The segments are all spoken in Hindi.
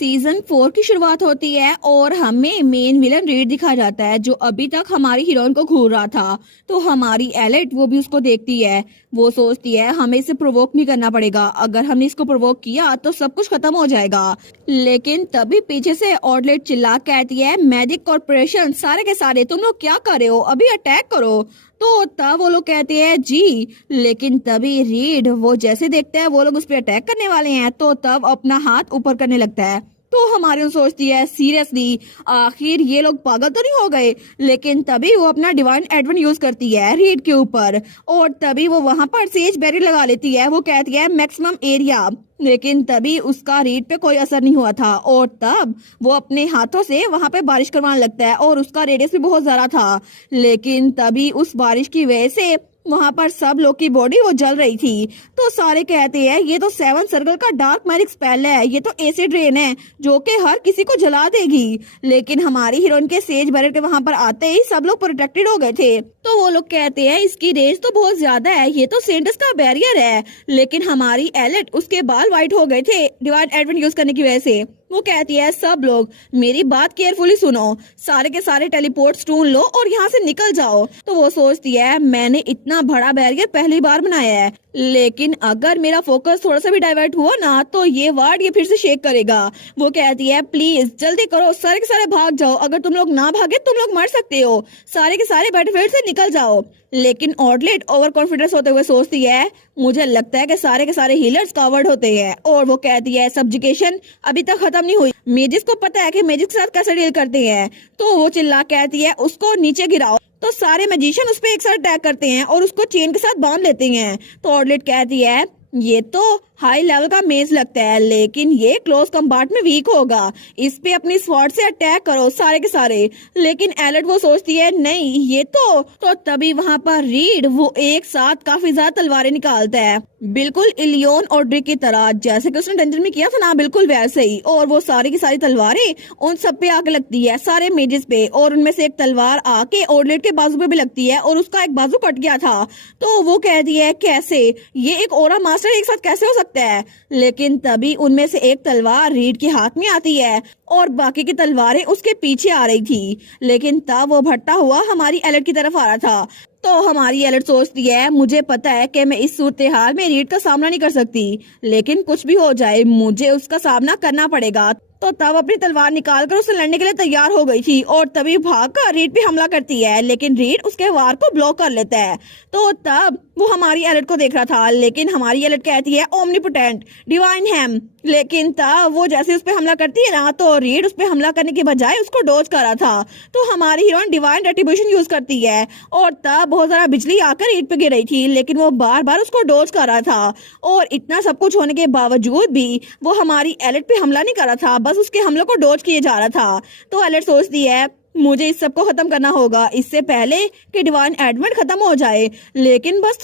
सीजन 4 की शुरुआत होती है और हमें मेन विलन रीड दिखाया जाता है जो अभी तक हमारी हीरोइन को घूर रहा था। तो हमारी एलेट वो भी उसको देखती है। वो सोचती है हमें इसे प्रोवोक नहीं करना पड़ेगा, अगर हमने इसको प्रोवोक किया तो सब कुछ खत्म हो जाएगा। लेकिन तभी पीछे से ऑर्डलेट चिल्ला कहती है मैजिक कॉर्पोरेशन सारे के सारे तुम लोग क्या कर रहे हो, अभी अटैक करो। तो तब वो लोग कहते हैं जी। लेकिन तभी रीड वो जैसे देखते हैं वो लोग उस पर अटैक करने वाले हैं तो तब अपना हाथ ऊपर करने लगता है। तो हमारी सोचती है सीरियसली आखिर ये लोग पागल तो नहीं हो गए। लेकिन तभी वो अपना डिवाइन एडवन यूज करती है रीड के ऊपर और तभी वो वहां पर सेज बेरी लगा लेती है। वो कहती है मैक्सिमम एरिया, लेकिन तभी उसका रीड पे कोई असर नहीं हुआ था और तब वो अपने हाथों से वहां पे बारिश करवाने लगता है और उसका रेडियस भी बहुत ज्यादा था। लेकिन तभी उस बारिश की वजह से वहां पर सब लोग की बॉडी वो जल रही थी। तो सारे कहते हैं ये तो 7 सर्कल का डार्क मैजिक स्पेल है, ये तो एसिड रेन है जो कि हर किसी को जला देगी। लेकिन हमारी हीरोइन के सेज बैरर के वहां पर आते ही सब लोग प्रोटेक्टेड हो गए थे। तो वो लोग कहते हैं इसकी रेंज तो बहुत ज्यादा है, ये तो सेंटस का बैरियर है। लेकिन हमारी एलेट उसके बाल व्हाइट हो गए थे डिवाइन एडवन यूज करने की वजह से। वो कहती है सब लोग मेरी बात केयरफुली सुनो, सारे के सारे टेलीपोर्ट्स ढूंढ लो और यहाँ से निकल जाओ। तो वो सोचती है मैंने इतना बड़ा बैरियर पहली बार बनाया है, लेकिन अगर मेरा फोकस थोड़ा सा भी डाइवर्ट हुआ ना तो ये वर्ड ये फिर से शेक करेगा। वो कहती है प्लीज जल्दी करो, सारे के सारे भाग जाओ, अगर तुम लोग ना भागे तुम लोग मर सकते हो, सारे के सारे बैटलफील्ड से निकल जाओ। लेकिन ऑर्डलेट ओवर कॉन्फिडेंस होते हुए सोचती है मुझे लगता है कि सारे के सारे हीलर्स कवर्ड होते हैं। और वो कहती है सब्जुकेशन अभी तक खत्म नहीं हुई, मेजिस को पता है कि मेजिस के साथ कैसे डील करते हैं। तो वो चिल्ला कहती है उसको नीचे गिराओ। तो सारे मैजिशियन उस पर एक साथ अटैक करते हैं और उसको चेन के साथ बांध लेते हैं। तो ऑर्डलेट कहती है ये तो हाई लेवल का मेज लगता है, लेकिन ये क्लोज कंपार्ट में वीक होगा, इस पे अपनी स्वॉर्ड से अटैक करो सारे के सारे। लेकिन एलेट वो सोचती है नहीं ये तो तभी वहां पर रीड वो एक साथ काफी ज्यादा तलवारें निकालता है, बिल्कुल इलियोन और ड्रिक की तरह, जैसे कि उसने डंजन में किया था ना, बिल्कुल वैसे ही। और वो सारी की सारी तलवारें उन सब पे आके लगती है, सारे मेजेस पे, और उनमें से एक तलवार आके ऑर्डलेट के बाजू पे भी लगती है और उसका एक बाजू कट गया था। तो वो कहती है कैसे ये एक ओरा मास्टर एक साथ कैसे हो सकता है। लेकिन तभी उनमें से एक तलवार रीड के हाथ में आती है और बाकी की तलवारें उसके पीछे आ रही थी। लेकिन तब वो भटता हुआ हमारी एलेट की तरफ आ रहा था। तो हमारी एलेट सोचती है मुझे पता है कि मैं इस सूरत हाल में रीड का सामना नहीं कर सकती, लेकिन कुछ भी हो जाए मुझे उसका सामना करना पड़ेगा। तो तब अपनी तलवार निकालकर उसे लड़ने के लिए तैयार हो गई थी और तभी भागकर रीड पे हमला करती है। लेकिन रीड उसके वार को ब्लॉक कर लेता है। तो तब वो हमारी एलेट को देख रहा था, लेकिन हमारी एलेट कहती है ओमनीपोटेंट डिवाइन हैम। लेकिन तब वो जैसे उस पर हमला करती है ना तो रीड उस पर हमला करने के बजाय उसको डोज कर रहा था। तो हमारी हीरोइन डिवाइन रेट्रिब्यूशन यूज करती है और तब बहुत सारा बिजली आकर रीड पे गिर रही थी, लेकिन वो बार बार उसको डोज कर रहा था। और इतना सब कुछ होने के बावजूद भी वो हमारी एलेट पे हमला नहीं कर रहा था, बस उसके हमलों को डोज किए जा रहा था। तो एलेट सोचती है मुझे इस सब को खत्म करना होगा इससे पहले कि डिवाइन एडवन खत्म हो जाए, लेकिन बस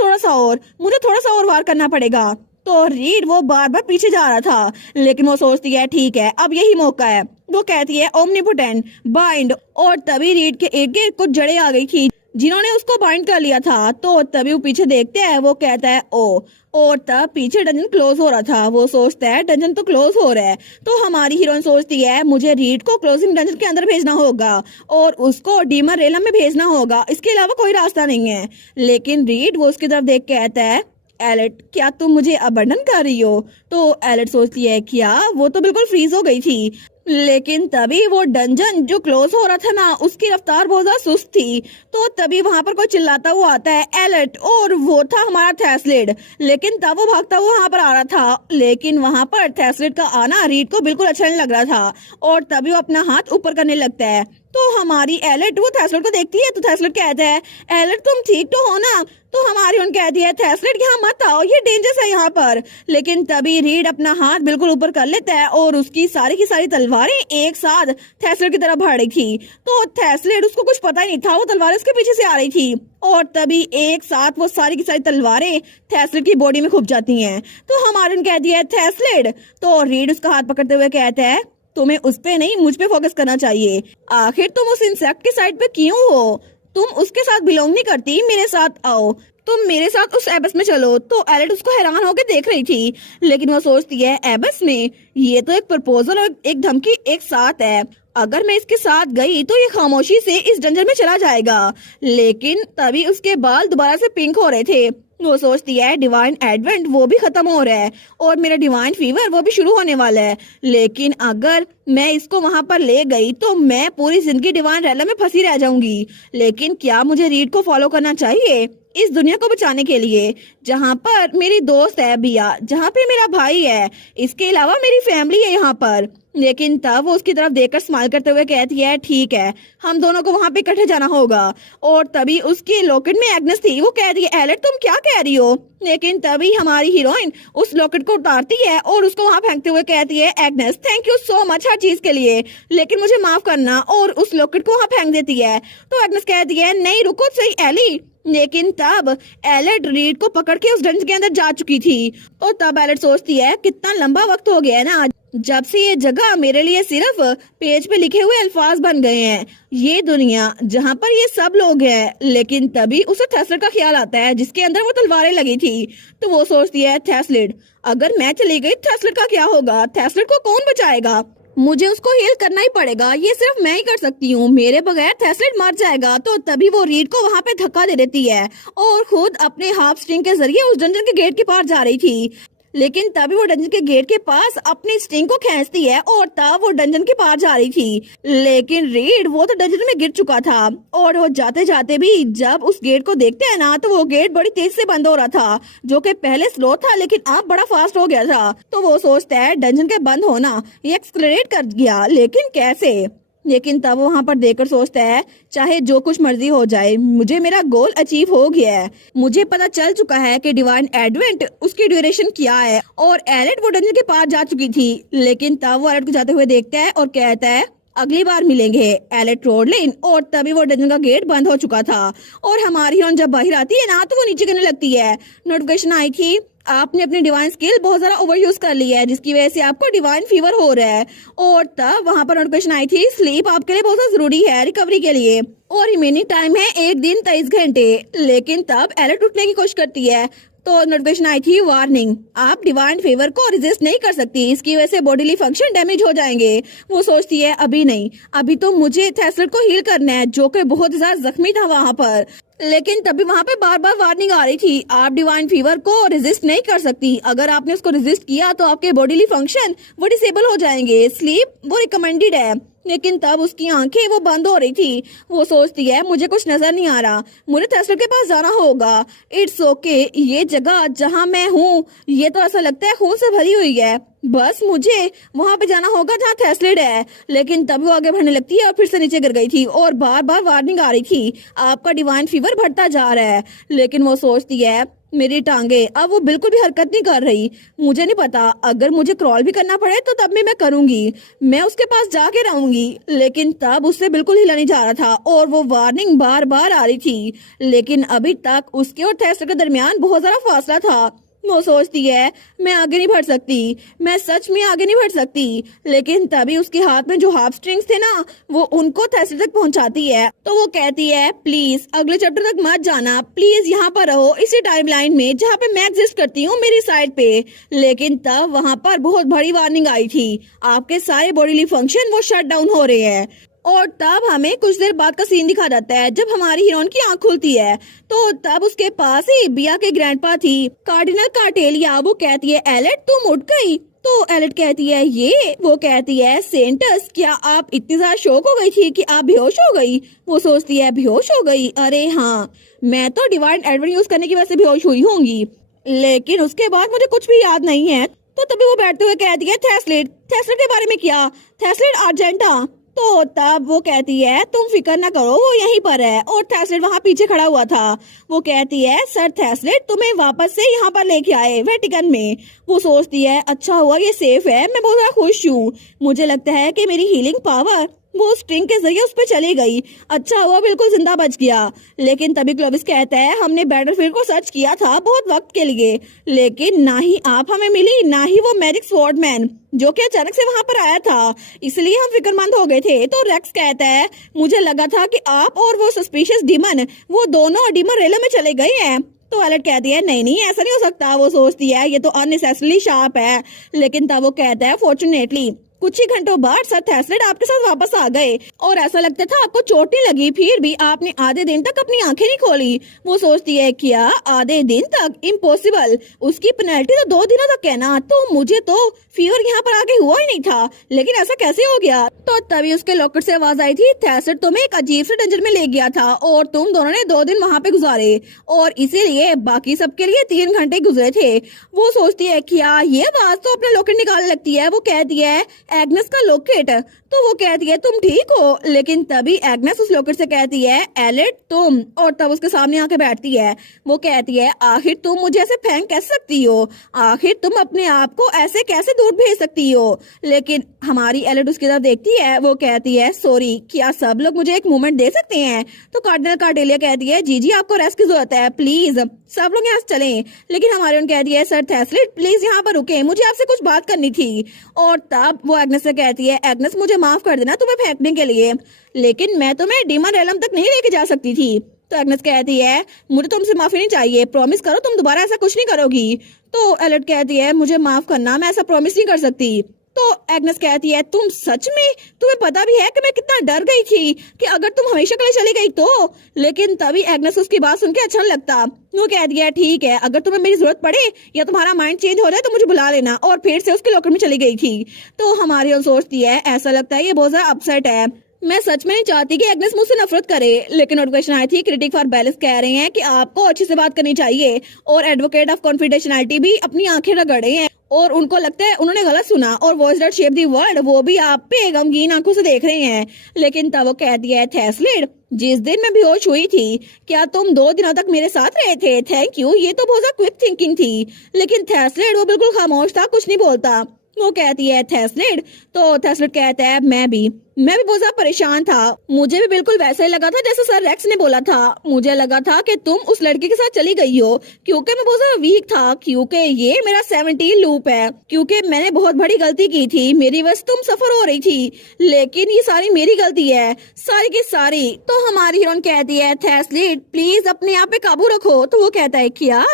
मुझे थोड़ा सा और वार करना पड़ेगा। तो रीड वो बार बार पीछे जा रहा था, लेकिन वो सोचती है ठीक है अब यही मौका है। वो कहती है ओमनीपोटेंट बाइंड, और तभी रीड के इर्द गिर्द कुछ जड़ें आ गई थी जिन्होंने उसको बाइंड कर लिया था। तो तभी वो पीछे देखते हैं, वो कहता है ओ, और तब पीछे डंजन क्लोज हो रहा था। वो सोचता है डंजन तो क्लोज हो रहा है। तो हमारी हीरोइन सोचती है मुझे रीड को क्लोजिंग डंजन के अंदर भेजना होगा और उसको डीमर रेलम में भेजना होगा, इसके अलावा कोई रास्ता नहीं है। लेकिन रीड वो उसकी तरफ देख के कहता है एलेट क्या तुम मुझे अबंडन कर रही हो। तो एलेट सोचती है क्या, वो तो बिल्कुल फ्रीज हो गई थी। लेकिन तभी वो डंजन जो क्लोज हो रहा था ना उसकी रफ्तार बहुत ज्यादा सुस्त थी। तो तभी वहां पर कोई चिल्लाता हुआ आता है एलेट, और वो था हमारा थैसलिड। लेकिन तब वो भागता हुआ वहां पर आ रहा था, लेकिन वहां पर थैसलिड का आना रीड को बिल्कुल अच्छा नहीं लग रहा था और तभी वो अपना हाथ ऊपर करने लगता है। तो हमारी एलेट वो थैसलिड को देखती है। तो थैसलिड कहता है एलेट तुम ठीक तो हो ना। तो हमारी उन कहती है थैसलिड यहाँ मत आओ, ये डेंजरस है यहाँ पर। लेकिन तभी रीड अपना हाथ बिल्कुल ऊपर कर लेता है और उसकी सारी की सारी तलवारें एक साथ थैसलिड की तरफ बढ़ रही थी। तो थैसलिड उसको कुछ पता ही नहीं था, वो तलवारें उसके पीछे से आ रही थी और तभी एक साथ वो सारी की सारी तलवारें थैसलिड की बॉडी में घुस जाती हैं। तो हमारी उन कहती है थैसलिड। तो रीड उसका हाथ पकड़ते हुए कहता है तुम्हें उस पे नहीं मुझ पे फोकस करना चाहिए, आखिर तुम उस इंसेक्ट के साइड पे क्यों हो, तुम उसके साथ बिलोंग नहीं करती, मेरे साथ आओ। तुम मेरे साथ उस एबस में चलो। तो एलेट उसको हैरान होकर देख रही थी, लेकिन वो सोचती है एबस में? ये तो एक प्रपोजल और एक धमकी एक साथ है। अगर मैं इसके साथ गई तो ये खामोशी से इस डंजन में चला जाएगा। लेकिन तभी उसके बाल दोबारा से पिंक हो रहे थे। वो सोचती है डिवाइन एडवेंट वो भी खत्म हो रहा है और मेरा डिवाइन फीवर वो भी शुरू होने वाला है। लेकिन अगर मैं इसको वहां पर ले गई तो मैं पूरी जिंदगी डिवाइन रैलम में फंसी रह जाऊंगी। लेकिन क्या मुझे रीड को फॉलो करना चाहिए इस दुनिया को बचाने के लिए, जहाँ पर मेरी दोस्त है बिया, जहाँ पे मेरा भाई है, इसके अलावा मेरी फैमिली है यहाँ पर। लेकिन तब वो उसकी तरफ देखकर स्माइल करते हुए कहती है ठीक है, हम दोनों को वहां पे इकट्ठे जाना होगा। और तभी उसके लॉकेट में एग्नेस थी। वो कहती है एलेट तुम क्या कह रही हो? लेकिन तभी हमारी हीरोइन उस लॉकेट को उतारती है और उसको वहां फेंकते हुए कहती है Agnes thank you so much हर चीज के लिए, लेकिन मुझे माफ करना, और उस लॉकेट को वहां फेंक देती है। तो एग्नेस कहती है नहीं रुको सही एली। लेकिन तब एलेट रीड को पकड़ के उस डंज के अंदर जा चुकी थी। और तब एलेट सोचती है कितना लंबा वक्त हो गया है ना जब से ये जगह मेरे लिए सिर्फ पेज पे लिखे हुए अल्फाज बन गए हैं। ये दुनिया जहाँ पर ये सब लोग हैं। लेकिन तभी उसे थेस्लिड का ख्याल आता है जिसके अंदर वो तलवारें लगी थी। तो वो सोचती है थेस्लिड अगर मैं चली गई थेस्लिड का क्या होगा? थेस्लिड को कौन बचाएगा? मुझे उसको हील करना ही पड़ेगा, ये सिर्फ मैं ही कर सकती हूँ, मेरे बगैर थेस्लिड मर जाएगा। तो तभी वो रीड को वहाँ पे धक्का दे देती है और खुद अपने हाफ स्ट्रिंग के जरिए उस डंजन के गेट के पार जा रही थी। लेकिन तभी वो डंजन के गेट के पास अपनी स्ट्रिंग को खींचती है और तब वो डंजन के पार जा रही थी। लेकिन रीड वो तो डंजन में गिर चुका था और वो जाते जाते भी जब उस गेट को देखते हैं ना तो वो गेट बड़ी तेज से बंद हो रहा था, जो कि पहले स्लो था लेकिन अब बड़ा फास्ट हो गया था। तो वो सोचता है डंजन के बंद होना ये एक्सलरेट कर गया, लेकिन कैसे? लेकिन तब वो वहां पर देखकर सोचता है चाहे जो कुछ मर्जी हो जाए मुझे मेरा गोल अचीव हो गया है। मुझे पता चल चुका है कि डिवाइन एडवेंट उसकी ड्यूरेशन क्या है। और एलेट वो डंजन के पास जा चुकी थी। लेकिन तब वो एलेट को जाते हुए देखता है और कहता है अगली बार मिलेंगे एलेट रोडलिन। और तभी वो डंजन का गेट बंद हो चुका था और हमारी हीरोइन जब बाहर आती है ना तो वो नीचे गिरने लगती है। नोटिफिकेशन आई थी आपने अपनी डिवाइन स्किल बहुत ज्यादा ओवर यूज कर ली है जिसकी वजह से आपको डिवाइन फीवर हो रहा है। और तब वहां पर नोटिफिकेशन आई थी स्लीप आपके लिए बहुत जरूरी है रिकवरी के लिए और रिमेनिंग टाइम है 1 दिन 23 घंटे। लेकिन तब एलेट उठने की कोशिश करती है तो नोटिफिकेशन आई थी वार्निंग आप डिवाइन फेवर को रेजिस्ट नहीं कर सकती, इसकी वजह से बॉडीली फंक्शन डैमेज हो जाएंगे। वो सोचती है अभी नहीं, अभी तो मुझे थेस्लिड को हील करना है जो कि बहुत ज्यादा जख्मी था वहां पर। लेकिन तभी वहां पे बार बार वार्निंग आ रही थी आप डिवाइन फीवर को रेजिस्ट नहीं कर सकती, अगर आपने उसको रेजिस्ट किया तो आपके बॉडीली फंक्शन वो डिसेबल हो जाएंगे, स्लीप वो रिकमेंडेड है। लेकिन तब उसकी आंखें वो बंद हो रही थी। वो सोचती है मुझे कुछ नजर नहीं आ रहा, मुझे थेस्लिड के पास जाना होगा। इट्स ओके, ये जगह जहाँ मैं हूँ ये तो ऐसा लगता है खून से भरी हुई है, बस मुझे वहां पे जाना होगा जहाँ थेस्लिड है। लेकिन तभी वो आगे बढ़ने लगती है और फिर से नीचे गिर गई थी और बार बार वार्निंग आ रही थी आपका डिवाइन फीवर बढ़ता जा रहा है। लेकिन वो सोचती है मेरी टांगे अब वो बिल्कुल भी हरकत नहीं कर रही, मुझे नहीं पता अगर मुझे क्रॉल भी करना पड़े तो तब भी मैं करूंगी, मैं उसके पास जाके रहूंगी। लेकिन तब उससे बिल्कुल हिला नहीं जा रहा था और वो वार्निंग बार बार आ रही थी। लेकिन अभी तक उसके और थेस्लिड के दरमियान बहुत ज्यादा फासला था। वो सोचती है मैं आगे नहीं बढ़ सकती, मैं सच में आगे नहीं बढ़ सकती। लेकिन तभी उसके हाथ में जो हाफ स्ट्रिंग्स थे ना वो उनको थेस्लिड तक पहुंचाती है। तो वो कहती है प्लीज अगले चैप्टर तक मत जाना, प्लीज यहाँ पर रहो इसी टाइमलाइन में जहाँ पे मैं एग्जिस्ट करती हूँ मेरी साइड पे। लेकिन तब वहाँ पर बहुत बड़ी वार्निंग आई थी आपके सारे बॉडीली फंक्शन वो शट डाउन हो रहे हैं। और तब हमें कुछ देर बाद का सीन दिखा जाता है जब हमारी हीरोइन की आंख खुलती है तो तब उसके पास ही बिया के ग्रैंडपा थी कार्डिनल कार्टेलिया। वो कहती है एलेट तुम उठ गई? तो एलेट कहती है ये, वो कहती है सेंटस क्या आप इतनी ज्यादा शौक हो गई थी कि आप बेहोश हो गई? वो सोचती है बेहोश हो गई, अरे हाँ मैं तो डिवाइन एडवेंट यूज करने की वजह से बेहोश हुई होंगी, लेकिन उसके बाद मुझे कुछ भी याद नहीं है। तो तभी वो बैठते हुए कहती है थेस्लिड, थेस्लिड के बारे में क्या? थेस्लिड आर्जेंटा। तो तब वो कहती है तुम फिक्र ना करो वो यहीं पर है और थेस्लिड वहाँ पीछे खड़ा हुआ था। वो कहती है सर थेस्लिड तुम्हें वापस से यहाँ पर लेके आए वेटिकन में। वो सोचती है अच्छा हुआ ये सेफ है, मैं बहुत ज्यादा खुश हूँ, मुझे लगता है कि मेरी हीलिंग पावर वो स्ट्रिंग के जरिए उस पर चली गई, अच्छा हुआ बिल्कुल जिंदा बच गया। लेकिन तभी क्लोविस कहता है हमने बैटलफील्ड को सर्च किया था बहुत वक्त के लिए, लेकिन ना ही आप हमें मिली ना ही वो मैजिक स्वॉर्डमैन जो कि अचानक से वहां पर आया था, इसलिए हम फिक्रमंद हो गए थे। तो रेक्स कहता है मुझे लगा था कि आप और वो सस्पिशियस डीमन वो दोनों डीमन रेलवे में चले गए हैं, तो एलेट कहती है नहीं नहीं ऐसा नहीं हो सकता। वो सोचती है ये तो अननेसेसरली शार्प है, लेकिन तब वो कहता है फॉर्चुनेटली कुछ ही घंटों बाद सर थैसलेट आपके साथ वापस आ गए और ऐसा लगता था आपको चोट नहीं लगी, फिर भी आपने आधे दिन तक अपनी आंखें नहीं खोली। वो सोचती है क्या आधे दिन तक, इम्पॉसिबल, उसकी पेनल्टी तो 2 दिनों तक है ना, तो मुझे तो फीवर यहाँ पर आगे हुआ ही नहीं था, लेकिन ऐसा कैसे हो गया। तो तभी उसके लॉकर से आवाज आई थी थैसलेट तुम्हें एक अजीब से डंजर में ले गया था और तुम दोनों ने 2 दिन वहाँ पे गुजारे और इसीलिए बाकी सबके लिए 3 घंटे गुजरे थे। वो सोचती है क्या ये बात, तो अपना लॉकेट निकालने लगती है। वो कहती है एग्नेस का लॉकेट, तो वो कहती है तुम ठीक हो, लेकिन तभी एग्नेस उस लॉकेट से कहती है एलेट तुम, और तब उसके सामने आके बैठती है। वो कहती है आखिर तुम मुझे ऐसे फेंक कैसे सकती हो, आखिर तुम अपने आप को ऐसे कैसे दूर भेज सकती हो। लेकिन हमारी एलेट उसकी तरफ देखती है। वो कहती है सॉरी, क्या सब लोग मुझे एक मोमेंट दे सकते हैं। तो कार्डिनल कार्डेलिया कहती है जी आपको रेस्ट की जरूरत है, प्लीज सब लोग यहाँ से चलें। लेकिन हमारी उन कहती है सर थैसलेट प्लीज यहाँ पर रुके, मुझे आपसे कुछ बात करनी थी। और तब वो एग्नेस से कहती है एग्नेस मुझे माफ कर देना तुम्हें फेंकने के लिए, लेकिन मैं तुम्हें डीमन रेलम तक नहीं लेके जा सकती थी। तो एग्नेस कहती है मुझे तुमसे माफी नहीं चाहिए, प्रॉमिस करो तुम दोबारा ऐसा कुछ नहीं करोगी। तो एलेट कहती है मुझे माफ करना, मैं ऐसा प्रॉमिस नहीं कर सकती। तो एग्नेस कहती है तुम सच में, तुम्हें पता भी है कि मैं कितना डर गई थी कि अगर तुम हमेशा के लिए चली गई तो। लेकिन तभी एग्नेस उसकी बात सुन के अच्छा नहीं लगता। वो कहती है ठीक है, अगर तुम्हें मेरी जरूरत पड़े या तुम्हारा माइंड चेंज हो जाए तो मुझे बुला लेना, और फिर से उसके लॉकर में चली गई थी। तो हमारी ओर सोचती है ऐसा लगता है ये बहुत ज्यादा अपसेट है, मैं सच में नहीं चाहती कि एग्नेस मुझसे नफरत करे। लेकिन नोटिफिकेशन आई थी क्रिटिक फॉर बैलेंस कह रहे हैं कि आपको अच्छे से बात करनी चाहिए, और एडवोकेट ऑफ कॉन्फिडेंशियलिटी भी अपनी आंखें रगड़े हैं और उनको लगता है उन्होंने गलत सुना, और voice that shape the world वो भी आप पे गमगीन आंखों से देख रहे हैं। लेकिन तब वो कहती है थैसलेट जिस दिन मैं बेहोश हुई थी क्या तुम 2 दिनों तक मेरे साथ रहे थे। थैंक यू, ये तो बहुत ज्यादा क्विक थिंकिंग थी। लेकिन थैसलेट वो बिल्कुल खामोश था, कुछ नहीं बोलता। वो कहती है थैसलेट, तो थैसलेट कहता है मैं भी बहुत ज्यादा परेशान था, मुझे भी बिल्कुल वैसा ही लगा था जैसे सर रेक्स ने बोला था। मुझे लगा था कि तुम उस लड़के के साथ चली गई हो क्योंकि मैं बहुत ज्यादा वीक था, क्योंकि ये मेरा 17 लूप है, क्योंकि मैंने बहुत बड़ी गलती की थी, मेरी वजह से तुम सफर हो रही थी, लेकिन ये सारी मेरी गलती है, सारी की सारी। तो हमारी हीरोइन कहती है थैसलेट प्लीज अपने आप पे काबू रखो। तो वो कहता है क्या,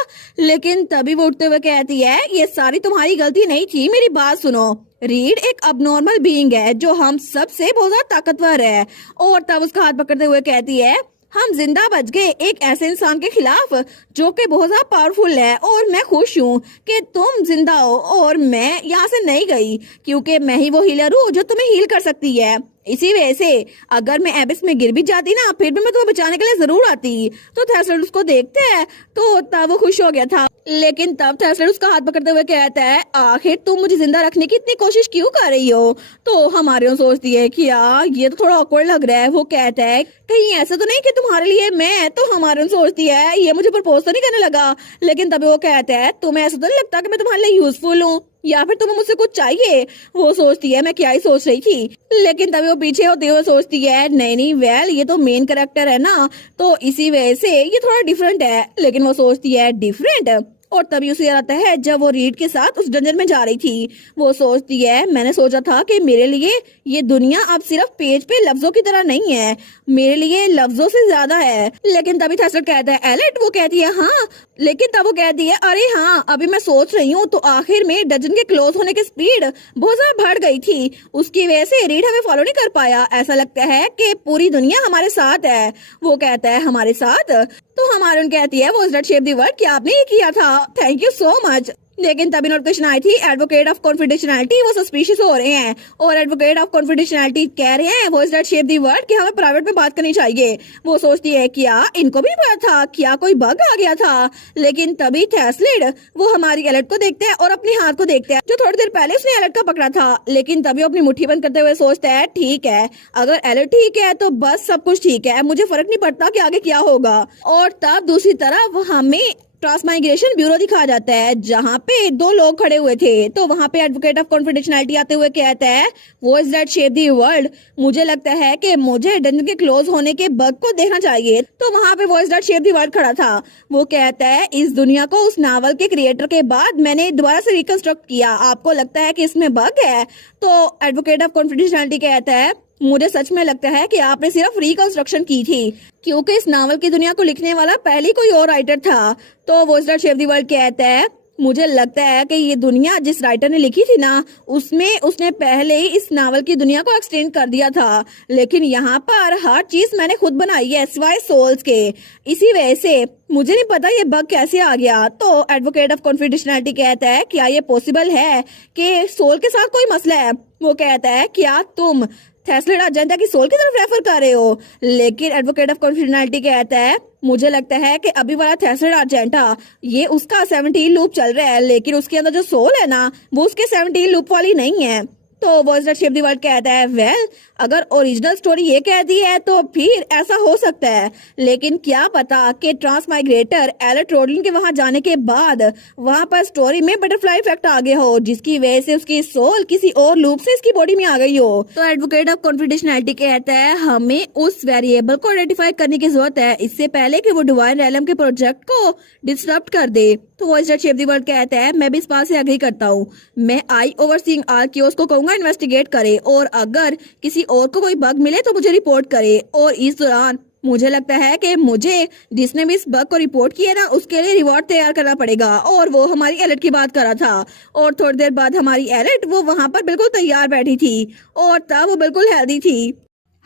लेकिन तभी वो उठते हुए कहती है ये सारी तुम्हारी गलती नहीं थी, मेरी बात सुनो। रीड एक अबनॉर्मल बीइंग है जो हम सब से बहुत ज्यादा ताकतवर है। और तब उसका हाथ पकड़ते हुए कहती है हम जिंदा बच गए एक ऐसे इंसान के खिलाफ जो कि बहुत ज्यादा पावरफुल है, और मैं खुश हूँ कि तुम जिंदा हो और मैं यहाँ से नहीं गई, क्योंकि मैं ही वो हीलर हूँ जो तुम्हें हील कर सकती है। इसी वजह से अगर मैं एबिस में गिर भी जाती ना फिर भी मैं तुम्हें बचाने के लिए जरूर आती। तो थैसलेट उसको देखते हैं तो तब वो खुश हो गया था। लेकिन तब थैसलेट उसका हाथ पकड़ते हुए कहता है आखिर तुम मुझे जिंदा रखने की इतनी कोशिश क्यों कर रही हो। तो हमारे सोचती है कि यार ये तो थोड़ा ऑकवर्ड लग रहा है। वो कहता है कहीं ऐसा तो नहीं कि तुम्हारे लिए मैं, तो हमारे सोचती है ये मुझे प्रपोज तो नहीं करने लगा। लेकिन तभी वो कहता है तुम्हें ऐसा तो नहीं लगता कि मैं तुम्हारे लिए यूजफुल हूँ या फिर तुम्हें मुझसे कुछ चाहिए। वो सोचती है मैं क्या ही सोच रही थी, लेकिन तभी वो पीछे होते हुए सोचती है नहीं वेल ये तो मेन कैरेक्टर है ना, तो इसी वजह से ये थोड़ा डिफरेंट है। लेकिन वो सोचती है डिफरेंट, और तभी उसे याद आता है जब वो रीड के साथ उस डंजर में जा रही थी। वो सोचती है मैंने सोचा था कि मेरे लिए ये दुनिया अब सिर्फ पेज पे लफ्जों की तरह नहीं है, मेरे लिए लफ्जों से ज्यादा है। लेकिन तभी थैसलेट कहता है एलेट। वो कहती है हाँ, लेकिन तब वो कहती है अरे हाँ अभी मैं सोच रही हूँ। तो आखिर में डंजन के क्लोज होने की स्पीड बहुत ज्यादा बढ़ गई थी, उसकी वजह से रीड हमें फॉलो नहीं कर पाया। ऐसा लगता है कि पूरी दुनिया हमारे साथ है। वो कहता है हमारे साथ, तो हमारे उन कहती है वो दैट शेप द वर्ल्ड, क्या आपने ये किया था, थैंक यू सो मच। लेकिन तभी नोटिफिकेशन आई थी एडवोकेट ऑफ कॉन्फिडेंशियलिटी वो सस्पिशियस हो रहे हैं, और एडवोकेट ऑफ कॉन्फिडेंशियलिटी कह रहे हैं voice that shape the world कि हमें प्राइवेट में बात करनी चाहिए। वो सोचती है क्या इनको भी नहीं पता था, क्या कोई बग आ गया था। लेकिन तभी थैसलेट वो हमारी एलेट को देखते हैं और अपने हाथ को देखते हैं जो थोड़ी देर पहले उसने एलेट का पकड़ा था। लेकिन तभी वो अपनी मुट्ठी बंद करते हुए सोचता है ठीक है अगर एलेट ठीक है तो बस सब कुछ ठीक है, मुझे फर्क नहीं पड़ता कि आगे क्या होगा। और तब दूसरी तरफ हमें ट्रांसमाइग्रेशन ब्यूरो दिखाया जाता है जहाँ पे 2 लोग खड़े हुए थे। तो वहाँ पे एडवोकेट ऑफ कॉन्फिडेंशियलिटी आते हुए कहता है voice that shape the world, मुझे लगता है कि मुझे डंजन के क्लोज होने के बग को देखना चाहिए। तो वहाँ पे voice that shape the world खड़ा था। वो कहता है इस दुनिया को उस नावल के क्रिएटर के बाद मैंने दोबारा से रिकंस्ट्रक्ट किया, आपको लगता है कि इसमें बग है। तो एडवोकेट ऑफ कॉन्फिडेंशियलिटी कहता है मुझे सच में लगता है कि आपने सिर्फ रिकंस्ट्रक्शन की थी, क्योंकि इस नावल की दुनिया को लिखने वाला पहले कोई और राइटर था। तो वॉइसर शेफ दी वर्ल्ड कहता है, मुझे लगता है कि ये दुनिया जिस राइटर ने लिखी थी ना, उसमें उसने पहले ही इस नावल की दुनिया को एक्सटेंड कर दिया था, लेकिन यहाँ पर हर चीज मैंने खुद बनाई है सिवाय सोल्स के। इसी वजह से मुझे नहीं पता ये बग कैसे आ गया। तो एडवोकेट ऑफ कॉन्फिडेंशियलिटी कहता है, क्या ये पॉसिबल है कि सोल के साथ कोई मसला है? वो कहता है, क्या तुम थेस्लेड अजेंडा की सोल की तरफ रेफर कर रहे हो? लेकिन एडवोकेट ऑफ कॉन्फिडेंशियलिटी कहता है, मुझे लगता है कि अभी वाला थेस्लेड अजेंडा ये उसका 17 लूप चल रहा है, लेकिन उसके अंदर जो सोल है ना, वो उसके 17 लूप वाली नहीं है। तो वॉइसर शेफ दी वर्ल्ड कहता है, वेल अगर ओरिजिनल स्टोरी ये कहती है तो फिर ऐसा हो सकता है, लेकिन क्या पता कि ट्रांसमाइग्रेटर एलेट रोडलिन के वहां जाने के बाद वहां पर स्टोरी में बटरफ्लाई इफेक्ट आ गया हो, जिसकी वजह से उसकी सोल किसी और लूप से इसकी बॉडी में आ गई हो। तो एडवोकेट ऑफ कॉन्फिडेंशियलिटी कहता है, हमें उस वेरिएबल को आइडेंटिफाई करने की जरूरत है इससे पहले कि वो डिवाइन रेलम के प्रोजेक्ट को डिस्टर्ब कर दे। तो वॉइसर शेफ दी वर्ल्ड कहता है, मैं भी इस बात से एग्री करता हूँ। मैं आई ओवरसीइंग आल कियोस को कहूंगा इन्वेस्टिगेट करे, और अगर किसी और को कोई बग मिले तो मुझे रिपोर्ट करे। और इस दौरान मुझे लगता है कि मुझे जिसने भी इस बग को रिपोर्ट किया ना, उसके लिए रिवॉर्ड तैयार करना पड़ेगा। और वो हमारी एलेट की बात कर रहा था, और थोड़ी देर बाद हमारी एलेट वो वहां पर बिल्कुल तैयार बैठी थी, और तब वो बिल्कुल हेल्दी थी।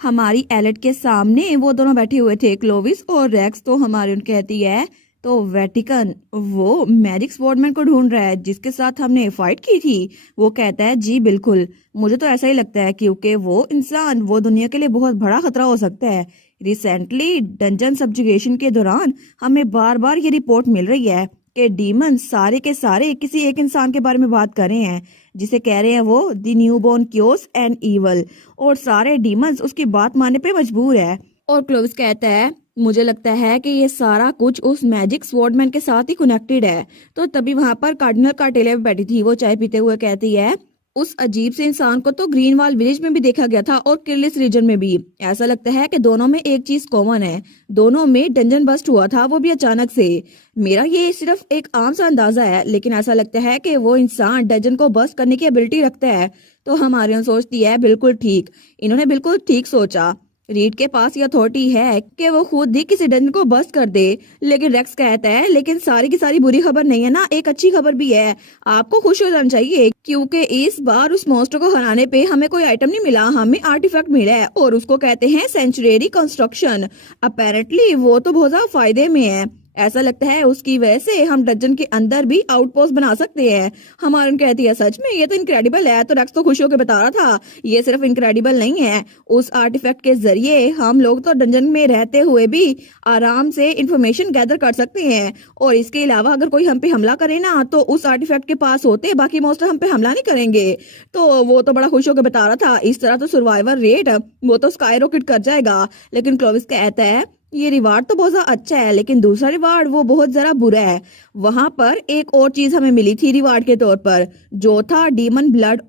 हमारी एलेट के सामने वो दोनों बैठे हुए थे, क्लोविस और रेक्स। तो हमारी उन कहती है, तो वेटिकन वो मैजिक स्वॉर्डमैन को ढूंढ रहा है जिसके साथ हमने फाइट की थी? वो कहता है, जी बिल्कुल, मुझे तो ऐसा ही लगता है, क्योंकि वो इंसान वो दुनिया के लिए बहुत बड़ा खतरा हो सकता है। रिसेंटली डंजन सब्जुगेशन के दौरान हमें बार बार ये रिपोर्ट मिल रही है कि डीमन सारे के सारे किसी एक इंसान के बारे में बात कर रहे हैं, जिसे कह रहे हैं वो the newborn chaos and evil, और सारे डीमंस उसकी बात मानने पे मजबूर है। और क्लोविस कहता है, मुझे लगता है कि ये सारा कुछ उस मैजिक स्वॉर्डमैन के साथ ही कनेक्टेड है। तो तभी वहां पर कार्डिनल कार्टेलिया बैठी थी, वो चाय पीते हुए कहती है, उस अजीब से इंसान को तो ग्रीनवाल विलेज में भी देखा गया था और किरलिस रीजन में भी। ऐसा लगता है कि दोनों में एक चीज कॉमन है, दोनों में डंजन बस्ट हुआ था, वो भी अचानक से। मेरा ये सिर्फ एक आम सा अंदाजा है, लेकिन ऐसा लगता है कि वो इंसान डंजन को बस्ट करने की एबिलिटी रखता है। तो हमारे यहाँ सोचती है, बिल्कुल ठीक, इन्होंने बिल्कुल ठीक सोचा। रीड के पास ये अथॉरिटी है कि वो खुद ही किसी डंजन को बस्ट कर दे। लेकिन रेक्स कहता है, लेकिन सारी की सारी बुरी खबर नहीं है ना, एक अच्छी खबर भी है। आपको खुश हो जाना चाहिए, क्योंकि इस बार उस मॉन्स्टर को हराने पे हमें कोई आइटम नहीं मिला, हमें आर्टिफैक्ट मिला है, और उसको कहते हैं सेंचुरी कंस्ट्रक्शन। अपेरेंटली वो तो बहुत ज्यादा फायदे में है। ऐसा लगता है उसकी वजह से हम डंजन के अंदर भी आउटपोस्ट बना सकते हैं। हमारे कहती है, सच में ये तो इनक्रेडिबल है। तो रेक्स तो खुश होकर बता रहा था, ये सिर्फ इनक्रेडिबल नहीं है, उस आर्टिफैक्ट के जरिए हम लोग तो डंजन में रहते हुए भी आराम से इंफॉर्मेशन गैदर कर सकते हैं। और इसके अलावा अगर कोई हम पे हमला करे ना, तो उस आर्टिफैक्ट के पास होते बाकी मॉन्स्टर हम पे हमला नहीं करेंगे। तो वो तो बड़ा खुश होकर बता रहा था, इस तरह तो सर्वाइवल रेट वो तो स्काई रॉकेट कर जाएगा। लेकिन क्लोविस कहता है, ये रिवार्ड तो बहुत ज्यादा अच्छा है, लेकिन दूसरा रिवार्ड वो बहुत जरा बुरा है। वहां पर एक और चीज हमें मिली थी रिवार्ड के तौर पर, जो था डीमन ब्लड।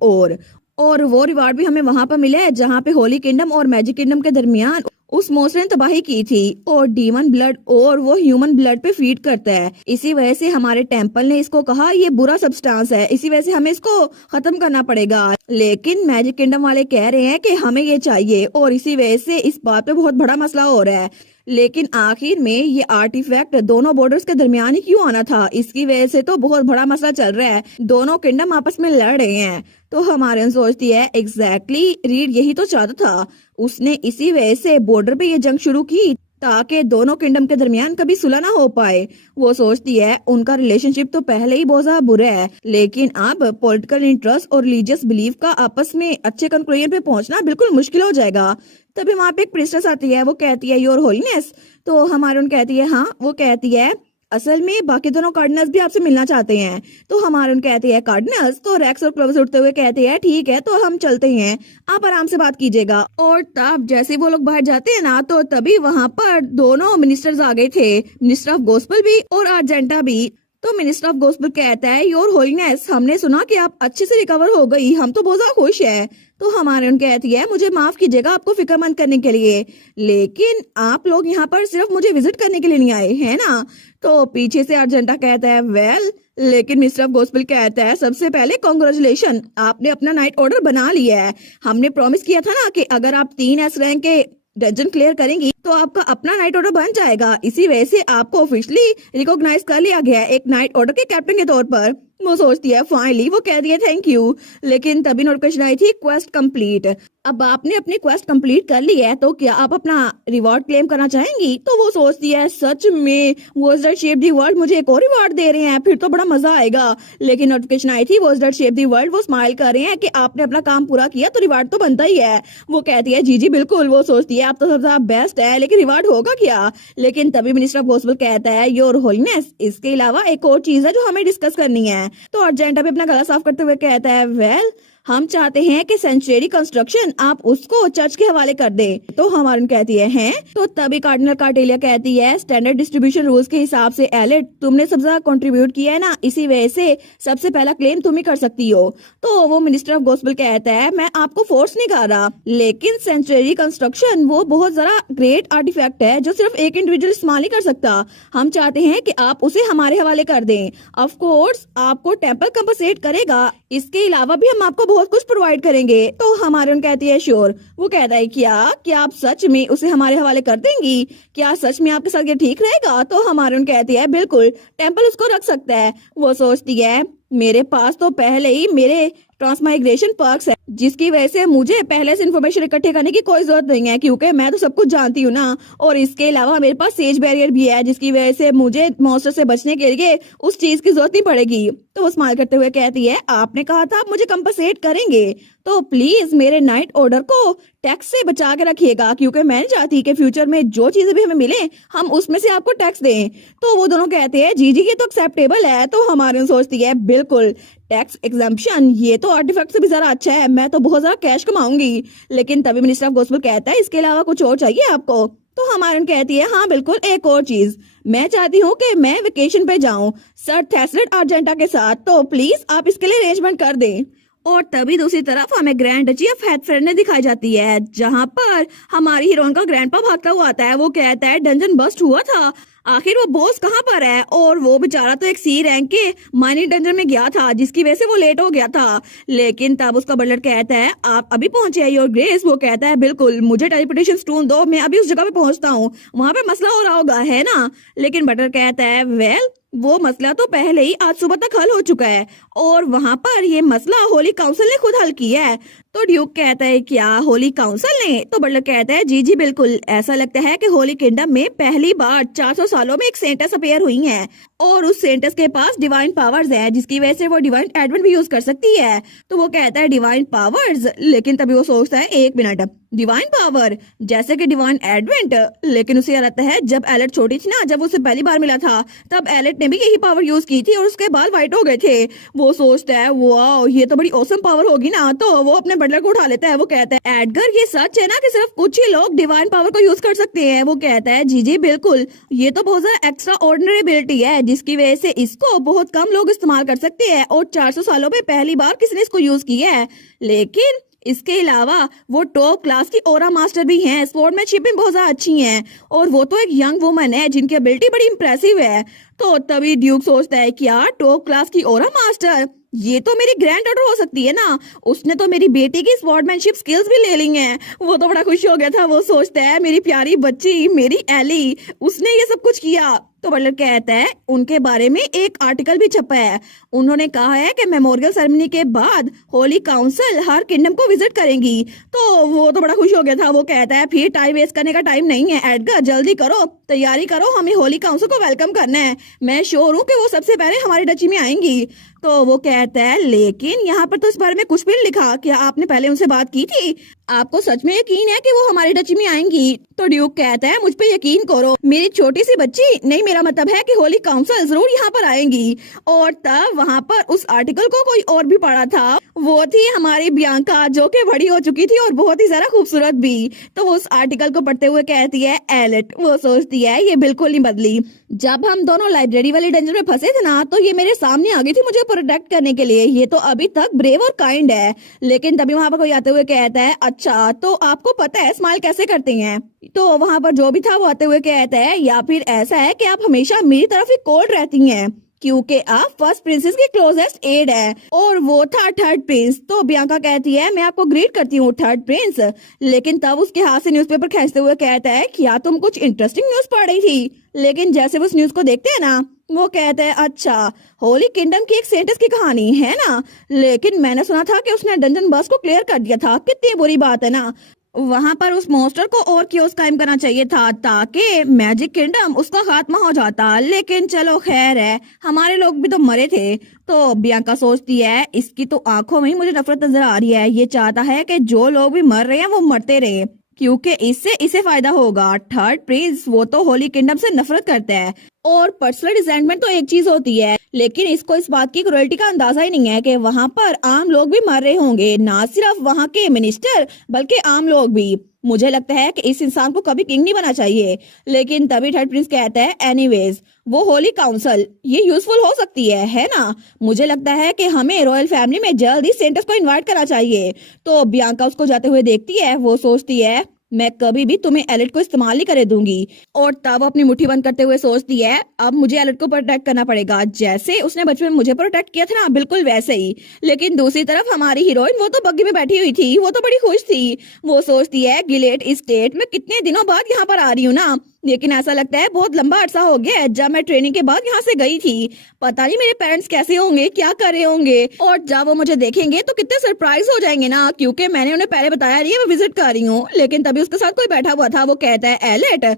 और वो रिवार्ड भी हमें वहां पर मिला है जहाँ पे होली किंगडम और मैजिक किंगडम के दरमियान उस मॉन्स्टर ने तबाही की थी। और डीमन ब्लड और वो ह्यूमन ब्लड पे फीड करता है। इसी वजह से हमारे टेम्पल ने इसको कहा ये बुरा सब्सटेंस है, इसी वजह से हमें इसको खत्म करना पड़ेगा। लेकिन मैजिक किंगडम वाले कह रहे हैं कि हमें ये चाहिए, और इसी वजह से इस बात पे बहुत बड़ा मसला हो रहा है। लेकिन आखिर में ये आर्टिफैक्ट दोनों बॉर्डर्स के दरमियान ही क्यों आना था? इसकी वजह से तो बहुत बड़ा मसला चल रहा है, दोनों किंगडम आपस में लड़ रहे हैं। तो हमारे सोचती है, एग्जैक्टली रीड यही तो चाहता था, उसने इसी वजह से बॉर्डर पे ये जंग शुरू की ताकि दोनों किंगडम के दरमियान कभी सुलह ना हो पाए। वो सोचती है उनका रिलेशनशिप तो पहले ही बहुत ज्यादा बुरा है, लेकिन अब पॉलिटिकल इंटरेस्ट और रिलीजियस बिलीफ का आपस में अच्छे कंक्लूजन पे पहुंचना बिल्कुल मुश्किल हो जाएगा। तभी वहां पे एक प्रिस्टेस आती है, वो कहती है, योर होलीनेस। तो हमारे उन कहती है, हाँ। वो कहती है, असल में बाकी दोनों कार्डिनल्स भी आपसे मिलना चाहते हैं। तो हमारे उन कहती है, कार्डिनल्स? तो रेक्स और क्लोविस उठते हुए कहते हैं, ठीक है, तो हम चलते हैं, आप आराम से बात कीजिएगा। और तब जैसे वो लोग बाहर जाते हैं ना, तो तभी वहां पर दोनों मिनिस्टर्स आ गए थे, मिनिस्टर ऑफ गॉस्पेल भी और अर्जेंटा भी। तो मिनिस्टर ऑफ गॉस्पेल कहता है, योर होलीनेस, हमने सुना कि आप अच्छे से रिकवर हो गई, हम तो बहुत ज्यादा खुश है। तो हमारे उन कहती है मुझे माफ कीजिएगा आपको फिक्रमंद करने के लिए, लेकिन आप लोग यहाँ पर सिर्फ मुझे विजिट करने के लिए नहीं आए है ना। तो पीछे से अर्जेंटा कहता है वेल, लेकिन मिस्टर ऑफ गॉस्पेल कहता है सबसे पहले कॉन्ग्रेचुलेशन, आपने अपना नाइट ऑर्डर बना लिया है। हमने प्रॉमिस किया था ना कि अगर आप 3S रैंक के डंजन क्लियर करेंगी तो आपका अपना नाइट ऑर्डर बन जाएगा। इसी वजह से आपको ऑफिशियली रिकॉग्नाइज कर लिया गया है एक नाइट ऑर्डर के कैप्टन के तौर पर। वो सोचती है फाइनली, वो कह दिया थैंक यू, लेकिन तभी नोटिफिकेशन आई थी क्वेस्ट कंप्लीट। अब आपने अपनी क्वेस्ट कंप्लीट कर ली है तो क्या आप अपना रिवॉर्ड क्लेम करना चाहेंगी। तो वो सोचती है सच में was that shape the world मुझे एक और रिवॉर्ड दे रहे हैं, फिर तो बड़ा मजा आएगा। लेकिन नोटिफिकेशन आई थी was that shape the world, वो स्माइल कर रहे हैं कि आपने अपना काम पूरा किया तो रिवॉर्ड तो बनता ही है। वो कहती है जी जी बिल्कुल। वो सोचती है आप तो सबसे बेस्ट है, लेकिन रिवॉर्ड होगा क्या। लेकिन तभी मिनिस्टर ऑफ गॉस्पेल कहता है योर होलीनेस, इसके अलावा एक और चीज है जो हमें डिस्कस करनी है। तो अर्जेंटा भी अपना गला साफ करते हुए कहता है वेल, हम चाहते हैं कि सेंचुरी कंस्ट्रक्शन आप उसको चर्च के हवाले कर दे। तो हमारे कहती है हैं। तो तभी कार्डिनल कार्टेलिया कहती है स्टैंडर्ड डिस्ट्रीब्यूशन रूल्स के हिसाब से एलेट तुमने सबसे ज्यादा कंट्रीब्यूट किया है ना, इसी वजह से सबसे पहला क्लेम तुम ही कर सकती हो। तो वो मिनिस्टर ऑफ गॉस्पेल कहता है मैं आपको फोर्स नहीं कर रहा, लेकिन सेंचुरी कंस्ट्रक्शन वो बहुत जरा ग्रेट आर्टिफैक्ट है जो सिर्फ एक इंडिविजुअल इस्तेमाल नहीं कर सकता। हम चाहते हैं कि आप उसे हमारे हवाले कर दें। ऑफ कोर्स आपको टेम्पल कंपनसेट करेगा, इसके अलावा भी हम आपको बहुत कुछ प्रोवाइड करेंगे। तो हमारे उन कहती है श्योर। वो कहता है क्या आप सच में उसे हमारे हवाले कर देंगी, क्या सच में आपके साथ ये ठीक रहेगा। तो हमारे उन कहती है बिल्कुल, टेम्पल उसको रख सकता है। वो सोचती है मेरे पास तो पहले ही मेरे ट्रांसमाइग्रेशन पर्क्स है, जिसकी वजह से मुझे पहले से इन्फॉर्मेशन इकट्ठे करने की कोई जरूरत नहीं है, क्योंकि मैं तो सब कुछ जानती हूँ ना। और इसके अलावा मेरे पास सेज बैरियर भी है, जिसकी वजह से मुझे मॉन्स्टर से बचने के लिए उस चीज की जरूरत नहीं पड़ेगी। तो वो स्माइल करते हुए कहती है आपने कहा था आप मुझे कंपनसेट करेंगे, तो प्लीज मेरे नाइट ऑर्डर को टैक्स से बचा के रखिएगा, क्योंकि मैं नहीं चाहती कि फ्यूचर में जो चीजें भी हमें मिले हम उसमें से आपको टैक्स दें। तो वो दोनों कहते हैं जी जी ये तो एक्सेप्टेबल है। तो हमारे सोचती है बिल्कुल, टैक्स एग्जाम्पशन ये तो आर्टिफैक्ट से भी जरा अच्छा है, मैं तो बहुत ज्यादा कैश कमाऊंगी। लेकिन तभी मिनिस्टर ऑफ गॉस्पेल कहता है इसके अलावा कुछ और चाहिए आपको। तो हमारे कहती है हाँ बिल्कुल, एक और चीज मैं चाहती हूँ कि मैं वेकेशन पे जाऊं सर थेसलेट अर्जेंटा के साथ, तो प्लीज आप इसके लिए अरेंजमेंट कर दें। और तभी दूसरी तरफ हमें ग्रैंड डची ऑफ हैथफेल्ड दिखाई जाती है, जहाँ पर हमारी हीरोइन का ग्रैंडपा भागता हुआ आता है। वो कहता है डंजन बस्ट हुआ था, आखिर वो बॉस कहाँ पर है। और वो बेचारा तो एक सी रैंक के माइनिंग डंजन में गया था, जिसकी वजह से वो लेट हो गया था। लेकिन तब उसका बटलर कहता है आप अभी पहुंचे हैं योर ग्रेस। वो कहता है बिल्कुल, मुझे टेलीपोर्टेशन स्टोन दो, मैं अभी उस जगह पे पहुंचता हूँ, वहां पे मसला हो रहा होगा है ना। लेकिन बटलर कहता है वेल, वो मसला तो पहले ही आज सुबह तक हल हो चुका है, और वहां पर ये मसला होली काउंसिल ने खुद हल किया है। तो ड्यूक कहता है क्या होली काउंसिल ने। तो बटलर कहता है जी जी बिल्कुल, ऐसा लगता है कि होली किंगडम में पहली बार 400 सालों में एक सेंटस अपीयर हुई है, और उस सेंटस के पास डिवाइन पावर्स है, जिसकी वजह से वो डिवाइन एडवेंट भी यूज कर सकती है। तो वो कहता है डिवाइन पावर्स, लेकिन तभी वो सोचता है एक मिनट, डिवाइन पावर जैसे कि डिवाइन एडवेंट। लेकिन उसे याद आता है जब एलेट छोटी थी ना, जब उसे पहली बार मिला था, तब एलेट ने भी यही पावर यूज की थी और उसके बाल व्हाइट हो गए थे। वो सोचता है वाओ ये तो बड़ी औसम पावर होगी ना। तो वो अपने बटलर को उठा लेता है। वो कहता है एडगर ये सच है ना कि सिर्फ कुछ ही लोग डिवाइन पावर को यूज कर सकते हैं। वो कहता है जी जी बिल्कुल, ये तो बहुत ज्यादा एक्स्ट्रा ऑर्डिनरी एबिलिटी है, जिसकी वजह से इसको बहुत कम लोग इस्तेमाल कर सकते हैं, और 400 सालों में पहली बार किसी ने इसको यूज किया है। लेकिन इसके अलावा वो टॉप क्लास की ओरा मास्टर भी हैं, स्पोर्ट्समैनशिप भी बहुत ज्यादा अच्छी हैं, और वो तो एक यंग वुमन है जिनकी एबिलिटी बड़ी इंप्रेसिव है। तो तभी ड्यूक सोचता है क्या टॉप क्लास की ओरा मास्टर, ये तो मेरी ग्रैंड डॉटर हो सकती है ना, उसने तो मेरी बेटी की स्वॉर्डमैनशिप स्किल्स भी ले ली हैं। वो तो बड़ा खुश हो गया था। वो सोचता है मेरी प्यारी बच्ची, मेरी एली, उसने ये सब कुछ किया। तो बटलर कहता है उनके बारे में एक आर्टिकल भी छपा है, उन्होंने कहा है कि मेमोरियल सेरेमनी के बाद होली काउंसिल हर किंगडम को विजिट करेंगी। तो वो तो बड़ा खुश हो गया था। वो कहता है फिर टाइम वेस्ट करने का टाइम नहीं है एडगर, जल्दी करो, तैयारी करो, हमें होली काउंसिल को वेलकम करना है। मैं श्योर हूँ कि वो सबसे पहले हमारी डची में आएंगी। तो वो कहता है लेकिन यहाँ पर तो इस बारे में कुछ भी नहीं लिखा, क्या आपने पहले उनसे बात की थी। आपको सच में यकीन है कि वो हमारी डची में आएंगी? तो ड्यूक कहता है मुझ पे यकीन करो, मेरी छोटी सी बच्ची, नहीं मेरा मतलब है कि होली काउंसिल जरूर यहाँ पर आएंगी। और तब वहाँ पर उस आर्टिकल को कोई और भी पढ़ा था, वो थी हमारी बियांका जो कि बड़ी हो चुकी थी और बहुत ही ज्यादा खूबसूरत भी। तो वो उस आर्टिकल को पढ़ते हुए कहती है एलेट, वो सोचती है ये बिल्कुल नहीं बदली। जब हम दोनों लाइब्रेरी वाले डेंजर में फंसे थे ना, तो ये मेरे सामने आ गई थी मुझे प्रोटेक्ट करने के लिए। ये तो अभी तक ब्रेव और काइंड है। लेकिन तभी वहां पर कोई आते हुए कहता है अच्छा तो आपको पता है स्माइल कैसे करते हैं? तो वहां पर जो भी था वो आते हुए कहता है या फिर ऐसा है कि आप हमेशा मेरी तरफ ही कोल्ड रहती हैं क्योंकि आप फर्स्ट प्रिंसेस की क्लोजेस्ट एड है और वो था थर्ड प्रिंस। तो बियांका कहती है मैं आपको ग्रीट करती हूँ थर्ड प्रिंस। लेकिन तब उसके हाथ से न्यूज़पेपर खींचते हुए कहता है क्या तुम कुछ इंटरेस्टिंग न्यूज पढ़ रही थी? लेकिन जैसे वो उस न्यूज को देखते हैं ना, वो कहते हैं अच्छा होली किंगडम की एक सेंटेंस की कहानी है ना, लेकिन मैंने सुना था कि उसने डंजन बस को क्लियर कर दिया था। कितनी बुरी बात है ना। वहां पर उस मॉन्स्टर को और क्यों कायम करना चाहिए था ताकि मैजिक किंगडम उसका खात्मा हो जाता। लेकिन चलो खैर है, हमारे लोग भी तो मरे थे। तो बियांका सोचती है इसकी तो आंखों में ही मुझे नफरत नजर आ रही है। ये चाहता है कि जो लोग भी मर रहे हैं वो मरते रहे क्योंकि इससे इसे फायदा होगा। थर्ड प्रिंस वो तो होली किंगडम से नफरत करता है और पर्सनल रिजेंटमेंट तो एक चीज होती है, लेकिन इसको इस बात की क्रुएल्टी का अंदाजा ही नहीं है कि वहाँ पर आम लोग भी मर रहे होंगे, ना सिर्फ वहाँ के मिनिस्टर बल्कि आम लोग भी। मुझे लगता है कि इस इंसान को कभी किंग नहीं बना चाहिए। लेकिन तभी थर्ड प्रिंस कहता है एनीवेज वो होली काउंसिल ये यूजफुल हो सकती है ना? मुझे लगता है कि हमें रॉयल फैमिली में जल्द ही सेंटर्स को इनवाइट करना चाहिए। तो बियांका उसको जाते हुए देखती है, वो सोचती है मैं कभी भी तुम्हें एलेट को इस्तेमाल नहीं करे दूंगी। और तब अपनी मुट्ठी बंद करते हुए सोचती है अब मुझे एलेट को प्रोटेक्ट करना पड़ेगा जैसे उसने बचपन में मुझे प्रोटेक्ट किया था ना, बिल्कुल वैसे ही। लेकिन दूसरी तरफ हमारी हीरोइन वो तो बग्गी में बैठी हुई थी, वो तो बड़ी खुश थी। वो सोचती है गिलेट स्टेट में कितने दिनों बाद यहाँ पर आ रही हूँ ना, लेकिन ऐसा लगता है बहुत लंबा अरसा हो गया है जब मैं ट्रेनिंग के बाद यहाँ से गई थी। पता नहीं मेरे पेरेंट्स कैसे होंगे, क्या कर रहे होंगे, और जब वो मुझे देखेंगे तो कितने सरप्राइज हो जाएंगे ना, क्योंकि मैंने उन्हें पहले बताया नहीं है मैं विजिट कर रही हूँ। लेकिन तभी उसके साथ कोई बैठा हुआ था, वो कहता है एलेट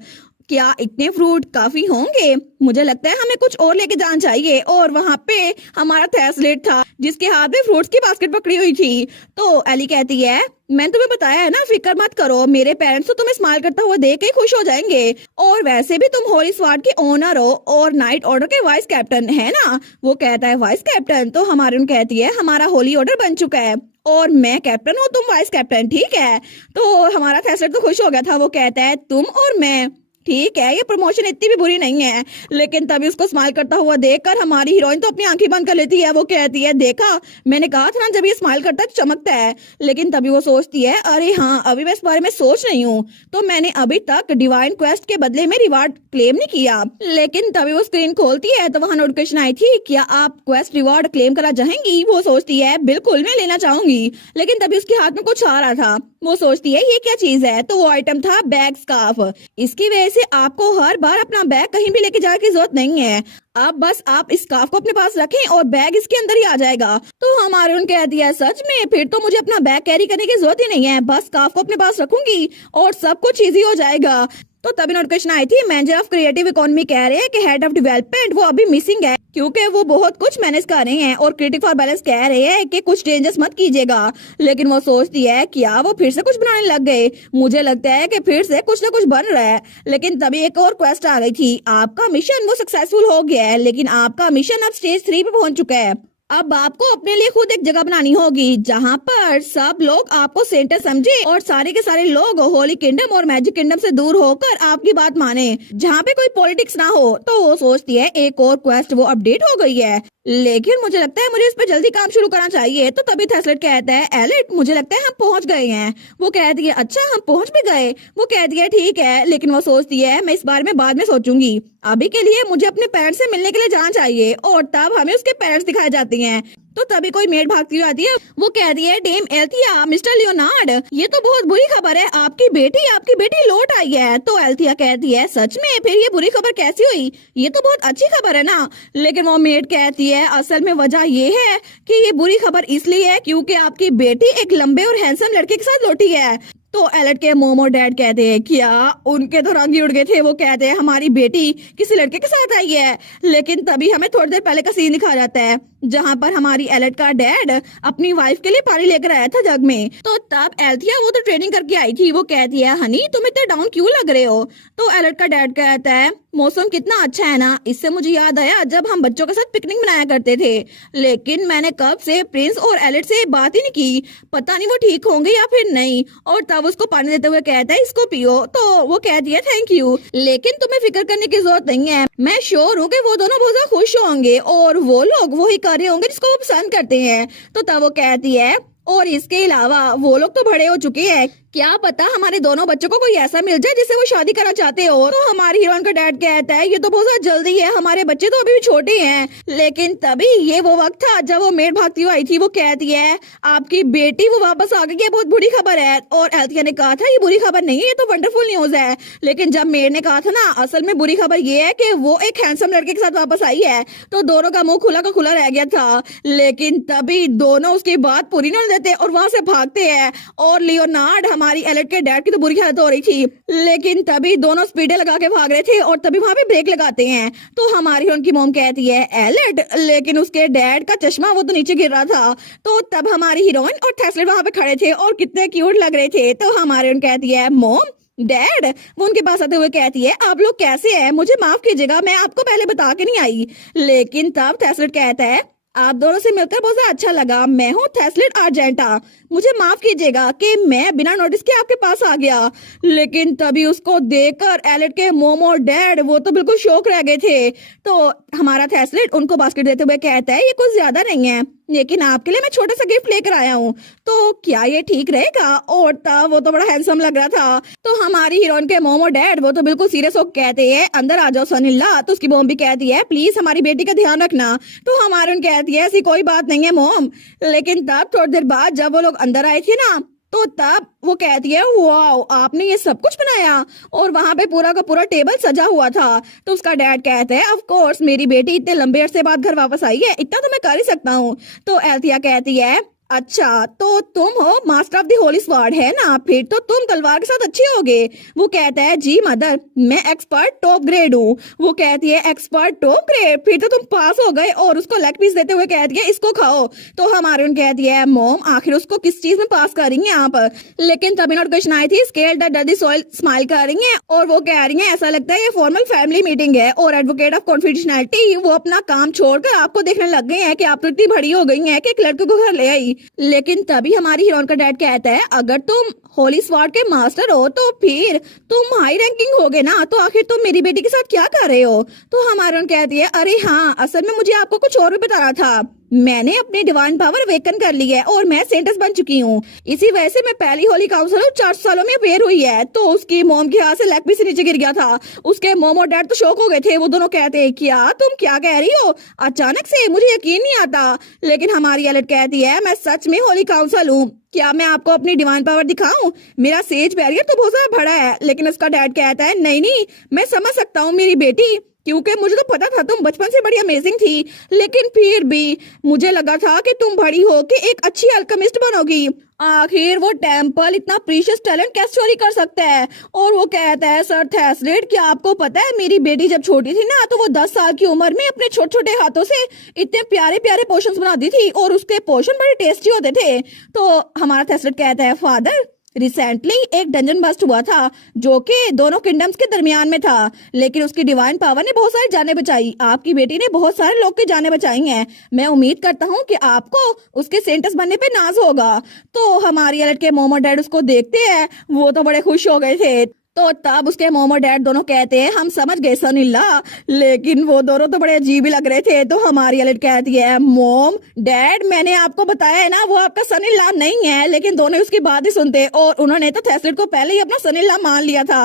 क्या इतने फ्रूट काफी होंगे? मुझे लगता है हमें कुछ और लेके जाना चाहिए। और वहाँ पे हमारा थैसलेट था जिसके हाथ में फ्रूट्स की बास्केट पकड़ी हुई थी। तो एली कहती है मैंने तुम्हें बताया है ना, फिक्र मत करो, मेरे पेरेंट्स तो तुम्हें स्माइल करता हुआ देख के खुश हो जाएंगे। और वैसे भी तुम होली स्वार्ड के ओनर हो और नाइट ऑर्डर के वाइस कैप्टन है ना। वो कहता है वाइस कैप्टन? तो हमारी कहती है हमारा होली ऑर्डर बन चुका है और मैं कैप्टन हूँ, तुम वाइस कैप्टन, ठीक है। तो हमारा थैसलेट तो खुश हो गया था, वो कहता है तुम और मैं, ठीक है ये प्रमोशन इतनी भी बुरी नहीं है। लेकिन तभी उसको स्माइल करता हुआ देखकर हमारी हीरोइन तो अपनी आंखें बंद कर लेती है। वो कहती है देखा मैंने कहा था ना जब ये स्माइल करता है चमकता है। लेकिन तभी वो सोचती है अरे हाँ अभी मैं इस बारे में सोच रही हूँ, तो मैंने अभी तक डिवाइन क्वेस्ट के बदले में रिवार्ड क्लेम नहीं किया। लेकिन तभी वो स्क्रीन खोलती है तो वहाँ नोटिफिकेशन आई थी क्या आप क्वेस्ट रिवार्ड क्लेम करना चाहेंगी? वो सोचती है बिल्कुल मैं लेना चाहूंगी। लेकिन तभी उसके हाथ में कुछ आ रहा था, वो सोचती है ये क्या चीज है? तो वो आइटम था बैग स्कार्फ। इसकी वजह से आपको हर बार अपना बैग कहीं भी लेके जाने की जरूरत नहीं है, अब बस आप इस स्कार्फ को अपने पास रखें और बैग इसके अंदर ही आ जाएगा। तो हमारे उन कह दिया सच में? फिर तो मुझे अपना बैग कैरी करने की जरूरत ही नहीं है, बस स्कार्फ को अपने पास रखूंगी और सब कुछ इजी हो जाएगा। तो तभी नोटिफिकेशन आई थी मैनेजर ऑफ क्रिएटिव इकोनॉमी कह रहे हैं कि हेड ऑफ डेवलपमेंट वो अभी मिसिंग है क्योंकि वो बहुत कुछ मैनेज कर रहे हैं और क्रिएटिव फॉर बैलेंस कह रहे हैं कि कुछ चेंजेस मत कीजिएगा। लेकिन वो सोचती है क्या वो फिर से कुछ बनाने लग गए? मुझे लगता है कि फिर से कुछ ना कुछ बन रहा है। लेकिन तभी एक और क्वेस्ट आ गई थी, आपका मिशन वो सक्सेसफुल हो गया है लेकिन आपका मिशन अब स्टेज 3 पे पहुंच चुका है। अब आपको अपने लिए खुद एक जगह बनानी होगी जहाँ पर सब लोग आपको सेंटर समझे और सारे के सारे लोग होली किंगडम और मैजिक किंगडम से दूर होकर आपकी बात माने, जहाँ पे कोई पॉलिटिक्स ना हो। तो वो सोचती है एक और क्वेस्ट वो अपडेट हो गई है, लेकिन मुझे लगता है मुझे इस पर जल्दी काम शुरू करना चाहिए। तो तभी थैसलेट कहता है एलेट मुझे लगता है हम पहुंच गए हैं। वो कहती है अच्छा हम पहुंच भी गए? वो कहती है ठीक है, लेकिन वो सोचती है मैं इस बारे में बाद में सोचूंगी, अभी के लिए मुझे अपने पेरेंट्स से मिलने के लिए जाना चाहिए। और तब हमें उसके पेरेंट्स दिखाए जाते हैं। तो तभी कोई मेड भागती हुई आती है, वो कहती है डेम एल्थिया मिस्टर लियोनार्ड ये तो बहुत बुरी खबर है, आपकी बेटी लौट आई है। तो एल्थिया कहती है सच में? फिर ये बुरी खबर कैसी हुई? ये तो बहुत अच्छी खबर है ना। लेकिन वो मेड कहती है असल में वजह ये है कि ये बुरी खबर इसलिए है क्योंकि आपकी बेटी एक लंबे और हैंडसम लड़के के साथ लौटी है। तो एलेट के मोम और डैड कहते हैं क्या उनके तो रंग ही उड़ गए थे। वो कहते हैं हमारी बेटी किसी लड़के के साथ आई है। लेकिन तभी हमें थोड़ी देर पहले का सीन दिखाया जाता है जहां पर हमारी एलेट का डैड अपनी वाइफ के लिए पानी लेकर आया था जग में। तो तब एल्थिया वो तो ट्रेनिंग करके आई थी, वो कहती है हनी तुम इतने डाउन क्यों लग रहे हो। तो एलेट का डैड कहता है मौसम कितना अच्छा है ना, इससे मुझे याद आया जब हम बच्चों के साथ पिकनिक मनाया करते थे। लेकिन मैंने कब से प्रिंस और एलेट से बात ही नहीं की, पता नहीं वो ठीक होंगे या फिर नहीं। और तब उसको पानी देते हुए कहता है इसको पियो। तो वो कहती है थैंक यू, लेकिन तुम्हें फिक्र करने की जरूरत नहीं है, मैं श्योर हूँ कि वो दोनों बहुत ज्यादा खुश होंगे और वो लोग वही कर रहे होंगे जिसको वो पसंद करते हैं। तो तब वो कहती है और इसके अलावा वो लोग तो बड़े हो चुके हैं, क्या पता हमारे दोनों बच्चों को कोई ऐसा मिल जाए जिससे वो शादी करना चाहते हो। तो हमारी हीरोइन का डैड कहता है ये तो बहुत ज्यादा जल्दी है, हमारे बच्चे तो अभी भी छोटे हैं। लेकिन तभी ये वो वक्त था जब वो मेड भागती हुई आई थी। वो कहती है आपकी बेटी वो वापस आ गई है, बहुत बुरी खबर है। और एल्थिया ने कहा था ये बुरी खबर नहीं है, ये तो वंडरफुल न्यूज है। लेकिन जब मेड ने कहा था ना असल में बुरी खबर ये है कि वो एक हैंडसम लड़के के साथ वापस आई है, तो दोनों का मुंह खुला का खुला रह गया था। लेकिन तभी दोनों उसकी बात पूरी नहीं देते और वहां से भागते हैं। और लियोनार्ड हमारी एलेट के डैड की तो बुरी हालत हो रही थी, लेकिन तभी दोनों स्पीडे लगा के भाग रहे थे और तभी वहां पे ब्रेक लगाते हैं। तो हमारी उनकी मॉम कहती है एलेट, लेकिन उसके डैड का चश्मा वो तो नीचे गिर रहा था। तो तब हमारी हीरोइन और थेस्लेट वहां पे खड़े थे और कितने क्यूट लग रहे थे। तो हमारी उन कहती है मॉम डैड, वो उनके पास आते हुए कहती है आप लोग कैसे हैं, मुझे माफ कीजिएगा मैं आपको पहले बता के नहीं आई। लेकिन तब थेस्लेट कहता है आप दोनों से मिलकर बहुत ज्यादा अच्छा लगा, मैं हूँ थेस्लेट आर्जेंटा, मुझे माफ कीजिएगा कि मैं बिना नोटिस के आपके पास आ गया। लेकिन तभी उसको देखकर एलेट के मोम और डैड वो तो बिल्कुल शौक रह गए थे। तो हमारा थेस्लेट उनको बास्केट देते हुए कहता है ये कुछ ज्यादा नहीं है, लेकिन आपके लिए मैं छोटा सा गिफ्ट लेकर आया हूँ, तो क्या ये ठीक रहेगा। और तब वो तो बड़ा हैंडसम लग रहा था। तो हमारी हीरोइन के मोम और डैड वो तो बिल्कुल सीरियस होकर कहते हैं अंदर आ जाओ सनिल्ला। तो उसकी मोम भी कहती है प्लीज हमारी बेटी का ध्यान रखना। तो हमारी उन कहती है ऐसी कोई बात नहीं है मोम। लेकिन तब थोड़ी देर बाद जब वो लोग अंदर आए थे ना, तो तब वो कहती है वाओ आपने ये सब कुछ बनाया, और वहां पे पूरा का पूरा टेबल सजा हुआ था। तो उसका डैड कहता है ऑफ कोर्स मेरी बेटी इतने लंबे अरसे बाद घर वापस आई है, इतना तो मैं कर ही सकता हूँ। तो एल्थिया कहती है अच्छा तो तुम हो master of the Holi sword है ना, फिर तो तुम तलवार के साथ अच्छे होगे। वो कहता है जी मदर मैं एक्सपर्ट टॉप ग्रेड हूँ। वो कहती है एक्सपर्ट टॉप ग्रेड, फिर तो तुम पास हो गए। और उसको लेग पीस देते हुए कहती है इसको खाओ। तो हमारी उन कहती है मोम आखिर उसको किस चीज में पास कर रही हैं आप। लेकिन तभी नोटिफिकेशन आई थी scale the dirty soil smile कर रही है और वो कह रही है ऐसा लगता है ये फॉर्मल फैमिली मीटिंग है और एडवोकेट ऑफ कॉन्फिडेंशियलिटी वो अपना काम छोड़कर आपको देखने लग गए हैं कि आप तो इतनी बड़ी हो गई हैं कि एक लड़के को घर ले आई। लेकिन तभी हमारी हीरोइन का डैड कहता है अगर तुम होली स्वॉर्ड के मास्टर हो तो फिर तुम हाई रैंकिंग होगे ना, तो आखिर तुम मेरी बेटी के साथ क्या कर रहे हो। तो हमारी हीरोइन कहती है अरे हाँ असल में मुझे आपको कुछ और भी बताना था, मैंने अपनी डिवाइन पावर वेकन कर ली है और मैं सेंटस बन चुकी हूँ। इसी वजह से मैं पहली होली काउंसिल 4 सालों में अपेयर हुई है। तो उसकी मोम के हाथ से लेग पीस नीचे गिर गया था। उसके मोम और डैड तो शौक हो गए थे। वो दोनों कहते हैं क्या तुम क्या कह रही हो, अचानक से मुझे यकीन नहीं आता। लेकिन हमारी एलेट कहती है मैं सच में होली काउंसिल हूँ, क्या मैं आपको अपनी डिवाइन पावर दिखाऊं, मेरा सेज बैरियर तो बहुत ज्यादा बड़ा है। लेकिन उसका डैड कहता है नहीं नहीं मैं समझ सकता हूँ मेरी बेटी, क्योंकि मुझे तो पता था तुम बचपन से बड़ी अमेजिंग थी, लेकिन फिर भी मुझे लगा था कि तुम बड़ी हो के एक अच्छी अल्केमिस्ट बनोगी। आखिर वो टेम्पल इतना प्रीशियस टैलेंट कैसे चोरी कर सकता है। और वो कहता है सर थेस्लेट क्या आपको पता है मेरी बेटी जब छोटी थी ना तो वो 10 साल की उम्र में अपने छोटे छोटे हाथों से इतने प्यारे प्यारे पोशंस बनाती थी और उसके पोशन बड़े टेस्टी होते थे। तो हमारा थेस्लेट कहता है फादर रिसेंटली एक डंजन बस्ट हुआ था जो कि दोनों किंगडम्स के दरमियान में था, लेकिन उसकी डिवाइन पावर ने बहुत सारी जानें बचाई। आपकी बेटी ने बहुत सारे लोग की जानें बचाई हैं। मैं उम्मीद करता हूँ कि आपको उसके सेंटस बनने पे नाज होगा। तो हमारी एलेट के मोम और डैड उसको देखते हैं, वो तो बड़े खुश हो गए थे। तो तब उसके मोम और डैड दोनों कहते हैं हम समझ गए सनिल्ला, लेकिन वो दोनों तो बड़े अजीब ही लग रहे थे। तो हमारी एलेट कहती है मोम डैड मैंने आपको बताया है ना वो आपका सनिल्ला नहीं है। लेकिन दोनों उसकी बात ही सुनते और उन्होंने तो थेस्लेट को पहले ही अपना सनिल्ला मान लिया था।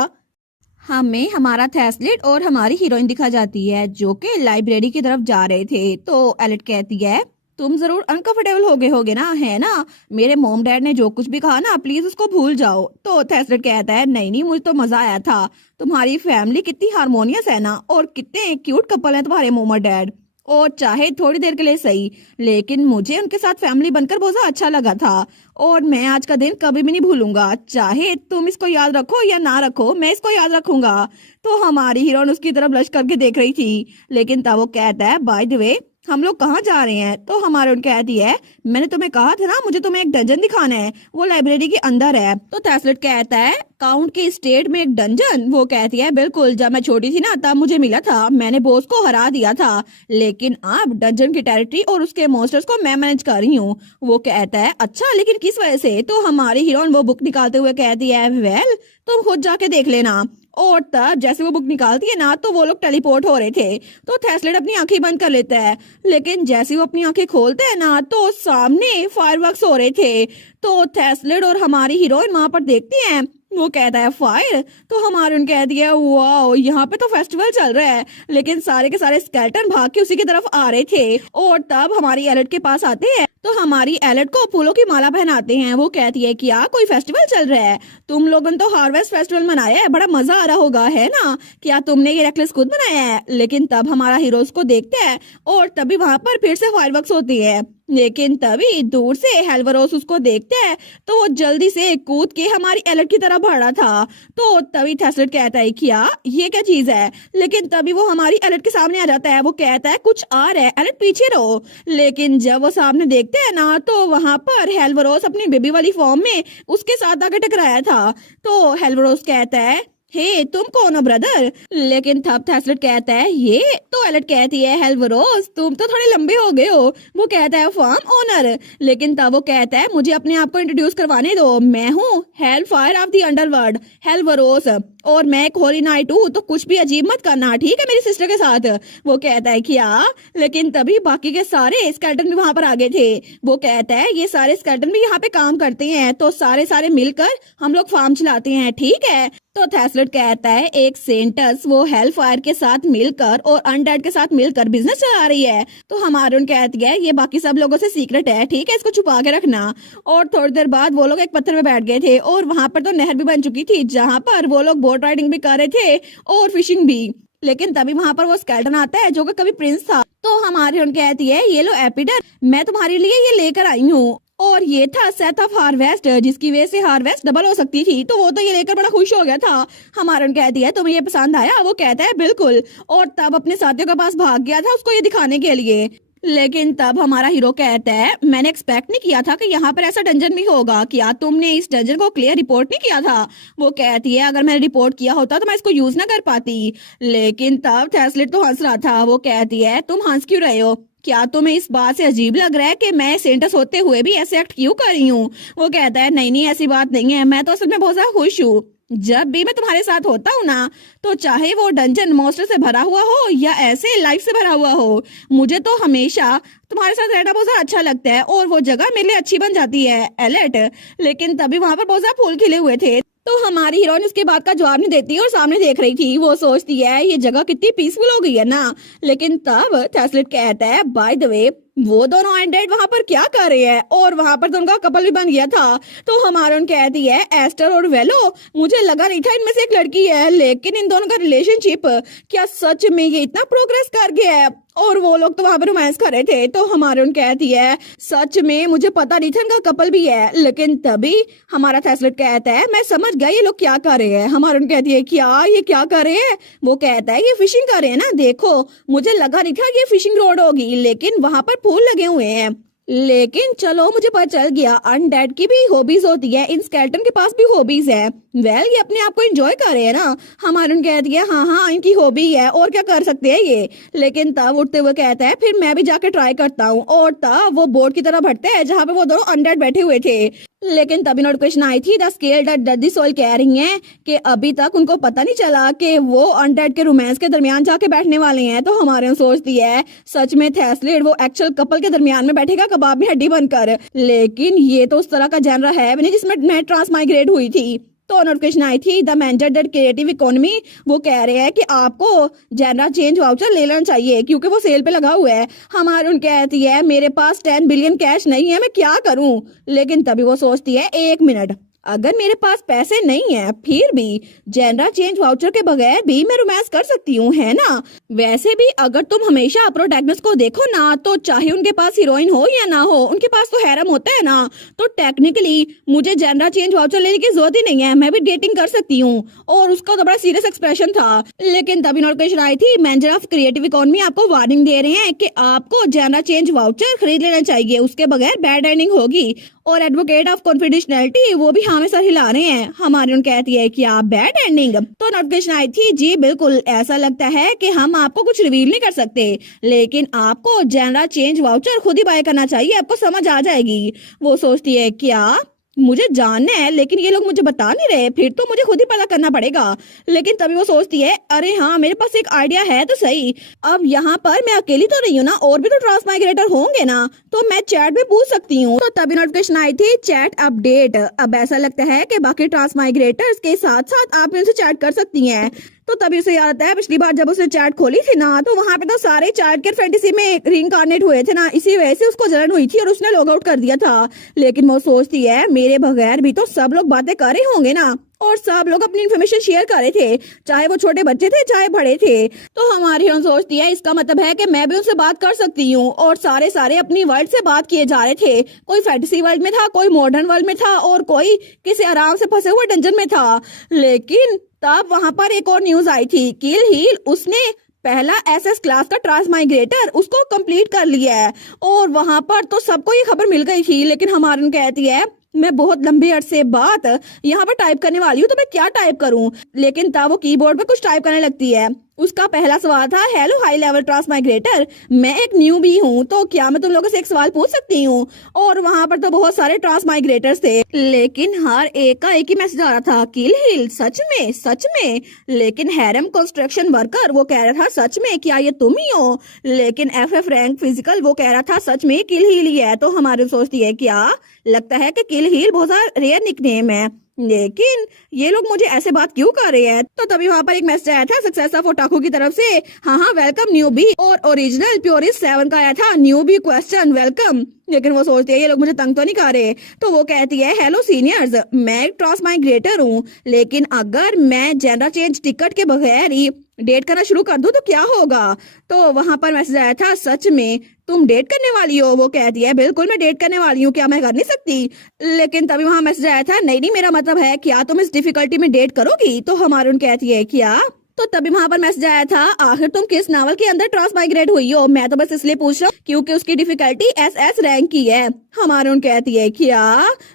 हमें हमारा थेस्लेट और हमारी हीरोइन दिखा जाती है जो कि लाइब्रेरी की तरफ जा रहे थे। तो एलेट कहती है तुम जरूर अनकंफर्टेबल हो गए होगे ना, है ना, मेरे मोम डैड ने जो कुछ भी कहा ना प्लीज उसको भूल जाओ। तो थेस्लेट कहता है नहीं नहीं मुझे तो मजा आया था, तुम्हारी फैमिली कितनी हारमोनियस है ना और कितने क्यूट कपल हैं तुम्हारे मोम और डैड। और चाहे थोड़ी देर के लिए सही, लेकिन मुझे उनके साथ फैमिली बनकर बहुत ज्यादा अच्छा लगा था और मैं आज का दिन कभी भी नहीं भूलूंगा। चाहे तुम इसको याद रखो या ना रखो, मैं इसको याद रखूंगा। तो हमारी हीरोइन उसकी तरफ ब्लश करके देख रही थी, लेकिन तब वो कहता है बाय द वे हम लोग कहाँ जा रहे हैं? तो हमारे उन कहती है मैंने तुम्हें कहा था ना मुझे तुम्हें एक डंजन दिखाना है, वो लाइब्रेरी के अंदर है। तो थैसलेट कहता है काउंट के स्टेट में एक डंजन? वो कहती है बिल्कुल, जब मैं छोटी थी ना तब मुझे मिला था, मैंने बॉस को हरा दिया था, लेकिन अब डंजन की टेरिटरी और उसके मॉन्स्टर्स को मैं मैनेज कर रही हूँ। वो कहता है अच्छा, लेकिन किस वजह से? तो हमारी हीरोइन वो बुक निकालते हुए कहती है वेल तुम खुद जाके देख लेना। और तब जैसे वो बुक निकालती है ना तो वो लोग टेलीपोर्ट हो रहे थे। तो थैसलेट अपनी आंखें बंद कर लेता है, लेकिन जैसे वो अपनी आंखें खोलते हैं ना तो सामने फायरवर्क्स हो रहे थे। तो थैसलेट और हमारी हीरोइन वहां पर देखती हैं। वो कहता है फायर? तो हमारे उन कहती है वाओ यहाँ पे तो फेस्टिवल चल रहा है, लेकिन सारे के सारे स्केलेटन भाग के उसी की तरफ आ रहे थे। और तब हमारी एलेट के पास आते हैं तो हमारी एलेट को फूलों की माला पहनाते हैं। वो कहती है क्या कोई फेस्टिवल चल रहा है? तुम लोगों ने तो हार्वेस्ट फेस्टिवल मनाया है, बड़ा मजा आ रहा होगा है ना? क्या तुमने ये नेकलेस खुद बनाया है? लेकिन तब हमारा हीरो उसको देखता है और तभी वहां पर फिर से फायरवर्क्स होती है, लेकिन तभी दूर से हेल्वरोस उसको देखता है तो वो जल्दी से कूद के हमारी एलेट की तरफ बढ़ा था। तो तभी थैसलेट कहता है क्या ये क्या चीज है? लेकिन तभी वो हमारी एलेट के सामने आ जाता है। वो कहता है कुछ आ रहा है, एलेट पीछे रहो। लेकिन जब वो सामने देखते हैं ना तो वहां पर हेल्वरोस अपनी बेबी वाली फॉर्म में उसके साथ आके टकराया था। तो हेल्वरोस कहता है हे तुम कौन हो ब्रदर? लेकिन तब थैसलेट कहता है ये। तो एलेट कहती है हेल्वरोस तुम तो थोड़े लंबे हो गए हो। वो कहता है फार्म ओनर। लेकिन तब वो कहता है मुझे अपने आप को इंट्रोड्यूस करवाने दो, मैं हूँ hell fire of the underworld हेल्वरोस, और मैं एक होली नाइट हूँ, तो कुछ भी अजीब मत करना ठीक है मेरी सिस्टर के साथ। वो कहता है क्या? लेकिन तभी बाकी के सारे स्केलेटन भी वहां पर आ गए थे। वो कहता है ये सारे स्केलेटन भी यहाँ पे काम करते हैं, तो सारे सारे मिलकर हम लोग फार्म चलाते हैं ठीक है। तो थैसलेट कहता है एक सेंटस वो हेल फायर के साथ मिलकर और अनडेड के साथ मिलकर बिजनेस चला रही है। तो हमारे उन कहती है ये बाकी सब लोगों से सीक्रेट है ठीक है, इसको छुपा के रखना। और थोड़ी देर बाद वो लोग एक पत्थर पे बैठ गए थे और वहां पर तो नहर भी बन चुकी थी जहां पर वो लोग बोट राइडिंग भी कर रहे थे और फिशिंग भी। लेकिन तभी वहां पर वो स्केलेटन आता है जो कि कभी प्रिंस था। तो हमारी उन कहती है ये लो एपिडर, मैं तुम्हारे लिए ये लेकर आई हूँ, और ये था सेथ ऑफ हार्वेस्ट जिसकी वजह से हार्वेस्ट डबल हो सकती थी। तो वो तो ये लेकर बड़ा खुश हो गया था। हमारा कहती है तुम्हें ये पसंद आया? वो कहता है बिल्कुल, और तब अपने साथियों के पास भाग गया था उसको ये दिखाने के लिए। लेकिन तब हमारा हीरो कहता है मैंने एक्सपेक्ट नहीं किया था कि यहाँ पर ऐसा डंजन भी होगा, क्या तुमने इस डंजन को क्लियर रिपोर्ट नहीं किया था? वो कहती है अगर मैंने रिपोर्ट किया होता तो मैं इसको यूज ना कर पाती। लेकिन तब थैसलेट तो हंस रहा था। वो कहती है तुम हंस क्यों रहे हो? क्या तुम्हें इस बात से अजीब लग रहा है कि मैं सेंटस होते हुए भी ऐसे एक्ट क्यों कर रही हूँ? वो कहता है नहीं नहीं ऐसी बात नहीं है, मैं तो असल में बहुत ज्यादा खुश हूँ। जब भी मैं तुम्हारे साथ होता हूँ ना तो चाहे वो डंजन मॉन्स्टर से भरा हुआ हो या ऐसे लाइफ से भरा हुआ हो, मुझे तो हमेशा तुम्हारे साथ रहना बहुत ज्यादा अच्छा लगता है और वो जगह मेरे लिए अच्छी बन जाती है एलेट। लेकिन तभी वहां पर बहुत ज्यादा फूल खिले हुए थे। तो हमारी हीरोइन उसके बाद का जवाब नहीं देती और सामने देख रही थी। वो सोचती है ये जगह कितनी पीसफुल हो गई है ना। लेकिन तब थैसलेट कहता है बाय द वे वो दोनों अनडेड वहां पर क्या कर रहे हैं? और वहां पर तो उनका कपल भी बन गया था। तो हमारा उन कहती है एस्टर और वेलो, मुझे लगा नहीं था इनमें से एक लड़की है, लेकिन इन दोनों का रिलेशनशिप क्या सच में ये इतना प्रोग्रेस कर गया है? और वो लोग तो वहां पर रोमांस कर रहे थे। तो हमारे उन कहती है सच में मुझे पता नहीं था इनका कपल भी है। लेकिन तभी हमारा थैसलेट कहता है मैं समझ गया ये लोग क्या कर रहे हैं। हमारे उन कहती है क्या ये क्या कर रहे हैं? वो कहता है ये फिशिंग कर रहे हैं ना, देखो मुझे लगा नहीं था ये फिशिंग रोड होगी, लेकिन वहां पर फूल लगे हुए हैं। लेकिन चलो मुझे पता चल गया अनडेड की भी हॉबीज होती है, इन स्केलेटन के पास भी हॉबीज है। वेल ये अपने आप को एंजॉय कर रहे हैं ना। हमारे कहती है हाँ हाँ इनकी हॉबी है और क्या कर सकते हैं ये। लेकिन तब उठते हुए कहता है फिर मैं भी जाके ट्राई करता हूँ। और तब वो बोर्ड की तरफ बढ़ते हैं जहाँ पे वो दोनों अनडेड बैठे हुए थे। लेकिन तभी नोटिफिकेशन आई थी द स्केल्ड डडी सोल कह रही हैं कि अभी तक उनको पता नहीं चला कि वो अनडेड के रोमांस के दरमियान जाके बैठने वाले हैं। तो हमारे सोचती है सच में थैसलेट वो एक्चुअल कपल के दरमियान में बैठेगा कबाब में हड्डी बनकर। लेकिन ये तो उस तरह का जानरा है भी नहीं जिसमें मैं ट्रांसमाइग्रेट हुई थी। तो नोटिफिकेशन आई थी द मैनेजर क्रिएटिव इकोनॉमी, वो कह रहे हैं कि आपको जनरल चेंज वाउचर ले लेना चाहिए क्योंकि वो सेल पे लगा हुआ है। हमारी उन कहती है मेरे पास 10 बिलियन कैश नहीं है, मैं क्या करूं? लेकिन तभी वो सोचती है 1 मिनट अगर मेरे पास पैसे नहीं है फिर भी जेंडर चेंज वाउचर के बगैर भी मैं रोमांस कर सकती हूँ, है ना। वैसे भी अगर तुम हमेशा प्रोटैगनिस्ट को देखो ना, तो चाहे उनके पास हीरोइन हो या ना हो, उनके पास तो हैरम होता है ना। तो टेक्निकली मुझे जेंडर चेंज वाउचर लेने की जरूरत ही नहीं है, मैं भी डेटिंग कर सकती हूँ। और उसका तो बड़ा सीरियस एक्सप्रेशन था। लेकिन तभी नोटिफिकेशन आई थी, मैनेजर ऑफ क्रिएटिव इकोनॉमी आपको वार्निंग दे रहे हैं कि आपको जेंडर चेंज वाउचर खरीद लेना चाहिए, उसके बगैर बैड एंडिंग होगी। और एडवोकेट ऑफ कॉन्फिडेंशियलिटी वो भी हमें सर हिला रहे हैं। हमारी उन कहती है कि आप बैड एंडिंग। तो नोटिफिकेशन आई थी, जी बिल्कुल, ऐसा लगता है कि हम आपको कुछ रिवील नहीं कर सकते, लेकिन आपको जेंडर चेंज वाउचर खुद ही बाय करना चाहिए, आपको समझ आ जाएगी। वो सोचती है क्या मुझे जानना है, लेकिन ये लोग मुझे बता नहीं रहे, फिर तो मुझे खुद ही पता करना पड़ेगा। लेकिन तभी वो सोचती है, अरे हाँ मेरे पास एक आइडिया है तो सही। अब यहाँ पर मैं अकेली तो नहीं हूँ ना, और भी तो ट्रांसमाइग्रेटर होंगे ना, तो मैं चैट में पूछ सकती हूँ। तो तभी नोटिफिकेशन आई थी, चैट अपडेट। अब ऐसा लगता है कि बाकी ट्रांसमाइग्रेटर्स के साथ साथ आप उनसे चैट कर सकती हैं। तो तभी उसे याद आता है, पिछली बार जब उसने चैट खोली थी ना, तो वहां पे तो सारे चैट के फैंटेसी में रीइंकार्नेट हुए थे ना, इसी वजह से उसको जलन हुई थी और उसने लॉग आउट कर दिया था। लेकिन वो सोचती है, मेरे बगैर भी तो सब लोग बातें कर रहे होंगे ना, और सब लोग अपनी इन्फॉर्मेशन शेयर कर रहे थे, चाहे वो छोटे बच्चे थे चाहे बड़े थे। तो हमारी हम सोचती है, इसका मतलब है कि मैं भी उनसे बात कर सकती हूँ। और सारे अपनी वर्ल्ड से बात किए जा रहे थे, कोई फैंटेसी वर्ल्ड में था, कोई मॉडर्न वर्ल्ड में था, और कोई किसी आराम से फंसे हुए डंजन में था। लेकिन तब वहां पर एक और न्यूज आई थी, किल हील उसने पहला एसएस क्लास का ट्रांसमाइग्रेटर उसको कंप्लीट कर लिया है। और वहां पर तो सबको ये खबर मिल गई थी। लेकिन हमारन कहती है, मैं बहुत लंबे अरसे बात यहाँ पर टाइप करने वाली हूँ, तो मैं क्या टाइप करूँ। लेकिन तब वो कीबोर्ड पे कुछ टाइप करने लगती है। उसका पहला सवाल था, हेलो हाई लेवल ट्रांसमाइग्रेटर, मैं एक न्यू भी हूँ, तो क्या मैं तुम लोगों से एक सवाल पूछ सकती हूँ। और वहां पर तो बहुत सारे ट्रांसमाइग्रेटर्स थे, लेकिन हर एक का एक ही मैसेज आ रहा था, किल हिल, सच में सच में। लेकिन हैरम कंस्ट्रक्शन वर्कर वो कह रहा था, सच में क्या ये तुम ही हो। लेकिन एफएफ रैंक फिजिकल वो कह रहा था, सच में किल हिल ही है। तो हमारी सोचती है, क्या लगता है कि किल हिल बहुत सारा रेयर निकनेम है, लेकिन ये लोग मुझे ऐसे बात क्यों कर रहे हैं। तो तभी वहाँ पर एक मैसेज आया था सक्सेस ऑफ ओटाकू की तरफ से, हाँ वेलकम न्यूबी। और ओरिजिनल प्योरिस्ट 7 का आया था, न्यूबी क्वेश्चन वेलकम। लेकिन वो सोचती है, ये लोग मुझे तंग तो नहीं कर रहे। तो वो कहती है, हेलो सीनियर्स, मैं ट्रांसमाइग्रेटर हूँ, लेकिन अगर मैं जेंडर चेंज टिकट के बगैर ही डेट करना शुरू कर दूं तो क्या होगा। तो वहां पर मैसेज आया था, सच में तुम डेट करने वाली हो। वो कहती है, बिल्कुल मैं डेट करने वाली हूँ, क्या मैं कर नहीं सकती। लेकिन तभी वहां मैसेज आया था, नहीं मेरा मतलब है, क्या तुम इस डिफिकल्टी में डेट करोगी। तो हमारी उन कहती है, क्या। तो तभी वहां पर मैसेज आया था, आखिर तुम किस नावल के अंदर ट्रांसमाइग्रेट हुई हो। मैं तो बस इसलिए पूछ रहा हूँ क्योंकि उसकी डिफिकल्टी एसएस रैंक की है। हमारे उन कहती है, क्या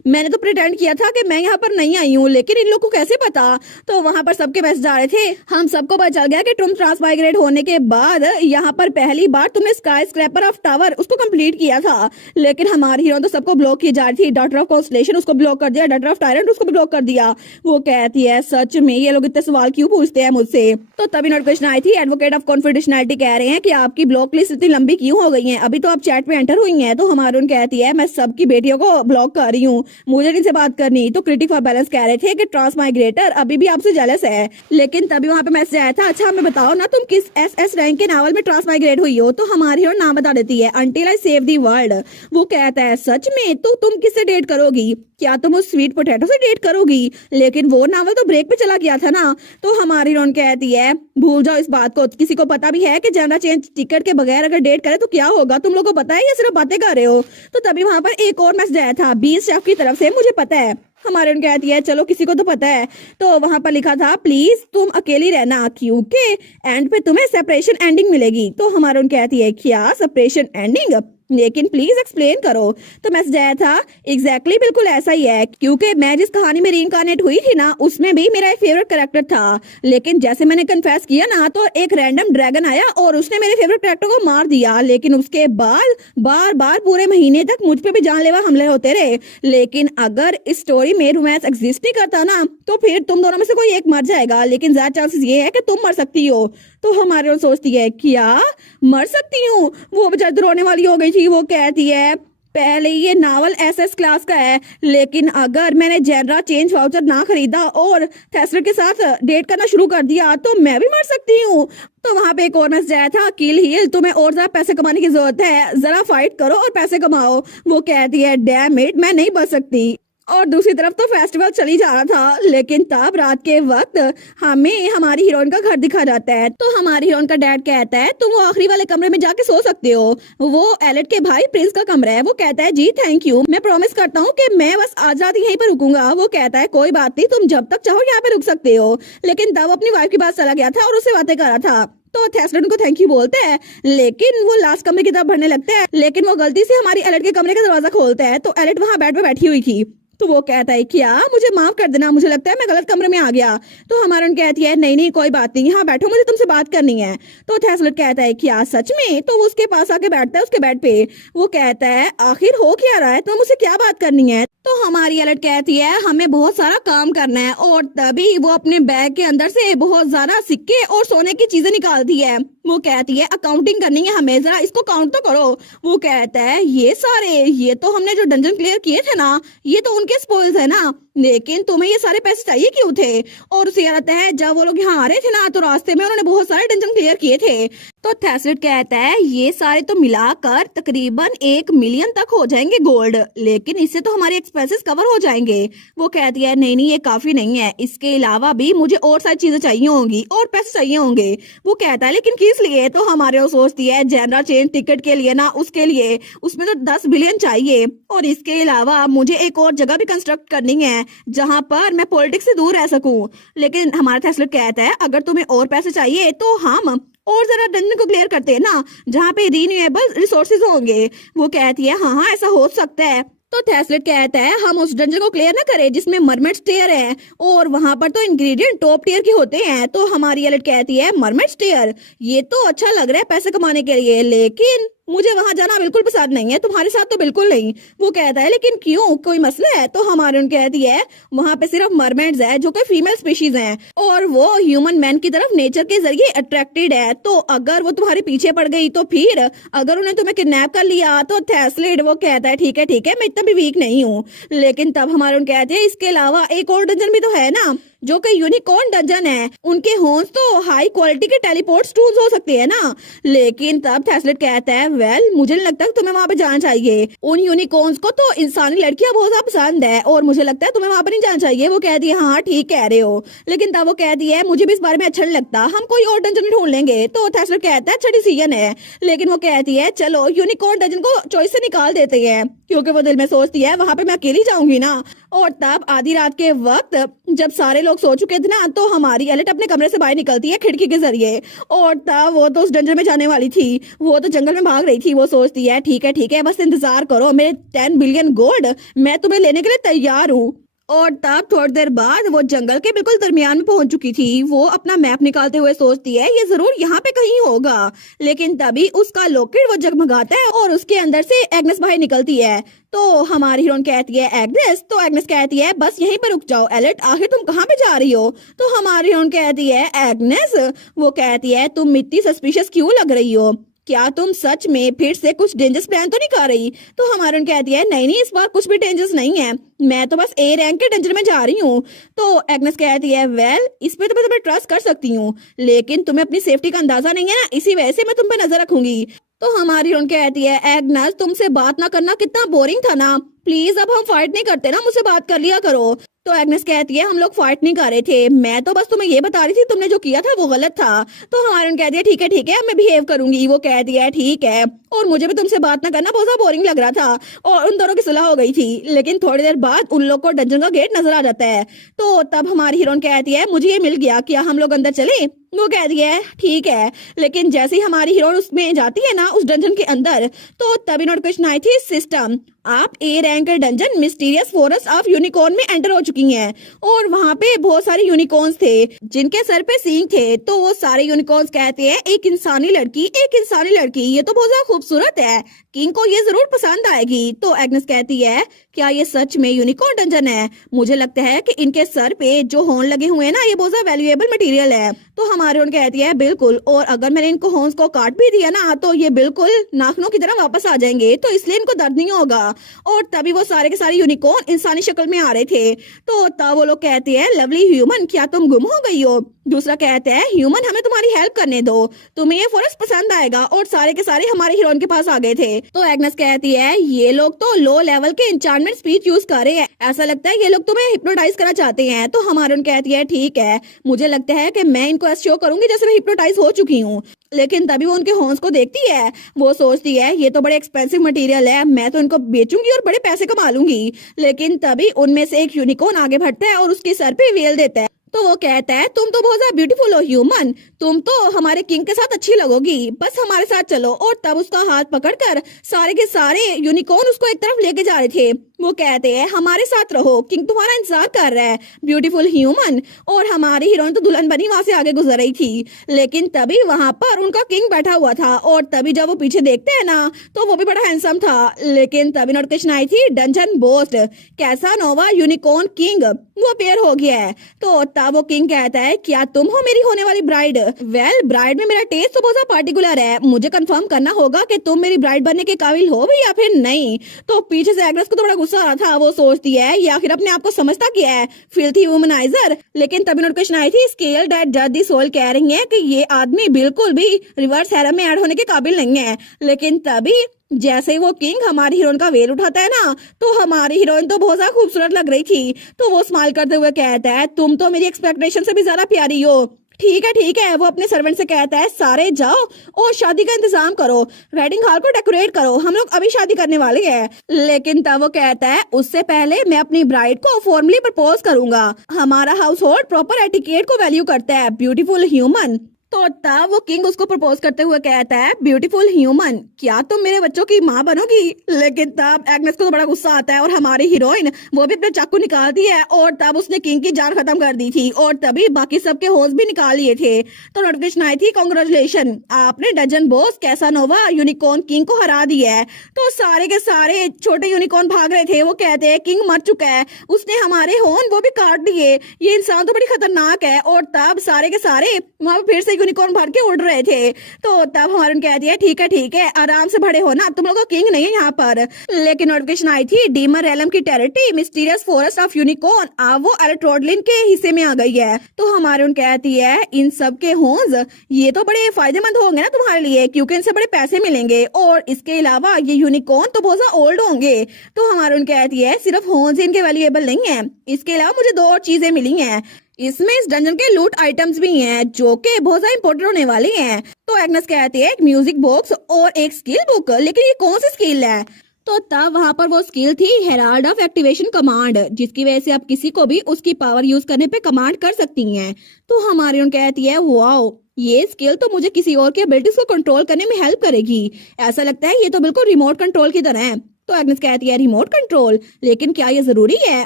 मैंने तो प्रिटेंड किया था कि मैं यहाँ पर नहीं आई हूँ, लेकिन इन लोग को कैसे पता। तो वहां पर सबके मैसेज आ रहे थे, हम सबको पता चल गया कि तुम ट्रांसमाइग्रेट होने के बाद यहाँ पर पहली बार तुमने स्काई स्क्रैपर ऑफ टावर उसको कंप्लीट किया था। लेकिन हमारी हीरो तो सबको ब्लॉक की जा रही थी, डॉटर ऑफ कॉन्स्टलेशन उसको ब्लॉक कर दिया, डॉटर ऑफ टायरेंट उसको ब्लॉक कर दिया। वो कहती है, सच में ये लोग इतने सवाल क्यों पूछते हैं मुझसे। तो तभी नोटिफिकेशन आई थी, एडवोकेट ऑफ कॉन्फिडेंशियलिटी कह रहे हैं कि आपकी ब्लॉक लिस्ट इतनी लंबी क्यों हो गई है, अभी तो आप चैट में एंटर हुई हैं। तो हमारी उन कहती है, मैं सबकी बेटियों को ब्लॉक कर रही हूँ, मुझे इनसे बात करनी। तो क्रिटिक फॉर बैलेंस कह रहे थे कि ट्रांसमाइग्रेटर अभी भी आपसे जेलस है। लेकिन तभी वहां पे मैसेज आया था, अच्छा हमें बताओ ना तुम किस एसएस रैंक के नावल में ट्रांसमाइग्रेट हुई हो। तो हमारी और नाम बता देती है, until I save the world. वो कहता है, सच में, तो तुम किससे डेट करोगी, क्या तुम उस स्वीट पोटैटो से डेट करोगी। लेकिन वो नावल तो ब्रेक पे चला गया था ना। तो हमारी रोन कहती है, भूल जाओ इस बात को, किसी को पता भी है कि जेंडर चेंज टिकट के बगैर अगर डेट करे तो क्या होगा, तुम लोगों को पता है या सिर्फ बातें कर रहे हो। तो तभी वहां पर एक और मैसेज आया था, 20 शेफ की तरफ से, मुझे पता है। हमारे उन कहती है, चलो किसी को तो पता है। तो वहां पर लिखा था, प्लीज तुम अकेली रहना क्योंकि एंड पे तुम्हें सेपरेशन एंडिंग मिलेगी। तो हमारे उन कहती है, क्या सेपरेशन एंडिंग, लेकिन प्लीज एक्सप्लेन करो। तो मैसेज आया था, एग्जैक्टली बिल्कुल ऐसा ही है, क्योंकि मैं जिस कहानी में रीइंकार्नेट हुई थी ना, उसमें भी मेरा एक फेवरेट कैरेक्टर था। लेकिन जैसे मैंने कन्फेस किया ना, तो एक रैंडम ड्रैगन आया और उसने मेरे फेवरेट कैरेक्टर को मार दिया। लेकिन उसके बाद बार बार पूरे महीने तक मुझ पे भी जानलेवा हमले होते रहे। लेकिन अगर इस स्टोरी में रोमांस एग्जिस्ट नहीं करता ना, तो फिर तुम दोनों में से कोई एक मर जाएगा, लेकिन ज्यादा चांसेस ये है कि तुम मर सकती हो। तो हमारे और सोचती है, क्या मर सकती हूँ। वो बेचारी रोने वाली हो गई थी। वो कहती है, पहले ये नावल एसएस क्लास का है, लेकिन अगर मैंने जेंडर चेंज वाउचर ना खरीदा और थेस्टर के साथ डेट करना शुरू कर दिया तो मैं भी मर सकती हूँ। तो वहां पे एक और मैसेज आया था, किल हील, तुम्हें और ज्यादा पैसे कमाने की जरूरत है, जरा फाइट करो और पैसे कमाओ। वो कहती है, डैम इट, मैं नहीं बच सकती। और दूसरी तरफ तो फेस्टिवल चली जा रहा था। लेकिन तब रात के वक्त हमें हमारी हीरोइन का घर दिखा जाता है। तो हमारी हीरोइन का डैड कहता है तुम वो आखिरी वाले कमरे में जाके सो सकते हो, वो एलेट के भाई प्रिंस का कमरा है। वो कहता है जी थैंक यू, मैं प्रॉमिस करता हूँ कि मैं बस आज रात यहीं पर रुकूंगा। वो कहता है कोई बात नहीं, तुम जब तक चाहो यहाँ पे रुक सकते हो। लेकिन तब अपनी वाइफ की बात चला गया था और उससे बातें कर रहा था। तो थेस्लेट उनको थैंक यू बोलते हैं, लेकिन वो लास्ट कमरे की तरफ बढ़ने लगते हैं। लेकिन वो गलती से हमारी एलेट के कमरे का दरवाजा खोलता है। तो एलेट वहाँ बेड पे बैठी हुई थी। तो वो कहता है क्या मुझे माफ कर देना, मुझे लगता है मैं गलत कमरे में आ गया। तो हमारा कहती है नहीं नहीं कोई बात नहीं, यहाँ बैठो, मुझे तुमसे बात करनी है। तो थेस्लेट कहता है क्या सच में? तो वो उसके पास आके बैठता है उसके बेड पे। वो कहता है आखिर हो क्या रहा है, तो मुझसे क्या बात करनी है? तो हमारी एलेट कहती है हमें बहुत सारा काम करना है। और तभी वो अपने बैग के अंदर से बहुत ज्यादा सिक्के और सोने की चीजें निकालती है। वो कहती है अकाउंटिंग करनी है हमें, जरा इसको काउंट तो करो। वो कहता है ये तो हमने जो डंजन क्लियर किए थे ना, ये तो उनके स्पॉइल्स है ना, लेकिन तुम्हें ये सारे पैसे चाहिए क्यों थे? और उसे याद आता है जब वो लोग यहाँ आ रहे थे ना, तो रास्ते में उन्होंने बहुत सारे डंजन क्लियर किए थे। तो थेस्लेट कहता है ये सारे तो मिलाकर तकरीबन 1 मिलियन तक हो जाएंगे गोल्ड, लेकिन इससे तो हमारे एक्सपेंसेस कवर हो जाएंगे। वो कहती है नहीं नहीं ये काफी नहीं है, इसके अलावा भी मुझे और सारी चीजें चाहिए होंगी और पैसे चाहिए होंगे। वो कहता है लेकिन किस लिए? तो हमारे वो सोचती है जनरल ट्रेन टिकट के लिए ना, उसके लिए उसमें तो 10 बिलियन चाहिए। और इसके अलावा मुझे एक और जगह भी कंस्ट्रक्ट करनी है जहां पर मैं पॉलिटिक्स से दूर रह सकूं। लेकिन हमारा थेस्लेट कहता है अगर तुम्हें और पैसे चाहिए तो हम और जरा डंजन को क्लियर करते हैं ना, जहाँ पे रिन्यूएबल रिसोर्सेज होंगे। वो कहती है हाँ ऐसा हो सकता है। तो थेस्लेट कहता है हम उस डंजन को क्लियर ना करें जिसमें मरमेड स्टेयर है, और वहां पर तो इंग्रेडिएंट टॉप टियर के होते हैं। तो हमारी एलेट कहती है मरमेड स्टेयर ये तो अच्छा लग रहा है पैसे कमाने के लिए, लेकिन मुझे वहां जाना बिल्कुल पसंद नहीं है, तुम्हारे साथ तो बिल्कुल नहीं। वो कहता है लेकिन क्यों, कोई मसला है? तो हमारे उन कहती है वहां पे सिर्फ मरमेड्स है जो कि फीमेल स्पीशीज हैं, और वो ह्यूमन मैन की तरफ नेचर के जरिए अट्रैक्टेड है। तो अगर वो तुम्हारे पीछे पड़ गई तो फिर अगर उन्हें तुम्हें किडनैप कर लिया तो थेस्लेट वो कहता है ठीक है मैं इतना भी वीक नहीं हूँ। लेकिन तब हमारे उन कहते हैं इसके अलावा एक और डंजन भी तो है ना, जो कि यूनिकॉर्न डंजन है, उनके हॉर्न्स तो हाई क्वालिटी के टेलीपोर्ट टूल्स हो सकते हैं ना। लेकिन तब थेस्लेट कहता है वेल मुझे नहीं लगता तुम्हें वहां पे जाना चाहिए, उन यूनिकॉर्न्स को तो इंसानी लड़कियां बहुत ज्यादा पसंद है और मुझे लगता है तुम्हें वहां पे नहीं जाना चाहिए। वो कहती है हाँ ठीक कह रहे हो, लेकिन तब वो कहती है मुझे भी इस बारे में अच्छा नहीं लगता, हम कोई और डंजन ढूंढ लेंगे। तो थेस्लेट कहता है अच्छा डिसीजन है, लेकिन वो कहती है चलो यूनिकॉर्न डंजन को चॉइस से निकाल देते हैं, क्योंकि वो दिल में सोचती है वहां पे मैं अकेली जाऊंगी ना। और तब आधी रात के वक्त जब सारे लोग सो चुके थे ना, तो हमारी एलेट अपने कमरे से बाहर निकलती है खिड़की के जरिए, और तब वो तो उस डंजन में जाने वाली थी, वो तो जंगल में भाग रही थी। वो सोचती है ठीक है बस इंतजार करो, मेरे 10 बिलियन गोल्ड मैं तुम्हें लेने के लिए तैयार हूँ। और तब थोड़ी देर बाद वो जंगल के बिल्कुल दरमियान में पहुंच चुकी थी। वो अपना मैप निकालते हुए सोचती है ये जरूर यहाँ पे कहीं होगा, लेकिन तभी उसका लॉकेट वो जगमगाता है और उसके अंदर से एग्नेस बाहर निकलती है। तो हमारी हीरोइन कहती है एग्नेस, तो एग्नेस कहती है बस यहीं पर रुक जाओ एलेट, आखिर तुम कहाँ पे जा रही हो? तो हमारी हीरोइन कहती है एग्नेस, वो कहती है तुम इतनी सस्पिशियस क्यों लग रही हो, क्या तुम सच में फिर से कुछ डेंजरस प्लान तो नहीं कर रही? तो हमारे उन कहती है नहीं इस बार कुछ भी डेंजरस नहीं है, मैं तो बस ए रैंक के डेंजर में जा रही हूँ। तो एग्नेस कहती है वेल इसमें तो मैं तुम्हें ट्रस्ट कर सकती हूँ, लेकिन तुम्हें अपनी सेफ्टी का अंदाजा नहीं है ना, इसी वजह से मैं तुम पे नजर रखूंगी। तो हमारी उन कहती है एग्नेस तुमसे बात ना करना कितना बोरिंग था ना, प्लीज अब हम फाइट नहीं करते ना, मुझसे बात कर लिया करो। तो एग्नेस कहती है हम लोग फाइट नहीं कर रहे थे, मैं तो बस तुम्हें ये बता रही थी तुमने जो किया था वो गलत था। तो हमारे कहती है ठीक है मैं बिहेव करूंगी। वो कहती है ठीक है, और मुझे भी तुमसे बात ना करना बहुत ज्यादा बोरिंग लग रहा था, और उन दोनों की सुलह हो गई थी। लेकिन थोड़ी देर बाद उन लोग को डंजन का गेट नजर आ जाता है। तो तब हमारी हीरोइन कहती है मुझे ये मिल गया, क्या हम लोग अंदर चले? वो कहती है ठीक है, लेकिन जैसे ही हमारी हीरोइन उसमें जाती है ना उस डंजन के अंदर, तो तभी नोटिफिकेशन आई थी सिस्टम आप A rank dungeon mysterious forest of unicorn में एंटर हो चुकी हैं। और वहाँ पे बहुत सारे यूनिकॉर्न्स थे जिनके सर पे सींग थे। तो वो सारे यूनिकॉर्न्स कहते हैं एक इंसानी लड़की ये तो बहुत ज्यादा खूबसूरत है, किंग को ये जरूर पसंद आएगी। तो एग्नेस कहती है क्या ये सच में यूनिकॉर्न डंजन है? मुझे लगता है कि इनके सर पे जो हॉर्न लगे हुए हैं ना ये बहुत ज्यादा वैल्यूएबल मटेरियल है। तो हमारे उन कहती है बिल्कुल, और अगर मैंने इनको हॉर्न्स को काट भी दिया ना तो ये बिल्कुल नाखूनों की तरह वापस आ जाएंगे, तो इसलिए इनको दर्द नहीं होगा। और तभी वो सारे के सारे यूनिकॉर्न इंसानी शक्ल में आ रहे थे। तो तब वो लोग कहते हैं लवली ह्यूमन क्या तुम गुम हो गई हो। दूसरा कहता है ह्यूमन हमें तुम्हारी हेल्प करने दो, तुम्हें ये फॉरेस्ट पसंद आएगा। और सारे के सारे हमारे हीरोइन के पास आ गए थे। तो एग्नेस कहती है ये लोग तो लो लेवल के एन्चांटमेंट स्पीच यूज कर रहे हैं, ऐसा लगता है ये लोग तुम्हें हिप्नोटाइज करना चाहते हैं। तो हमारे कहती है ठीक है, मुझे लगता है कि मैं इनको ऐसे शो करूंगी जैसे मैं हिप्नोटाइज हो चुकी हूँ। लेकिन तभी वो उनके हॉर्न्स को देखती है, वो सोचती है ये तो बड़े एक्सपेंसिव मटेरियल है, मैं तो इनको बेचूंगी और बड़े पैसे कमा लूंगी। लेकिन तभी उनमें से एक यूनिकॉर्न आगे बढ़ता है और उसके सर पे वेल देता है। तो वो कहता है तुम तो बहुत ज्यादा ब्यूटीफुल हो ह्यूमन, तुम तो हमारे किंग के साथ अच्छी लगोगी, बस हमारे साथ चलो। और तब उसका हाथ पकड़कर सारे के सारे यूनिकॉर्न उसको एक तरफ लेके जा रहे थे। वो कहते हैं हमारे साथ रहो, किंग तुम्हारा इंतजार कर रहा है ब्यूटीफुल ह्यूमन। और हमारी हीरोइन तो दुल्हन बनी वहां से आगे गुजर रही थी। लेकिन तभी वहां पर उनका किंग बैठा हुआ था और तभी जब वो पीछे देखते हैं ना तो वो भी बड़ा हैंडसम था। लेकिन तभी नोटिफिकेशन आई थी dungeon boast Casanova unicorn king वो पेयर हो गया है। तो तब वो किंग कहता है क्या तुम हो मेरी होने वाली ब्राइड। वेल ब्राइड में मेरा टेस्ट तो बहुत ज्यादा पार्टिकुलर है, मुझे कंफर्म करना होगा कि तुम मेरी ब्राइड बनने के काबिल हो भी या फिर नहीं। तो पीछे से एग्नेस को तो बड़ा गुस्सा आ रहा था, वो सोचती है या फिर अपने आप को समझता क्या है फिल्थी वुमनाइजर। लेकिन तभी नोटिफिकेशन आई थी स्केल दैट जज दी सोल कह रही है कि ये आदमी बिल्कुल भी रिवर्स हैरम में ऐड होने के काबिल नहीं है। लेकिन तभी जैसे ही वो किंग हमारी हीरोइन का वेल उठाता है ना तो हमारी हीरोइन तो बहुत ज्यादा खूबसूरत लग रही थी। तो वो स्माइल करते हुए कहता है तुम तो मेरी एक्सपेक्टेशन से भी ज्यादा प्यारी हो। ठीक है वो अपने सर्वेंट से कहता है सारे जाओ और शादी का इंतजाम करो, वेडिंग हॉल को डेकोरेट करो, हम लोग अभी शादी करने वाले हैं। लेकिन तब वो कहता है उससे पहले मैं अपनी ब्राइड को फॉर्मली प्रपोज करूंगा, हमारा हाउस होल्ड प्रॉपर एटिकेट को वैल्यू करता है ब्यूटीफुल ह्यूमन। तो तब वो किंग उसको प्रपोज करते हुए कहता है ब्यूटीफुल ह्यूमन क्या तुम मेरे बच्चों की माँ बनोगी। लेकिन तब एग्नेस को तो बड़ा गुस्सा आता है और हमारी हीरोइन वो भी अपने चाकू निकालती है और तब उसने किंग की जान खत्म कर दी थी और तभी बाकी सबके होश भी निकाल लिए थे। तो नोटिफिकेशन आई थी कांग्रेचुलेशन आपने dozen boss Casanova unicorn king को हरा दिया है। तो सारे के सारे छोटे यूनिकॉर्न भाग रहे थे, वो कहते हैं किंग मर चुका है, उसने हमारे हॉर्न वो भी काट दिए, ये इंसान तो बड़ी खतरनाक है। और तब सारे के सारे वहां फिर से यूनिकॉर्न भर के उड़ रहे थे। तो तब हमारे कहती है ठीक है आराम से भरे हो ना, तुम लोगों का किंग नहीं है यहाँ पर। लेकिन नोटिफिकेशन आई थी डीमन रेलम की territory mysterious forest of unicorn अब वो एलेट्रोडलिन के हिस्से में आ गई है। तो हमारे कहती है इन सब के होंस ये तो बड़े फायदेमंद होंगे ना तुम्हारे लिए क्योंकि इनसे बड़े पैसे मिलेंगे और इसके अलावा ये यूनिकॉर्न तो बहुत ज्यादा ओल्ड होंगे। तो हमारे कहती है सिर्फ होंस इनके वैल्यूएबल नहीं है, इसके अलावा मुझे दो और चीजें मिली हैं, इसमें इस डंजन के लूट आइटम्स भी हैं जो कि बहुत ज्यादा इंपॉर्टेंट होने वाले हैं। तो एग्नेस कहती है एक म्यूजिक बॉक्स और एक स्किल बुक, लेकिन ये कौन सी स्किल है। तो तब वहां पर वो स्किल थी हेराल्ड ऑफ एक्टिवेशन कमांड, जिसकी वजह से आप किसी को भी उसकी पावर यूज करने पे कमांड कर सकती हैं। तो हमारी उन कहती है वाओ ये स्किल तो मुझे किसी और के एबिलिटीज को कंट्रोल करने में हेल्प करेगी, ऐसा लगता है ये तो बिल्कुल रिमोट कंट्रोल की तरह है। तो एग्नेस कहती है रिमोट कंट्रोल, लेकिन क्या ये जरूरी है,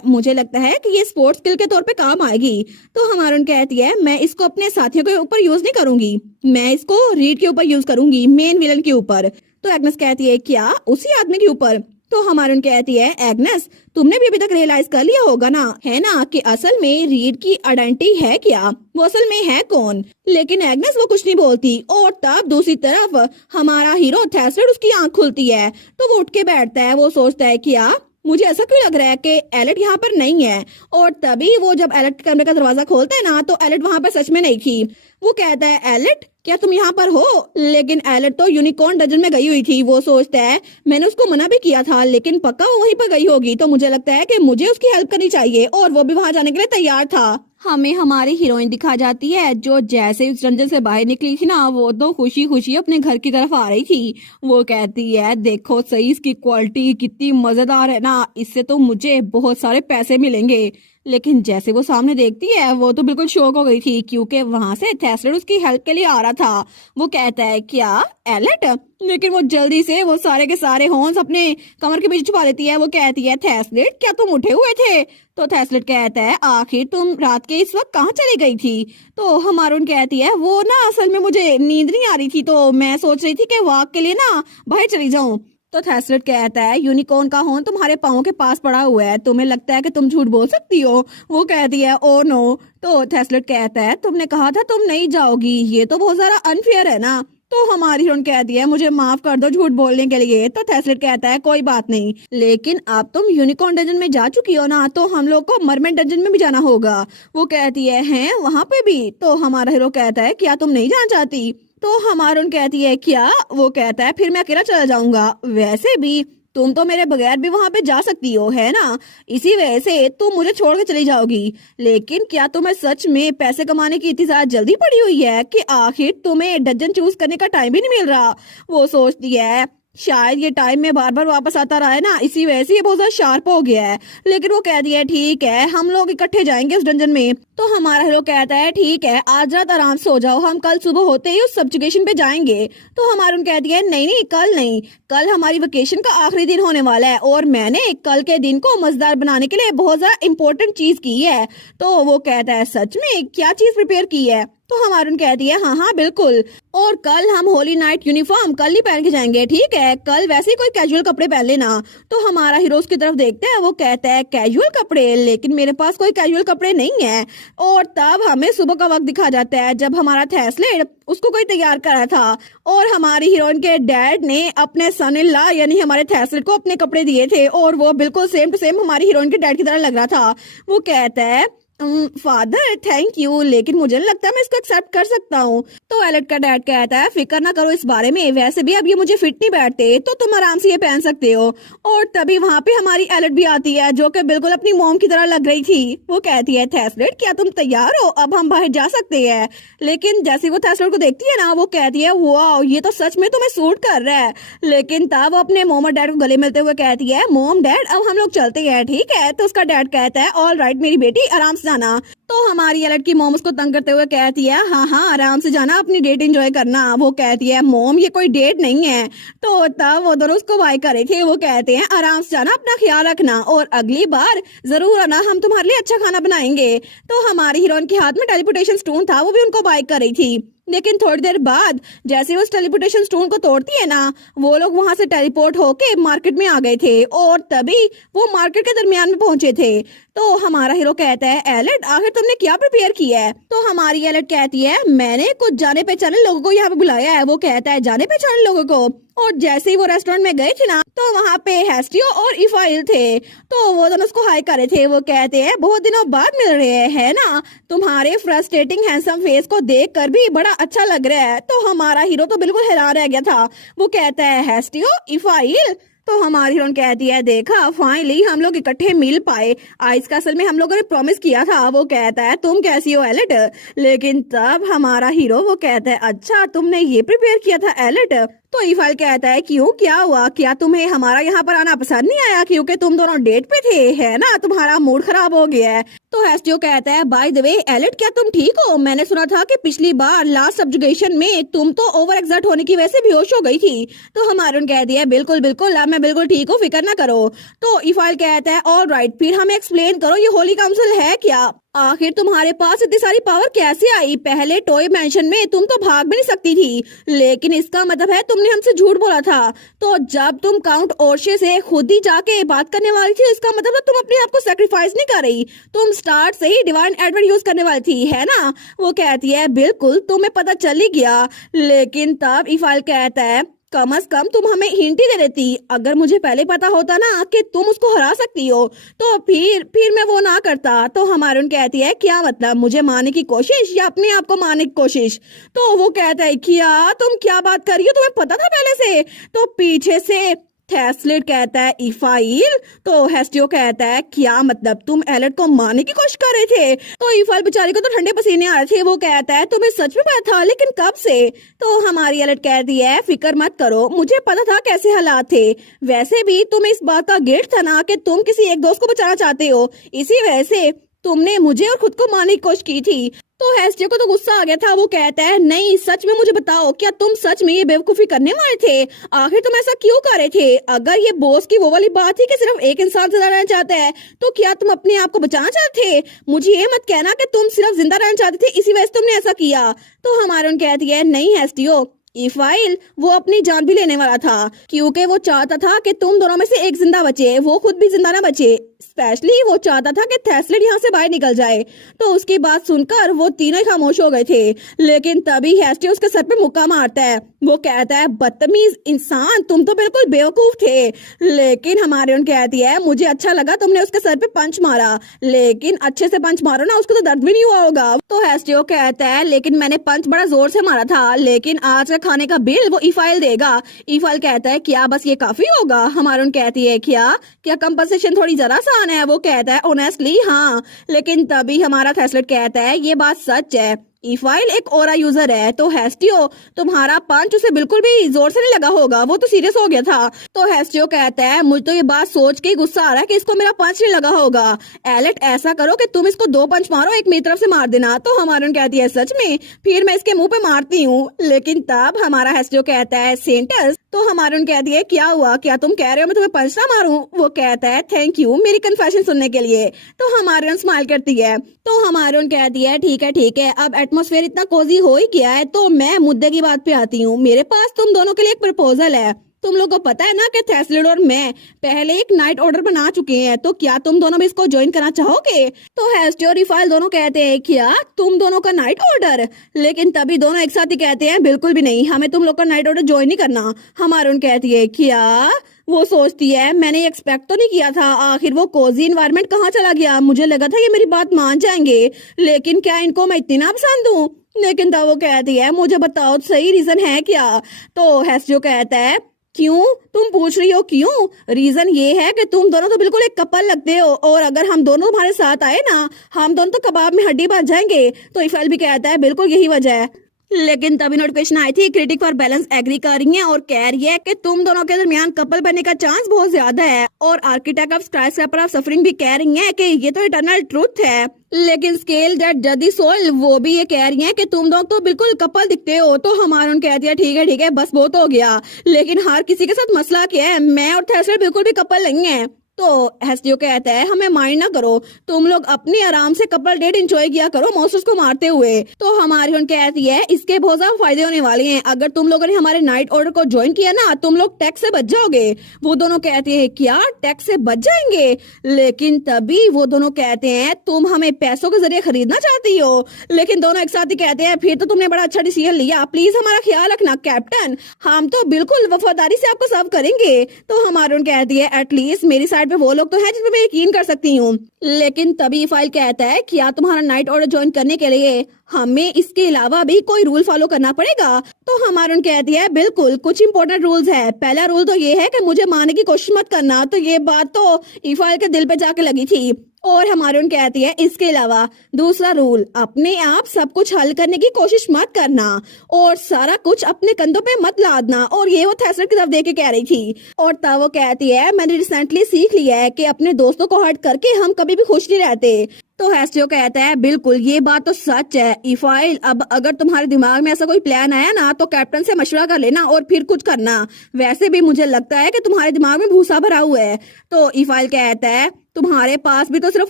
मुझे लगता है कि ये स्पोर्ट्स स्किल के तौर पे काम आएगी। तो हमारे कहती है मैं इसको अपने साथियों के ऊपर यूज नहीं करूंगी, मैं इसको रीड के ऊपर यूज करूंगी, मेन विलन के ऊपर। तो एग्नेस कहती है क्या उसी आदमी के ऊपर। तो हमारे कहती है एग्नेस तुमने भी अभी तक रियलाइज कर लिया होगा ना, है ना कि असल में रीड की आइडेंटिटी है क्या, वो असल में है कौन। लेकिन एग्नेस वो कुछ नहीं बोलती और तब दूसरी तरफ हमारा हीरो थैसरेड उसकी आंख खुलती है तो वो उठ के बैठता है, वो सोचता है क्या मुझे ऐसा क्यों लग रहा है कि एलेट यहाँ पर नहीं है। और तभी वो जब एलेट कमरे का दरवाजा खोलता है ना तो एलेट वहां पर सच में नहीं थी। वो कहता है एलेट क्या तुम यहाँ पर हो। लेकिन एलेट तो यूनिकॉर्न डंजन में गई हुई थी, वो सोचता है मैंने उसको मना भी किया था लेकिन पक्का वो वहीं पर गई होगी, तो मुझे लगता है कि मुझे उसकी हेल्प करनी चाहिए और वो भी वहां जाने के लिए तैयार था। हमें हमारी हीरोइन दिखा जाती है जो जैसे उस डंजन से बाहर निकली थी ना वो तो खुशी खुशी अपने घर की तरफ आ रही थी। वो कहती है देखो सही इसकी क्वालिटी कितनी मजेदार है ना, इससे तो मुझे बहुत सारे पैसे मिलेंगे। लेकिन जैसे वो सामने देखती है वो तो बिल्कुल शॉक हो गई थी क्योंकि वहां से थैसरेड उसकी हेल्प के लिए आ रहा था। वो कहता है क्या एलेट, लेकिन वो जल्दी से वो सारे के सारे हॉर्न्स अपने कमर के पीछे छुपा लेती है। वो कहती है थैसरेड क्या तुम उठे हुए थे। तो थैसरेड कहता है आखिर तुम रात के इस वक्त कहाँ चली गई थी। तो हमारून कहती है वो ना असल में मुझे नींद नहीं आ रही थी तो मैं सोच रही थी कि वॉक के लिए ना बाहर चली जाऊं। तो थैसरेड कहता है यूनिकॉर्न का हॉर्न तुम्हारे पाँव के पास पड़ा हुआ है, तुम्हें लगता है कि तुम झूठ बोल सकती हो। वो कहती है ओ नो। तो थैसरेड कहता है तुमने कहा था तुम नहीं जाओगी, ये तो बहुत ज्यादा अनफेयर है ना। तो हमारी हीरोइन कहती है मुझे माफ कर दो झूठ बोलने के लिए। तो थेस्लेट कहता है कोई बात नहीं, लेकिन अब तुम यूनिकॉर्न डंजन में जा चुकी हो ना, तो हम लोग को मरमेड डंजन में भी जाना होगा। वो कहती है हैं वहाँ पे भी? तो हमारा हीरो कहता है क्या तुम नहीं जाना चाहती? तो हमारी हीरोइन कहती है क्या? वो कहता है फिर मैं अकेला चला जाऊंगा। वैसे भी तुम तो मेरे बगैर भी वहां पे जा सकती हो, है ना? इसी वजह से तुम मुझे छोड़ के चली जाओगी। लेकिन क्या तुम्हें सच में पैसे कमाने की इतनी ज्यादा जल्दी पड़ी हुई है कि आखिर तुम्हें डजन चूज करने का टाइम भी नहीं मिल रहा? वो सोचती है शायद ये टाइम में बार बार वापस आता रहा है ना, इसी वजह से ये बहुत ज्यादा शार्प हो गया है। लेकिन वो कहती है ठीक है हम लोग इकट्ठे जाएंगे उस डंजन में। तो हमारा हीरो कहता है ठीक है आज रात आराम से सो जाओ, हम कल सुबह होते ही उस सब्जुगेशन पे जाएंगे। तो हमारी उन कहती है नहीं नहीं कल नहीं, कल हमारी वेकेशन का आखिरी दिन होने वाला है और मैंने कल के दिन को मजेदार बनाने के लिए बहुत ज्यादा इम्पोर्टेंट चीज की है। तो वो कहता है सच में क्या चीज प्रिपेयर की है? तो हमारी उन कहती है हाँ हाँ बिल्कुल, और कल हम होली नाइट यूनिफॉर्म कल ही पहन के जाएंगे, ठीक है? कल वैसे ही कोई कैजुअल कपड़े पहन लेना। तो हमारा हीरो उसकी तरफ देखते हैं, वो कहता है कैजुअल कपड़े? लेकिन मेरे पास कोई कैजुअल कपड़े नहीं है। और तब हमें सुबह का वक्त दिखा जाता है जब हमारा थेस्लेट उसको कोई तैयार करा था और हमारी हीरोइन के डैड ने अपने सन इन लॉ यानी हमारे थेस्लेट को अपने कपड़े दिए थे और वो बिल्कुल सेम टू सेम हमारी हीरोइन के डैड की तरह लग रहा था। वो कहता है फादर थैंक यू, लेकिन मुझे नहीं लगता मैं इसको एक्सेप्ट कर सकता हूँ। तो एलेट का डैड कहता है फिक्र ना करो इस बारे में, वैसे भी अब ये मुझे फिट नहीं बैठते तो तुम आराम से ये पहन सकते हो। और तभी वहाँ पे हमारी एलेट भी आती है जो कि बिल्कुल अपनी मॉम की तरह लग रही थी। वो कहती है थेस्लेट क्या तुम तैयार हो, अब हम बाहर जा सकते हैं? लेकिन जैसे वो थेस्लेट को देखती है ना, वो कहती है वाह ये तो सच में तुम्हें सूट कर रहा है। लेकिन तब वो अपने मॉम और डैड को गले मिलते हुए कहती है मॉम डैड अब हम लोग चलते हैं, ठीक है? तो उसका डैड कहता है ऑल राइट मेरी बेटी आराम से जाना। तो हमारी एलेट की मॉम उसको तंग करते हुए कहती है हाँ हाँ आराम से जाना, अपनी डेट एंजॉय करना। वो कहती है मॉम ये कोई डेट नहीं है। तो तब वो दोनों उसको बाय कर रहे थे। वो कहते हैं आराम से जाना, अपना ख्याल रखना और अगली बार जरूर आना, हम तुम्हारे लिए अच्छा खाना बनाएंगे। तो हमारी हीरोइन के हाथ में टेलीपोर्टेशन स्टोन था, वो भी उनको बाय कर रही थी। लेकिन थोड़ी देर बाद जैसे वो उस टेलीपोर्टेशन स्टोन को तोड़ती है ना, वो लोग वहां से टेलीपोर्ट होके मार्केट में आ गए थे और तभी वो मार्केट के दरमियान में पहुंचे थे। तो हमारा हीरो कहता है एलेट आखिर तुमने क्या प्रिपेयर किया है? तो हमारी एलेट कहती है मैंने कुछ जाने पहचाने लोगों को यहाँ पे बुलाया है। वो कहता है जाने पहचाने लोगों को? और जैसे ही वो रेस्टोरेंट में गए थे ना, तो वहाँ पे हेस्टियो और इफाइल थे। तो वो दोनों उसको हाई कर रहे थे। वो कहते हैं बहुत दिनों बाद मिल रहे हैं, है ना? तुम्हारे फ्रस्ट्रेटिंग हैंडसम फेस को देख कर भी बड़ा अच्छा लग रहा है। तो हमारा हीरो तो बिल्कुल हैरान रह गया था। वो कहता है हेस्टियो इफाइल? तो हमारी हीरोइन कहती है देखा फाइनली हम लोग इकट्ठे मिल पाए, आज का असल में हम लोगों ने प्रॉमिस किया था। वो कहता है तुम कैसी हो एलेट? लेकिन तब हमारा हीरो वो कहता है अच्छा तुमने ये प्रिपेयर किया था एलेट? तो इफाइल कहता है क्यों क्या हुआ, क्या तुम्हें हमारा यहाँ पर आना पसंद नहीं आया क्योंकि तुम दोनों डेट पे थे, है ना? तुम्हारा मूड खराब हो गया है। तो हेस्टियो कहता है बाय द वे एलेट क्या तुम ठीक हो? मैंने सुना था कि पिछली बार लास्ट सब्जुगेशन में तुम तो ओवर एक्सर्ट होने की वजह से बेहोश हो गई थी। तो हमारी कहती है बिल्कुल बिल्कुल अब मैं बिल्कुल ठीक हूँ, फिक्र ना करो। तो इफाइल कहता है ऑल राइट फिर हमें एक्सप्लेन करो ये होली काउंसिल है क्या? आखिर तुम्हारे पास इतनी सारी पावर कैसे आई? पहले टॉय मैंशन में तुम तो भाग भी नहीं सकती थी, लेकिन इसका मतलब है तुमने हमसे झूठ बोला था। तो जब तुम काउंट ओर्शे से खुद ही जाके बात करने वाली थी, इसका मतलब तुम अपने आप को सेक्रीफाइस नहीं कर रही, तुम स्टार्ट से ही डिवाइन एडवर्ड यूज करने वाली थी, है ना? वो कहती है बिल्कुल तुम्हें पता चल ही गया। लेकिन तब इफाइल कहता है कम से कम तुम हमें हिंट ही दे देती, अगर मुझे पहले पता होता ना कि तुम उसको हरा सकती हो तो फिर मैं वो ना करता। तो हमारी कहती है क्या मतलब, मुझे मारने की कोशिश या अपने आप को मारने की कोशिश? तो वो कहता है क्या तुम क्या बात कर रही हो, तुम्हें पता था पहले से? तो पीछे से थेस्लेट कहता है इफाइल? तो हेस्टियो कहता है क्या मतलब तुम एलेट को मारने की कोशिश कर रहे थे? तो इफाइल बेचारी को तो ठंडे पसीने आ रहे थे। वो कहता है तुम्हें सच में पता था, लेकिन कब से? तो हमारी एलेट कहती है फिक्र मत करो, मुझे पता था कैसे हालात थे। वैसे भी तुम्हें इस बात का गिल्ट था ना कि तुम किसी एक दोस्त को बचाना चाहते हो, इसी वजह से तुमने मुझे और खुद को मारने की कोशिश की थी। तो हेस्टियो को तो गुस्सा आ गया था। वो कहता है नहीं सच में मुझे बताओ क्या तुम सच में ये बेवकूफी करने वाले थे? आखिर तुम ऐसा क्यों कर रहे थे? अगर ये बॉस की वो वाली बात थी कि सिर्फ एक इंसान जिंदा रहना चाहता है, तो क्या तुम अपने आप को बचाना चाहते थे? मुझे ये मत कहना कि तुम सिर्फ जिंदा रहना चाहते थे इसी वजह से तुमने ऐसा किया। तो हमारी कहती है नहीं हेस्टियो, इफाइल वो अपनी जान भी लेने वाला था क्योंकि वो चाहता था कि तुम दोनों में से एक जिंदा बचे, वो खुद भी जिंदा ना बचे। स्पेशली वो चाहता था कि थेस्लेट यहाँ से बाहर निकल जाए। तो उसकी बात सुनकर वो तीनों ही खामोश हो गए थे। लेकिन तभी हेस्टी उसके सर पे मुक्का मारता है। वो कहता है, बदतमीज इंसान, तुम तो बिल्कुल बेवकूफ थे। लेकिन हमारे कहती है, मुझे अच्छा लगा तुमने उसके सर पे पंच मारा, लेकिन अच्छे से पंच मारो ना, उसको तो दर्द भी नहीं हुआ होगा। तो हेस्टियो कहता है, लेकिन मैंने पंच बड़ा जोर से मारा था, लेकिन आज का खाने का बिल वो ईफाइल देगा। ईफाइल कहता है, क्या बस ये काफी होगा? हमारे कहती है, क्या कंपनसेशन थोड़ी जरा सान है? वो कहता है, ऑनेस्टली हाँ। लेकिन तभी हमारा थेस्लेट कहता है, ये बात सच है, ईफाइल एक ओरा यूजर है। तो हेस्टियो, तुम्हारा पंच उसे बिल्कुल भी जोर से नहीं लगा होगा, वो तो सीरियस हो गया था। तो हेस्टियो कहता है, मुझे तो ये बात सोच के गुस्सा आ रहा है कि इसको मेरा पंच नहीं लगा होगा। एलेट, ऐसा करो कि तुम इसको 2 पंच मारो, एक मेरी तरफ से मार देना। तो हमारा कहती है, सच में? फिर मैं इसके मुंह पे मारती हूँ। लेकिन तब हमारा हेस्टियो कहता है, सेंटस। तो हमारा कहती है, क्या हुआ? क्या तुम कह रहे हो मैं तुम्हें पंच ना मारूं? वो कहता है, थैंक यू मेरी कन्फेशन सुनने के लिए। तो हमारा स्माइल करती है। तो हमारा कहती है, ठीक है, अब एटमॉस्फेयर इतना कोजी हो ही गया है, तो मैं मुद्दे की बात पे आती हूँ। मेरे पास तुम दोनों के लिए एक प्रपोजल है। तुम लोगों को पता है ना कि थेस्लेट और मैं पहले एक नाइट ऑर्डर बना चुके हैं, तो क्या तुम दोनों भी इसको ज्वाइन करना चाहोगे? तो हेस्टी और ईफाइल दोनों कहते हैं, क्या तुम दोनों का नाइट ऑर्डर? लेकिन तभी दोनों एक साथ ही कहते हैं, बिल्कुल भी नहीं, हमें तुम लोग का नाइट ऑर्डर ज्वाइन नहीं करना। हमारा कहती है, क्या? वो सोचती है, मैंने एक्सपेक्ट तो नहीं किया था, आखिर वो कोजी एनवायरनमेंट कहाँ चला गया? मुझे लगा था ये मेरी बात मान जाएंगे, लेकिन क्या इनको मैं इतनी ना पसंद हूँ? लेकिन तब वो कहती है, मुझे बताओ सही रीजन है क्या? तो हेस्टियो कहता है, क्यों? तुम पूछ रही हो क्यों? रीजन ये है कि तुम दोनों तो बिल्कुल एक कपल लगते हो, और अगर हम दोनों तुम्हारे साथ आए ना, हम दोनों तो कबाब में हड्डी बच जाएंगे। तो इफाइल भी कहता है, बिल्कुल यही वजह है। लेकिन तभी नोटिफिकेशन आई थी, क्रिटिक फॉर बैलेंस एग्री कर रही है और कह रही है कि तुम दोनों के दरमियान कपल बनने का चांस बहुत ज्यादा है। और आर्किटेक्ट ऑफ स्काईस्क्रैपर ऑफ सफरिंग भी कह रही है कि ये तो इटर्नल ट्रूथ है। लेकिन स्केल दैट जदी सोल, वो भी ये कह रही है कि तुम दोनों तो बिल्कुल कपल दिखते हो। तो हमारा कह दिया, ठीक है, बस बहुत हो गया। लेकिन हर किसी के साथ मसला क्या है, मैं और थेस्लेट बिल्कुल भी कपल नहीं है। तो हेस्टियो कहता है, हमें माइंड ना करो, तुम लोग अपने आराम से कपल डेट एंजॉय किया करो मॉन्स्टर्स को मारते हुए। तो हमारी उन कहती है, इसके बहुत ज्यादा फायदे होने वाले हैं, अगर तुम लोगों ने हमारे नाइट ऑर्डर को ज्वाइन किया ना, तुम लोग टैक्स से बच जाओगे। वो दोनों कहते हैं, क्या टैक्स से बच जाएंगे? लेकिन तभी वो दोनों कहते हैं, तुम हमें पैसों के जरिए खरीदना चाहती हो? लेकिन दोनों एक साथ ही कहते हैं, फिर तो तुमने बड़ा अच्छा डिसीजन लिया, प्लीज हमारा ख्याल रखना कैप्टन, हम तो बिल्कुल वफादारी से आपको सर्व करेंगे। तो हमारे उन कहती है, एटलीस्ट मेरी साइड पे वो लोग तो हैं जिसपे मैं यकीन कर सकती हूँ। लेकिन तभी फाइल कहता है, क्या तुम्हारा नाइट ऑर्डर ज्वाइन करने के लिए हमें इसके अलावा भी कोई रूल फॉलो करना पड़ेगा? तो हमारे कहती है, बिल्कुल, कुछ इंपॉर्टेंट रूल्स है। पहला रूल तो ये है कि मुझे मारने की कोशिश मत करना। तो ये बात तो ईफाइल के दिल पे जाके लगी थी। और हमारे कहती है, इसके अलावा दूसरा रूल, अपने आप सब कुछ हल करने की कोशिश मत करना और सारा कुछ अपने कंधों पे मत लादना। और ये वो थेस्लेट की तरफ देख के कह रही थी। और तब वो कहती है, मैंने रिसेंटली सीख लिया है कि अपने दोस्तों को हर्ट करके हम कभी भी खुश नहीं रहते। तो हेस्टियो कहता है, बिल्कुल, ये बात तो सच है ईफाइल, अब अगर तुम्हारे दिमाग में ऐसा कोई प्लान आया ना, तो कैप्टन से मशवरा कर लेना और फिर कुछ करना। वैसे भी मुझे लगता है कि तुम्हारे दिमाग में भूसा भरा हुआ है। तो ईफाइल कहता है, तुम्हारे पास भी तो सिर्फ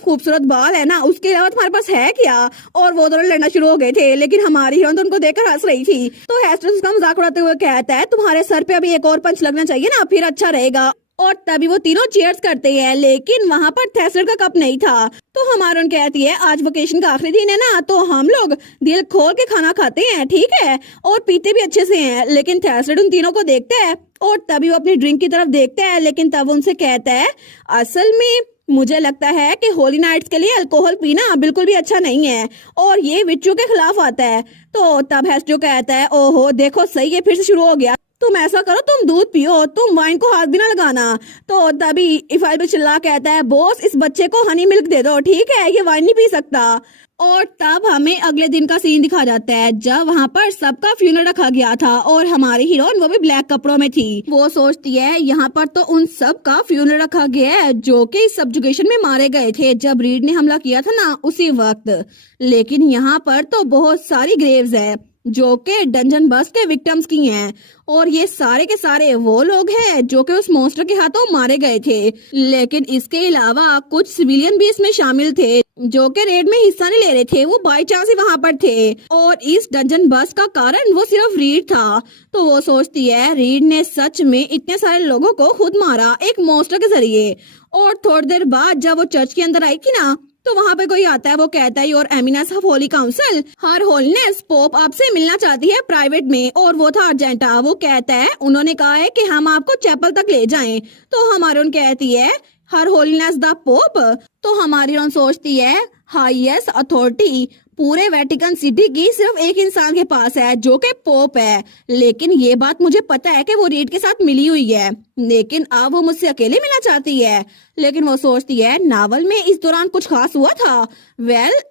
खूबसूरत बाल है ना, उसके अलावा तुम्हारे पास है क्या? और वो दोनों लड़ना शुरू हो गए थे, लेकिन हमारी हीरोइन तो उनको देखकर हंस रही थी। तो हेस्टियो उसका मजाक उड़ाते हुए कहता है, तुम्हारे सर पे अभी एक और पंच लगना चाहिए ना, फिर अच्छा रहेगा। और तभी वो तीनों चीयर्स करते हैं, लेकिन वहाँ पर थेस्लेट का कप नहीं था। तो हमारा कहती है, आज वेकेशन का आखिरी दिन है ना, तो हम लोग दिल खोल के खाना खाते हैं, ठीक है, और पीते भी अच्छे से हैं। लेकिन थेस्लेट उन तीनों को देखता है और तभी वो अपनी ड्रिंक की तरफ देखता है। लेकिन तब उनसे कहता है, असल में मुझे लगता है कि होली नाइट्स के लिए अल्कोहल पीना बिल्कुल भी अच्छा नहीं है और ये विच्चू के खिलाफ आता है। तो तब हेस्टियो कहता है, ओहो देखो सही है, फिर से शुरू हो गया। तुम ऐसा करो, तुम दूध पियो, तुम वाइन को हाथ भी ना लगाना। तो तभी इफाइल भी चिल्ला कहता है, बॉस इस बच्चे को हनी मिल्क दे दो, ठीक है, ये वाइन नहीं पी सकता। और तब हमें अगले दिन का सीन दिखा जाता है, जब वहाँ पर सबका फ्यूनरल रखा गया था और हमारी हीरोइन वो भी ब्लैक कपड़ों में थी। वो सोचती है, यहाँ पर तो उन सब का फ्यूनरल रखा गया है जो कि सब्जुगेशन में मारे गए थे जब रीड ने हमला किया था ना, उसी वक्त। लेकिन यहाँ पर तो बहुत सारी ग्रेव्स है। जो कि डंजन बस के विक्टिम्स की हैं और ये सारे के सारे वो लोग हैं जो कि उस मॉन्स्टर के हाथों मारे गए थे। लेकिन इसके अलावा कुछ सिविलियन भी इसमें शामिल थे जो कि रेड में हिस्सा नहीं ले रहे थे, वो बाई चांस ही वहां पर थे। और इस डंजन बस का कारण वो सिर्फ रीड था। तो वो सोचती है रीड ने सच में इतने सारे लोगों को खुद मारा एक मॉन्स्टर के जरिए। और थोड़ी देर बाद जब वो चर्च के अंदर आई थी ना, तो वहाँ पे कोई आता है, वो कहता है your eminence of Holi council, her holiness pope आपसे मिलना चाहती है प्राइवेट में। और वो था अर्जेंटा। वो कहता है उन्होंने कहा है कि हम आपको चैपल तक ले जाएं। तो हमारी कहती है हर होलीनेस द पोप। तो हमारी सोचती है हाईएस्ट अथॉरिटी पूरे वेटिकन सिटी की सिर्फ एक इंसान के पास है जो कि पोप है। लेकिन ये बात मुझे पता है कि वो रीड के साथ मिली हुई है, लेकिन अब वो मुझसे अकेले मिलना चाहती है। लेकिन वो सोचती है नावल में इस दौरान कुछ खास हुआ था।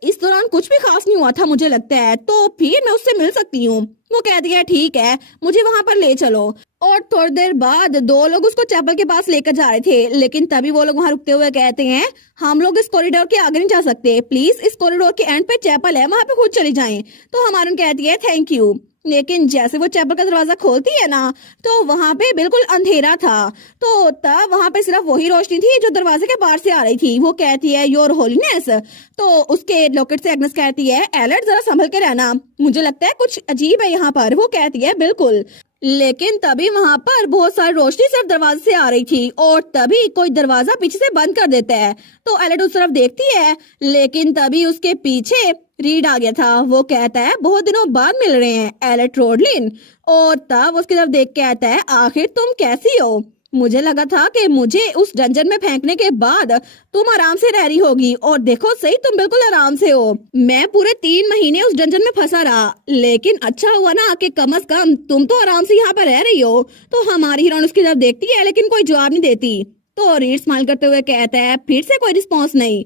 इस दौरान कुछ भी खास नहीं हुआ था मुझे लगता है, तो फिर मैं उससे मिल सकती हूँ। वो कहती है ठीक है मुझे वहां पर ले चलो। और थोड़ी देर बाद दो लोग उसको चैपल के पास लेकर जा रहे थे, लेकिन तभी वो लोग वहां रुकते हुए कहते हैं हम लोग इस कॉरिडोर के आगे नहीं जा सकते, प्लीज इस कॉरिडोर के एंड पे चैपल है, वहां पे खुद चली जाएं। तो हमारी कहती है थैंक यू। लेकिन जैसे वो चैपल का दरवाजा खोलती है ना, तो वहां पे बिल्कुल अंधेरा था। तो तब वहां पे सिर्फ वही रोशनी थी जो दरवाजे के बाहर से आ रही थी। वो कहती है योर होलीनेस। तो उसके लॉकेट से एग्नेस कहती है एलर्ट जरा संभल के रहना, मुझे लगता है कुछ अजीब है यहाँ पर। वो कहती है बिल्कुल। लेकिन तभी वहां पर बहुत सारी रोशनी सिर्फ दरवाजे से आ रही थी और तभी कोई दरवाजा पीछे से बंद कर देता है। तो एलेट उस तरफ देखती है, लेकिन तभी उसके पीछे रीड आ गया था। वो कहता है बहुत दिनों बाद मिल रहे हैं एलेट रोडलिन। और तब उसकी तरफ देख के आता है आखिर तुम कैसी हो, मुझे लगा था कि मुझे उस डंजन में फेंकने के बाद तुम आराम से रह रही होगी, और देखो सही तुम बिल्कुल आराम से हो। मैं पूरे 3 महीने उस डंजन में फंसा रहा, लेकिन अच्छा हुआ ना कि कम से कम तुम तो आराम से यहाँ पर रह रही हो। तो हमारी हीरोइन उसकी तरफ देखती है लेकिन कोई जवाब नहीं देती। तो रीड स्माइल करते हुए कहता है फिर से कोई रिस्पॉन्स नहीं।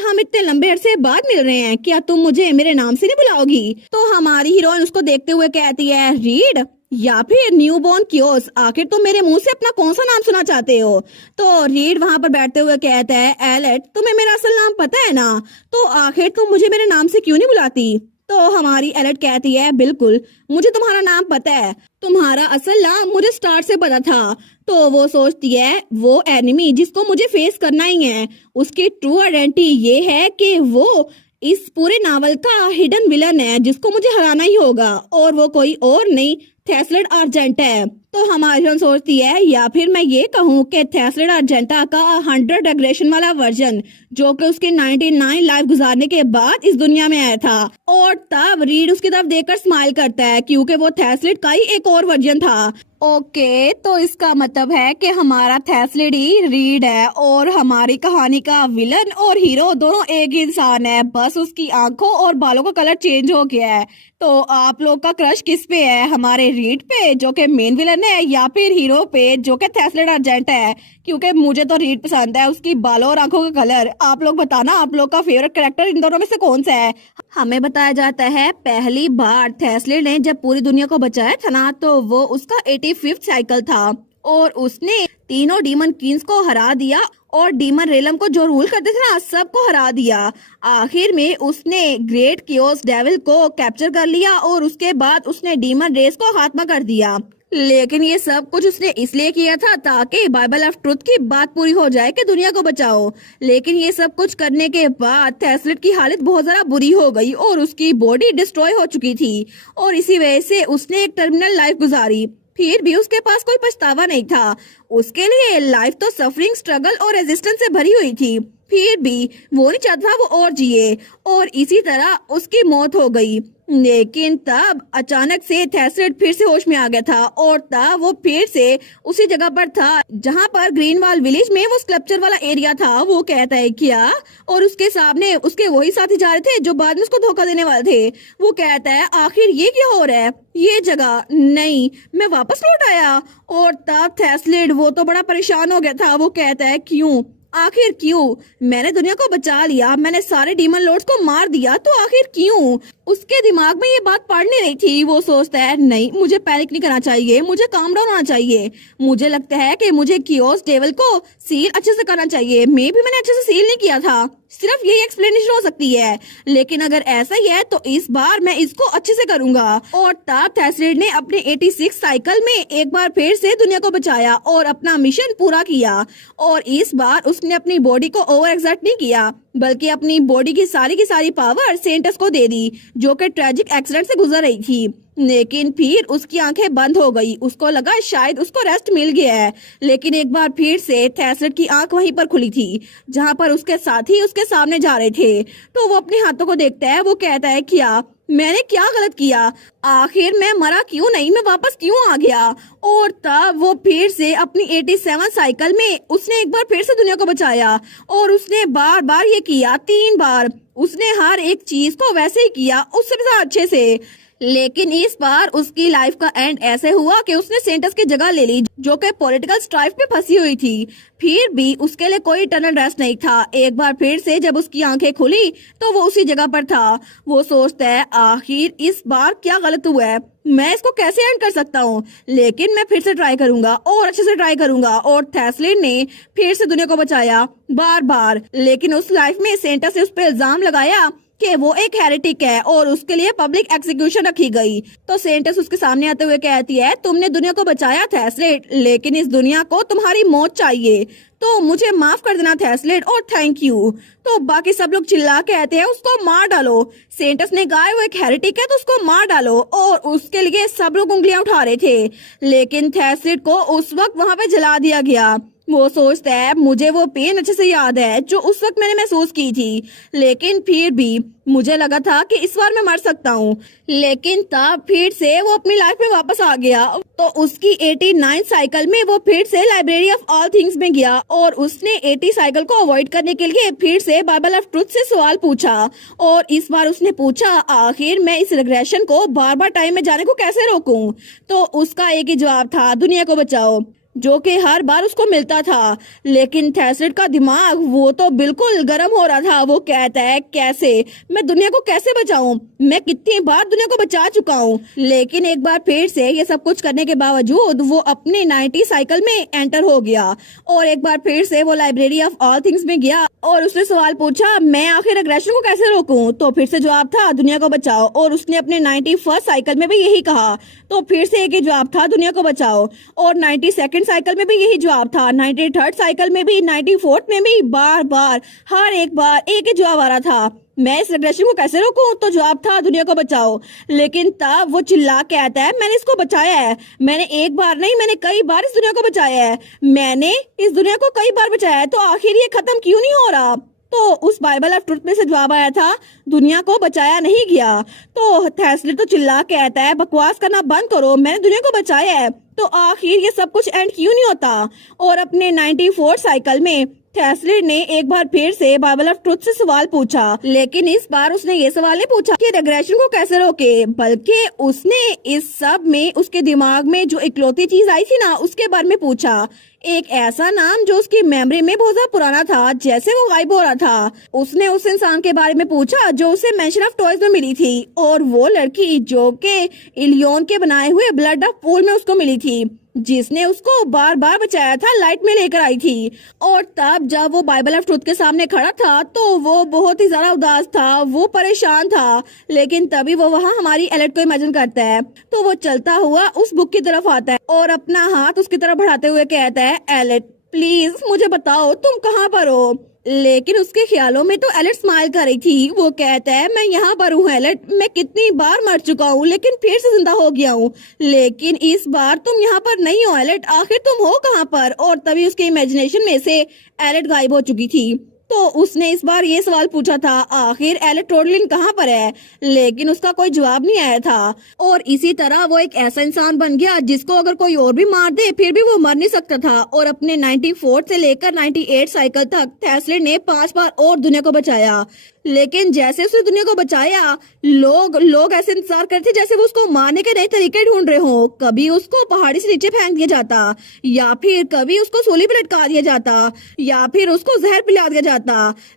हम इतने लंबे अरसे बाद मिल रहे हैं, क्या तुम मुझे मेरे नाम से नहीं बुलाओगी? तो हमारी हीरोइन उसको देखते हुए कहती है रीड या फिर न्यूबॉर्न क्योस, आखिर तुम मेरे मुंह से अपना कौन सा नाम सुना चाहते हो? तो रीड वहां पर बैठते हुए कहता है एलेट तुम्हें मेरा असल नाम पता है ना, तो आखिर तुम मुझे मेरे नाम से क्यों नहीं बुलाती? तो हमारी एलेट कहती है बिल्कुल मुझे तुम्हारा नाम पता है, तुम्हारा असल नाम मुझे स्टार्ट से पता था। तो वो सोचती है वो एनिमी जिसको मुझे फेस करना ही है, उसकी ट्रू आइडेंटिटी ये है कि वो इस पूरे नावल का हिडन विलन है जिसको मुझे हराना ही होगा, और वो कोई और नहीं थेस्लेड आर्जेंटा है। तो हमारी सोचती है या फिर मैं ये कहूँ कि थेस्लेड आर्जेंटा का 100 एग्रेशन वाला वर्जन जो कि उसके 99 लाइफ गुजारने के बाद इस दुनिया में आया था। और तब रीड उसकी तरफ देखकर स्माइल करता है क्योंकि वो थेस्लेड का ही एक और वर्जन था। ओके, तो इसका मतलब है कि हमारा थेस्लेड ही रीड है और हमारी कहानी का विलन और हीरो दोनों एक ही इंसान है, बस उसकी आंखों और बालों का कलर चेंज हो गया है। तो आप लोग का क्रश किस पे है, हमारे रीड पे जो कि मेन विलन है या फिर हीरो पे जो कि थेस्लेड आर्जेंटा है? क्योंकि मुझे तो रीड पसंद है, उसकी बालों और आंखों का कलर। आप लोग बताना आप लोग का फेवरेट कैरेक्टर इन दोनों में से कौन सा है? हमें बताया जाता है पहली बार थेस्लेड ने जब पूरी दुनिया को बचाया था ना, तो वो उसका 85th साइकिल था और उसने तीनों डीमन किंग्स को हरा दिया और डीमन रेलम को जो रूल करते थे ना सबको हरा दिया। आखिर में उसने ग्रेट कियोस डेविल को कैप्चर कर लिया और उसके बाद उसने डीमन रेस को खात्मा कर दिया। लेकिन ये सब कुछ उसने इसलिए किया था ताकि बाइबल ऑफ ट्रुथ की बात पूरी हो जाए कि दुनिया को बचाओ। लेकिन ये सब कुछ करने के बाद थेस्लेड की हालत बहुत ज्यादा बुरी हो गई और उसकी बॉडी डिस्ट्रॉय हो चुकी थी और इसी वजह से उसने एक टर्मिनल लाइफ गुजारी। फिर भी उसके पास कोई पछतावा नहीं था, उसके लिए लाइफ तो सफरिंग, स्ट्रगल और रेजिस्टेंस से भरी हुई थी। फिर भी वो नहीं चाहता वो और जिए और इसी तरह उसकी मौत हो गई। लेकिन तब अचानक से थेस्लेड फिर से होश में आ गया था और तब वो फिर से उसी जगह पर था जहां पर ग्रीनवॉल विलेज में वो स्कल्पचर वाला एरिया था। वो कहता है क्या, और उसके सामने उसके वही साथी जा रहे थे जो बाद में उसको धोखा देने वाले थे। वो कहता है आखिर ये क्या हो रहा है, ये जगह नहीं, मैं वापस लौट आया। और तब थेस्लेड वो तो बड़ा परेशान हो गया था। वो कहता है क्यों, आखिर क्यों? मैंने दुनिया को बचा लिया, मैंने सारे डीमन लॉर्ड्स को मार दिया, तो आखिर क्यों? उसके दिमाग में ये बात पड़ नहीं रही थी। वो सोचता है नहीं, मुझे पैनिक नहीं करना चाहिए, मुझे काम डाउन होना चाहिए। मुझे लगता है कि मुझे कियोस डेविल को सील अच्छे से करना चाहिए। मैं भी मैंने अच्छे से सील नहीं किया था। सिर्फ यही एक्सप्लेनेशन हो सकती है, लेकिन अगर ऐसा ही है तो इस बार मैं इसको अच्छे से करूंगा। और तब थेस्लिड ने अपने 86 साइकिल में एक बार फिर से दुनिया को बचाया और अपना मिशन पूरा किया। और इस बार उसने अपनी बॉडी को ओवर एक्सर्ट नहीं किया, बल्कि अपनी बॉडी की सारी पावर सेंटस को दे दी, जो कि ट्रेजिक एक्सीडेंट से गुजर रही थी। लेकिन फिर उसकी आंखें बंद हो गई। उसको लगा शायद उसको रेस्ट मिल गया है, लेकिन एक बार फिर से थेस्लिड की आंख वहीं पर खुली थी जहां पर उसके साथी उसके सामने जा रहे थे। तो वो अपने हाथों को देखता है। वो कहता है, क्या मैंने क्या गलत किया? आखिर मैं मरा क्यों नहीं? मैं वापस क्यों आ गया? और तब वो फिर से अपनी 87 साइकिल में उसने एक बार फिर से दुनिया को बचाया। और उसने बार बार ये किया, 3 बार। उसने हर एक चीज को वैसे ही किया, उससे भी ज्यादा अच्छे से। लेकिन इस बार उसकी लाइफ का एंड ऐसे हुआ कि उसने सेंटस की जगह ले ली, जो कि पॉलिटिकल स्ट्राइफ पे फंसी हुई थी। फिर भी उसके लिए कोई इटर्नल रेस्ट नहीं था। एक बार फिर से जब उसकी आंखें खुली तो वो उसी जगह पर था। वो सोचता है, आखिर इस बार क्या गलत हुआ है? मैं इसको कैसे एंड कर सकता हूँ? लेकिन मैं फिर से ट्राई करूंगा और अच्छे से ट्राई करूंगा। और थेस्लिड ने फिर से दुनिया को बचाया बार बार। लेकिन उस लाइफ में सेंटस ने उस पर इल्जाम लगाया कि वो एक हेरेटिक है और उसके लिए पब्लिक एक्जीक्यूशन रखी गई। तो सेंटस उसके सामने आते हुए कहती है, तुमने दुनिया को बचाया थेस्लिड, लेकिन इस दुनिया को तुम्हारी मौत चाहिए। तो मुझे माफ कर देना थेस्लिड और थैंक यू। तो बाकी सब लोग चिल्ला के कहते हैं, उसको मार डालो। सेंटस ने कहा वो एक हेरेटिक है तो उसको मार डालो। और उसके लिए सब लोग उंगलियां उठा रहे थे, लेकिन थेस्लिड को उस वक्त वहां पे जला दिया गया। वो सोचता है, मुझे वो पेन अच्छे से याद है जो उस वक्त मैंने महसूस की थी, लेकिन फिर भी मुझे लगा था कि इस बार मैं मर सकता हूँ। लेकिन तब फिर से वो अपनी लाइफ में वापस आ गया। तो उसकी 89 साइकिल में वो फिर से लाइब्रेरी ऑफ ऑल थिंग्स में गया और उसने 80 साइकिल को अवॉइड करने के लिए फिर से बाइबल ऑफ ट्रुथ से सवाल पूछा। और इस बार उसने पूछा, आखिर मैं इस रिग्रेशन को बार बार टाइम में जाने को कैसे रोकूं? तो उसका एक ही जवाब था, दुनिया को बचाओ, जो कि हर बार उसको मिलता था। लेकिन थेस्लिड का दिमाग वो तो बिल्कुल गर्म हो रहा था। वो कहता है, कैसे? मैं दुनिया को कैसे बचाऊं? मैं कितनी बार दुनिया को बचा चुका हूं। लेकिन एक बार फिर से ये सब कुछ करने के बावजूद वो अपने 90 साइकिल में एंटर हो गया और एक बार फिर से वो लाइब्रेरी ऑफ ऑल थिंग्स में गया और उसने सवाल पूछा, मैं आखिर एग्रेशन को कैसे रोकूं? तो फिर से जवाब था, दुनिया को बचाओ। और उसने अपने 91st साइकिल में भी यही कहा। तो फिर से एक ही जवाब था, दुनिया को बचाओ। और 92nd साइकिल में भी यही जवाब था, 93rd साइकिल में भी, 94th में भी, बार बार हर एक बार एक ही जवाब आ रहा था, मैं इस रिग्रेशन को कैसे रोकूं? तो जवाब था, दुनिया को बचाओ। लेकिन तब वो चिल्ला के आता है, मैंने इसको बचाया है। मैंने एक बार नहीं, मैंने कई बार इस दुनिया को बचाया है। मैंने इस दुनिया को कई बार बचाया है, तो आखिर ये खत्म क्यों नहीं हो रहा? तो उस बाइबल ऑफ ट्रुथ में से जवाब आया था, दुनिया को बचाया नहीं गया। तो थेस्लिड तो चिल्ला के आता है, बकवास करना बंद करो, मैंने दुनिया को बचाया है। तो आखिर ये सब कुछ एंड क्यों नहीं होता? और अपने 94 साइकिल में थेस्लिड ने एक बार फिर से बाइबल ऑफ ट्रुथ से सवाल पूछा। लेकिन इस बार उसने ये सवाल नहीं पूछा कि रिग्रेशन को कैसे रोके, बल्कि उसने इस सब में उसके दिमाग में जो इकलौती चीज आई थी ना, उसके बारे में पूछा। एक ऐसा नाम जो उसकी मेमोरी में बहुत ज्यादा पुराना था, जैसे वो गायब हो रहा था। उसने उस इंसान के बारे में पूछा जो उसे मेंशन ऑफ टॉयज में मिली थी, और वो लड़की जो के इलियन के बनाए हुए ब्लड ऑफ पूल में उसको मिली थी, जिसने उसको बार बार बचाया था, लाइट में लेकर आई थी। और तब जब वो बाइबल ऑफ ट्रुथ के सामने खड़ा था तो वो बहुत ही ज्यादा उदास था, वो परेशान था। लेकिन तभी वो वहाँ हमारी एलेट को इमेजिन करता है। तो वो चलता हुआ उस बुक की तरफ आता है और अपना हाथ उसकी तरफ बढ़ाते हुए कहता है, एलेट प्लीज मुझे बताओ तुम कहाँ पर हो? लेकिन उसके ख्यालों में तो एलेट स्माइल कर रही थी। वो कहता है, मैं यहाँ पर हूँ एलेट, मैं कितनी बार मर चुका हूँ लेकिन फिर से जिंदा हो गया हूँ, लेकिन इस बार तुम यहाँ पर नहीं हो एलेट, आखिर तुम हो कहाँ पर? और तभी उसके इमेजिनेशन में से एलेट गायब हो चुकी थी। तो उसने इस बार ये सवाल पूछा था, आखिर एलेट टोडलिन कहाँ पर है? लेकिन उसका कोई जवाब नहीं आया था। और इसी तरह वो एक ऐसा इंसान बन गया जिसको अगर कोई और भी मार दे फिर भी वो मर नहीं सकता था। और अपने 94 से लेकर 98 साइकिल तक थेस्लिड ने 5 बार और दुनिया को बचाया। लेकिन जैसे उसने दुनिया को बचाया, लोग ऐसे इंतजार करते जैसे वो उसको मारने के नए तरीके ढूंढ रहे हो। कभी उसको पहाड़ी से नीचे फेंक दिया जाता, या फिर कभी उसको सूली पे लटका दिया जाता, या फिर उसको जहर पिला दिया जाता।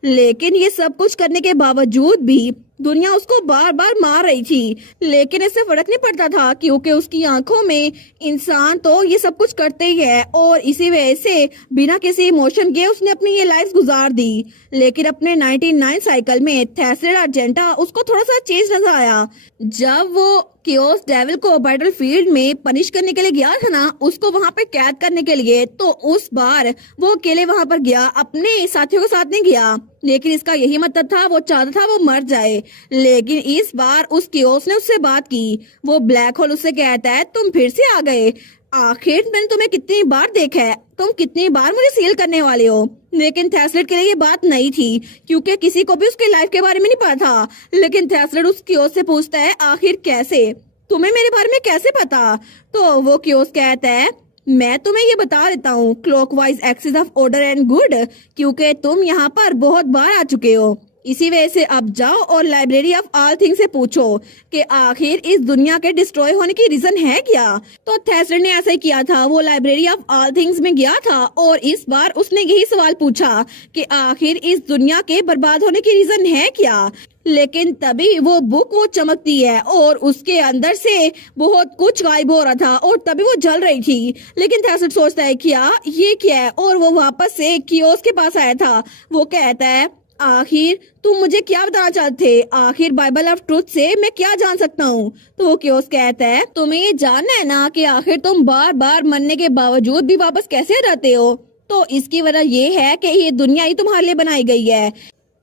लेकिन ये सब कुछ करने के बावजूद भी दुनिया उसको बार बार मार रही थी, लेकिन इससे फर्क नहीं पड़ता था क्योंकि उसकी आंखों में इंसान तो ये सब कुछ करते ही है और इसी वजह से बिना किसी इमोशन के उसने अपनी ये लाइफ गुजार दी। लेकिन अपने 99 साइकिल में थेस्लेड अर्जेंटा उसको थोड़ा सा चेंज नजर आया। जब वो कियोस डेविल को बैटलफील्ड में पनिश करने के लिए गया था ना, उसको वहां पे कैद करने के लिए, तो उस बार वो अकेले वहां पर गया, अपने साथियों के साथ नहीं गया। लेकिन इसका यही मतलब था, वो चाहता था वो मर जाए। लेकिन इस बार उस कियोस ने उससे बात की। वो ब्लैक होल उससे कहता है तुम फिर से आ गए, आखिर मैंने तुम्हें कितनी बार देखा है, तुम कितनी बार मुझे सील करने वाले हो। लेकिन थेस्लेड के लिए ये बात नहीं थी क्योंकि किसी को भी उसके लाइफ के बारे में नहीं पता था। लेकिन थेस्लेड उस कियोस से पूछता है आखिर कैसे, तुम्हें मेरे बारे में कैसे पता? तो वो कियोस कहता है मैं तुम्हें ये बता देता हूँ, clockwise axis of order and good, क्योंकि तुम यहाँ पर बहुत बार आ चुके हो। इसी वजह से अब जाओ और लाइब्रेरी ऑफ ऑल थिंग्स से पूछो कि आखिर इस दुनिया के डिस्ट्रॉय होने की रीजन है क्या। तो थेस्लेड ने ऐसा ही किया था, वो लाइब्रेरी ऑफ ऑल थिंग्स में गया था और इस बार उसने यही सवाल पूछा कि आखिर इस दुनिया के बर्बाद होने की रीजन है क्या। लेकिन तभी वो बुक वो चमकती है और उसके अंदर से बहुत कुछ गायब हो रहा था और तभी वो जल रही थी। लेकिन थेस्लेड सोचता है क्या ये क्या है, और वो वापस से कियोस के पास आया था। वो कहता है आखिर तुम मुझे क्या बताना चाहते थे, आखिर बाइबल ऑफ ट्रुथ से मैं क्या जान सकता हूँ। तो वो कियोस कहता है तुम्हें ये जानना है ना कि आखिर तुम बार बार मरने के बावजूद भी वापस कैसे रहते हो। तो इसकी वजह ये है कि ये दुनिया ही तुम्हारे लिए बनाई गई है।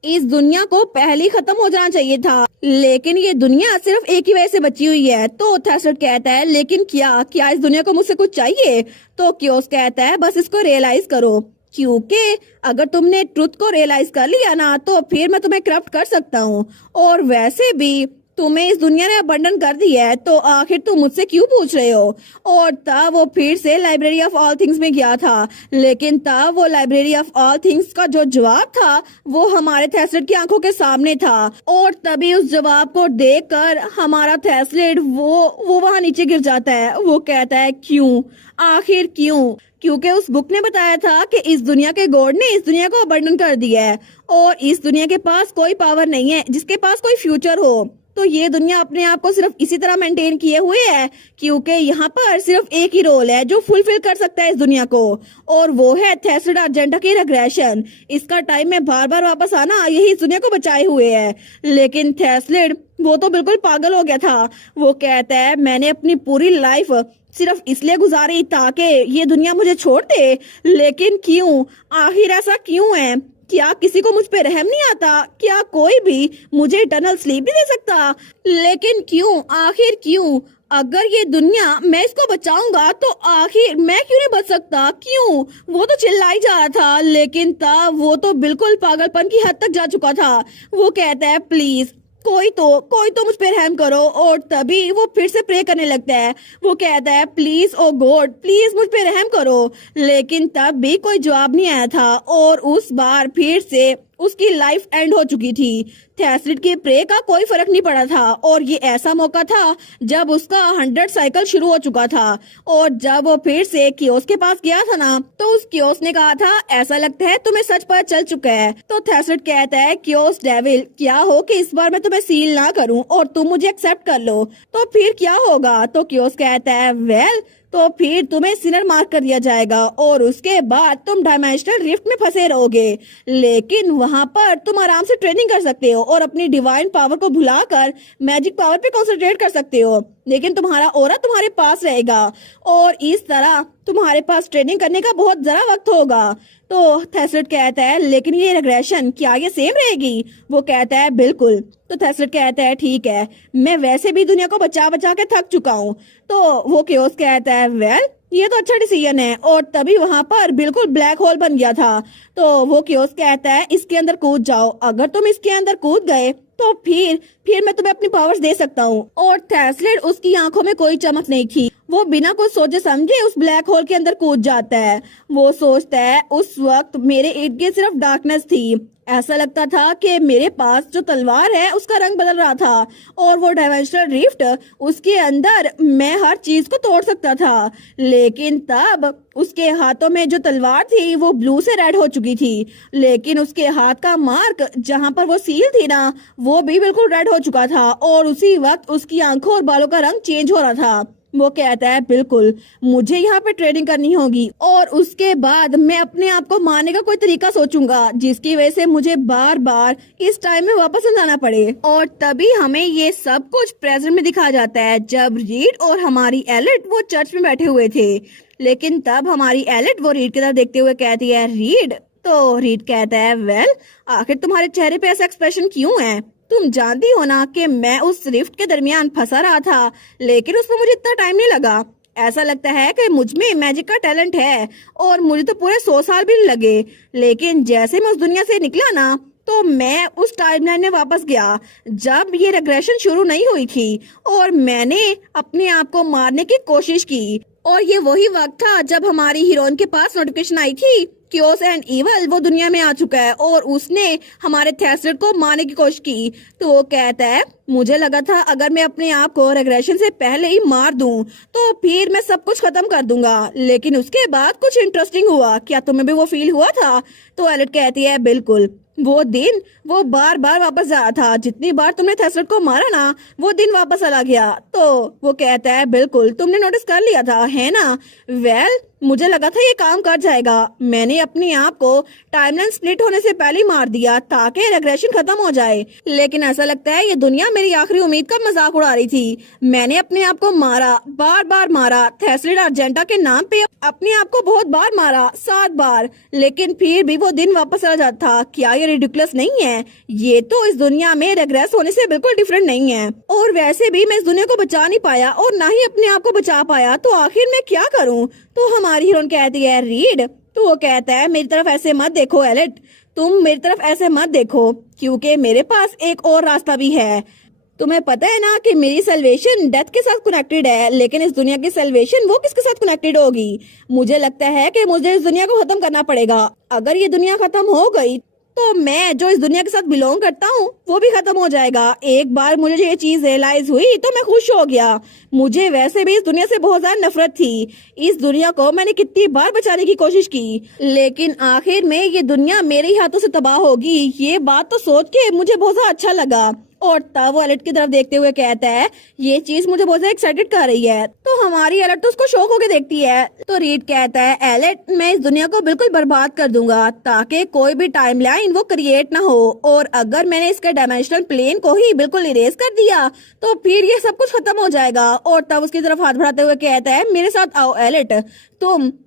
इस दुनिया को पहले ही खत्म हो जाना चाहिए था, लेकिन ये दुनिया सिर्फ एक ही वजह से बची हुई है। तो थेस्लेड कहता है लेकिन क्या इस दुनिया को मुझसे कुछ चाहिए? तो कियोस कहता है बस इसको रियलाइज करो, क्योंकि अगर तुमने ट्रुथ को रियलाइज कर लिया ना तो फिर मैं तुम्हें करप्ट कर सकता हूँ। और वैसे भी तुम्हें इस दुनिया ने अबंडन कर दिया है, तो आखिर तुम मुझसे क्यों पूछ रहे हो। और तब वो फिर से लाइब्रेरी ऑफ ऑल थिंग्स में गया था। लेकिन तब वो लाइब्रेरी ऑफ ऑल थिंग्स का जो जवाब था वो हमारे थेस्लेड की आंखों के सामने था। और तभी उस जवाब को देखकर हमारा थेस्लेड वो वहां नीचे गिर जाता है। वो कहता है क्यों, आखिर क्यों? क्योंकि उस बुक ने बताया था कि इस दुनिया के गॉड ने इस दुनिया को अबंडन कर दिया है और इस दुनिया के पास कोई पावर नहीं है जिसके पास कोई फ्यूचर हो। तो ये दुनिया अपने आप को सिर्फ इसी तरह मेंटेन किए हुए है क्योंकि यहाँ पर सिर्फ एक ही रोल है जो फुलफिल कर सकता है इस दुनिया को, और वो है थेस्लेड अर्जेंटा की रिग्रेशन। इसका टाइम में बार बार वापस आना यही इस दुनिया को बचाए हुए है। लेकिन थेस्लेड वो तो बिल्कुल पागल हो गया था। वो कहता है मैंने अपनी पूरी लाइफ सिर्फ इसलिए गुजारी ताकि ये दुनिया मुझे छोड़ दे, लेकिन क्यों, आखिर ऐसा क्यों है? क्या किसी को मुझ पे रहम नहीं आता? क्या कोई भी मुझे इटर्नल स्लीप नहीं दे सकता? लेकिन क्यों, आखिर क्यों? अगर ये दुनिया मैं इसको बचाऊंगा तो आखिर मैं क्यों नहीं बच सकता? क्यों? वो तो चिल्लाई जा रहा था, लेकिन तब वो तो बिल्कुल पागलपन की हद तक जा चुका था। वो कहता है प्लीज कोई तो मुझ पे रहम करो। और तभी वो फिर से प्रे करने लगता है। वो कहता है प्लीज ओ गॉड, प्लीज मुझ पे रहम करो। लेकिन तब भी कोई जवाब नहीं आया था और उस बार फिर से उसकी लाइफ एंड हो चुकी थी। थेस्लेड के प्रे का कोई फर्क नहीं पड़ा था और ये ऐसा मौका था जब उसका 100 साइकिल शुरू हो चुका था। और जब वो फिर से कियोस के पास गया था ना, तो उस कियोस ने कहा था ऐसा लगता है तुम्हें सच पता चल चुका है। तो थेस्लेड कहता है कियोस डेविल, क्या हो कि इस बार मैं तुम्हें सील ना करूं और तुम मुझे एक्सेप्ट कर लो, तो फिर क्या होगा? तो कियोस कहता है वेल, तो फिर तुम्हें सिनर मार्क कर दिया जाएगा और उसके बाद तुम डायमेंशनल रिफ्ट में फंसे रहोगे। लेकिन वहां पर तुम आराम से ट्रेनिंग कर सकते हो और अपनी डिवाइन पावर को भुलाकर मैजिक पावर पे कंसंट्रेट कर सकते हो। लेकिन तुम्हारा ऑरा तुम्हारे पास रहेगा और इस तरह तुम्हारे पास ट्रेनिंग करने का बहुत जरा वक्त होगा। तो थेस्लेड कहता है लेकिन ये रिग्रेशन क्या ये सेम रहेगी? वो कहता है बिल्कुल। तो थेस्लेड कहता है ठीक है, मैं वैसे भी दुनिया को बचा बचा के थक चुका हूँ। तो वो कियोस कहता है वेल, ये तो अच्छा डिसीजन है। और तभी वहां पर बिल्कुल ब्लैक होल बन गया था। तो वो कियोस कहता है इसके अंदर कूद जाओ, अगर तुम इसके अंदर कूद गए तो फिर मैं तुम्हें अपनी पावर्स दे सकता हूँ। और थेस्लेड उसकी आंखों में कोई चमक नहीं थी। वो बिना कुछ सोचे समझे उस ब्लैक होल के अंदर कूद जाता है। वो सोचता है उस वक्त मेरे इर्द गिर्द सिर्फ डार्कनेस थी, ऐसा लगता था कि मेरे पास जो तलवार है उसका रंग बदल रहा था और वो डायमेंशनल रिफ्ट उसके अंदर मैं हर चीज को तोड़ सकता था। लेकिन तब उसके हाथों में जो तलवार थी वो ब्लू से रेड हो चुकी थी, लेकिन उसके हाथ का मार्क जहां पर वो सील थी ना वो भी बिल्कुल रेड हो चुका था और उसी वक्त उसकी आंखों और बालों का रंग चेंज हो रहा था। वो कहता है बिल्कुल मुझे यहाँ पे ट्रेनिंग करनी होगी और उसके बाद मैं अपने आप को मारने का कोई तरीका सोचूंगा जिसकी वजह से मुझे बार बार इस टाइम में वापस न जाना पड़े। और तभी हमें ये सब कुछ प्रेजेंट में दिखाया जाता है जब रीड और हमारी एलिट वो चर्च में बैठे हुए थे। लेकिन तब हमारी एलिट वो रीड की तरफ देखते हुए कहती है रीड। तो रीड कहता है वेल आखिर तुम्हारे चेहरे पे ऐसा एक्सप्रेशन क्यों है? तुम जानती हो ना कि मैं उस रिफ्ट के दरमियान फंसा रहा था लेकिन उसमें मुझे इतना टाइम नहीं लगा। ऐसा लगता है कि मुझ में मैजिक का टैलेंट है और मुझे तो पूरे 100 साल भी नहीं लगे। लेकिन जैसे मैं उस दुनिया से निकला ना तो मैं उस टाइमलाइन में वापस गया जब ये रेग्रेशन शुरू नहीं हुई थी और मैंने अपने आप को मारने की कोशिश की। और ये वही वक्त था जब हमारी हीरोइन के पास नोटिफिकेशन आई थी क्योस एंड इवल वो दुनिया में आ चुका है और उसने हमारे थेस्लेट को मारने की कोशिश की। तो वो कहता है मुझे लगा था अगर मैं अपने आप को रेग्रेशन से पहले ही मार दूं तो फिर मैं सब कुछ खत्म कर दूंगा, लेकिन उसके बाद कुछ इंटरेस्टिंग हुआ। क्या तुम्हें भी वो फील हुआ था? तो एलिट कहती है बिल्कुल वो दिन वो बार बार वापस जा रहा था, जितनी बार तुमने थेस्लेट को मारा ना वो दिन वापस चला गया। तो वो कहता है बिल्कुल तुमने नोटिस कर लिया था है ना? वेल मुझे लगा था ये काम कर जाएगा, मैंने अपने आप को टाइमलाइन स्प्लिट होने से पहले मार दिया ताकि रेग्रेशन खत्म हो जाए। लेकिन ऐसा लगता है ये दुनिया मेरी आखिरी उम्मीद का मजाक उड़ा रही थी। मैंने अपने आप को मारा, बार बार मारा, थेस्लेट अर्जेंटा के नाम पे अपने आप को बहुत बार मारा, 7 बार, लेकिन फिर भी वो दिन वापस आ जाता था। क्या ये रिडिकुलस नहीं है? ये तो इस दुनिया में रेग्रेस होने से बिल्कुल डिफरेंट नहीं है। और वैसे भी मैं इस दुनिया को बचा नहीं पाया और ना ही अपने आप को बचा पाया, तो आखिर मैं क्या करूँ? तो हमारी हीरोइन कहती है रीड। तो वो कहता है मेरी तरफ ऐसे मत देखो एलिट, तुम मेरी तरफ ऐसे मत देखो क्योंकि मेरे पास एक और रास्ता भी है। तुम्हें पता है ना कि मेरी सल्वेशन डेथ के साथ कनेक्टेड है, लेकिन इस दुनिया की सल्वेशन वो किसके साथ कनेक्टेड होगी? मुझे लगता है कि मुझे इस दुनिया को खत्म करना पड़ेगा। अगर ये दुनिया खत्म हो गई तो मैं जो इस दुनिया के साथ बिलोंग करता हूँ वो भी खत्म हो जाएगा। एक बार मुझे ये चीज रियलाइज हुई तो मैं खुश हो गया। मुझे वैसे भी इस दुनिया से बहुत ज्यादा नफरत थी। इस दुनिया को मैंने कितनी बार बचाने की कोशिश की, लेकिन आखिर में ये दुनिया मेरे ही हाथों से तबाह होगी। ये बात तो सोच के मुझे बहुत ज्यादा अच्छा लगा। और तब वो एलिट की तरफ देखते हुए कहता है ये चीज मुझे बहुत ज्यादा एक्साइटेड कर रही है। तो हमारी एलिट तो उसको शौक होके देखती है। तो रीड कहता है एलिट मैं इस दुनिया को बिल्कुल बर्बाद कर दूंगा ताकि कोई भी टाइमलाइन वो क्रिएट ना हो, और अगर मैंने इसके डायमेंशनल प्लेन को ही बिल्कुल इरेज कर दिया तो फिर ये सब कुछ खत्म हो जाएगा। और तब उसकी तरफ हाथ बढ़ाते हुए कहता है मेरे साथ आओ एलिट,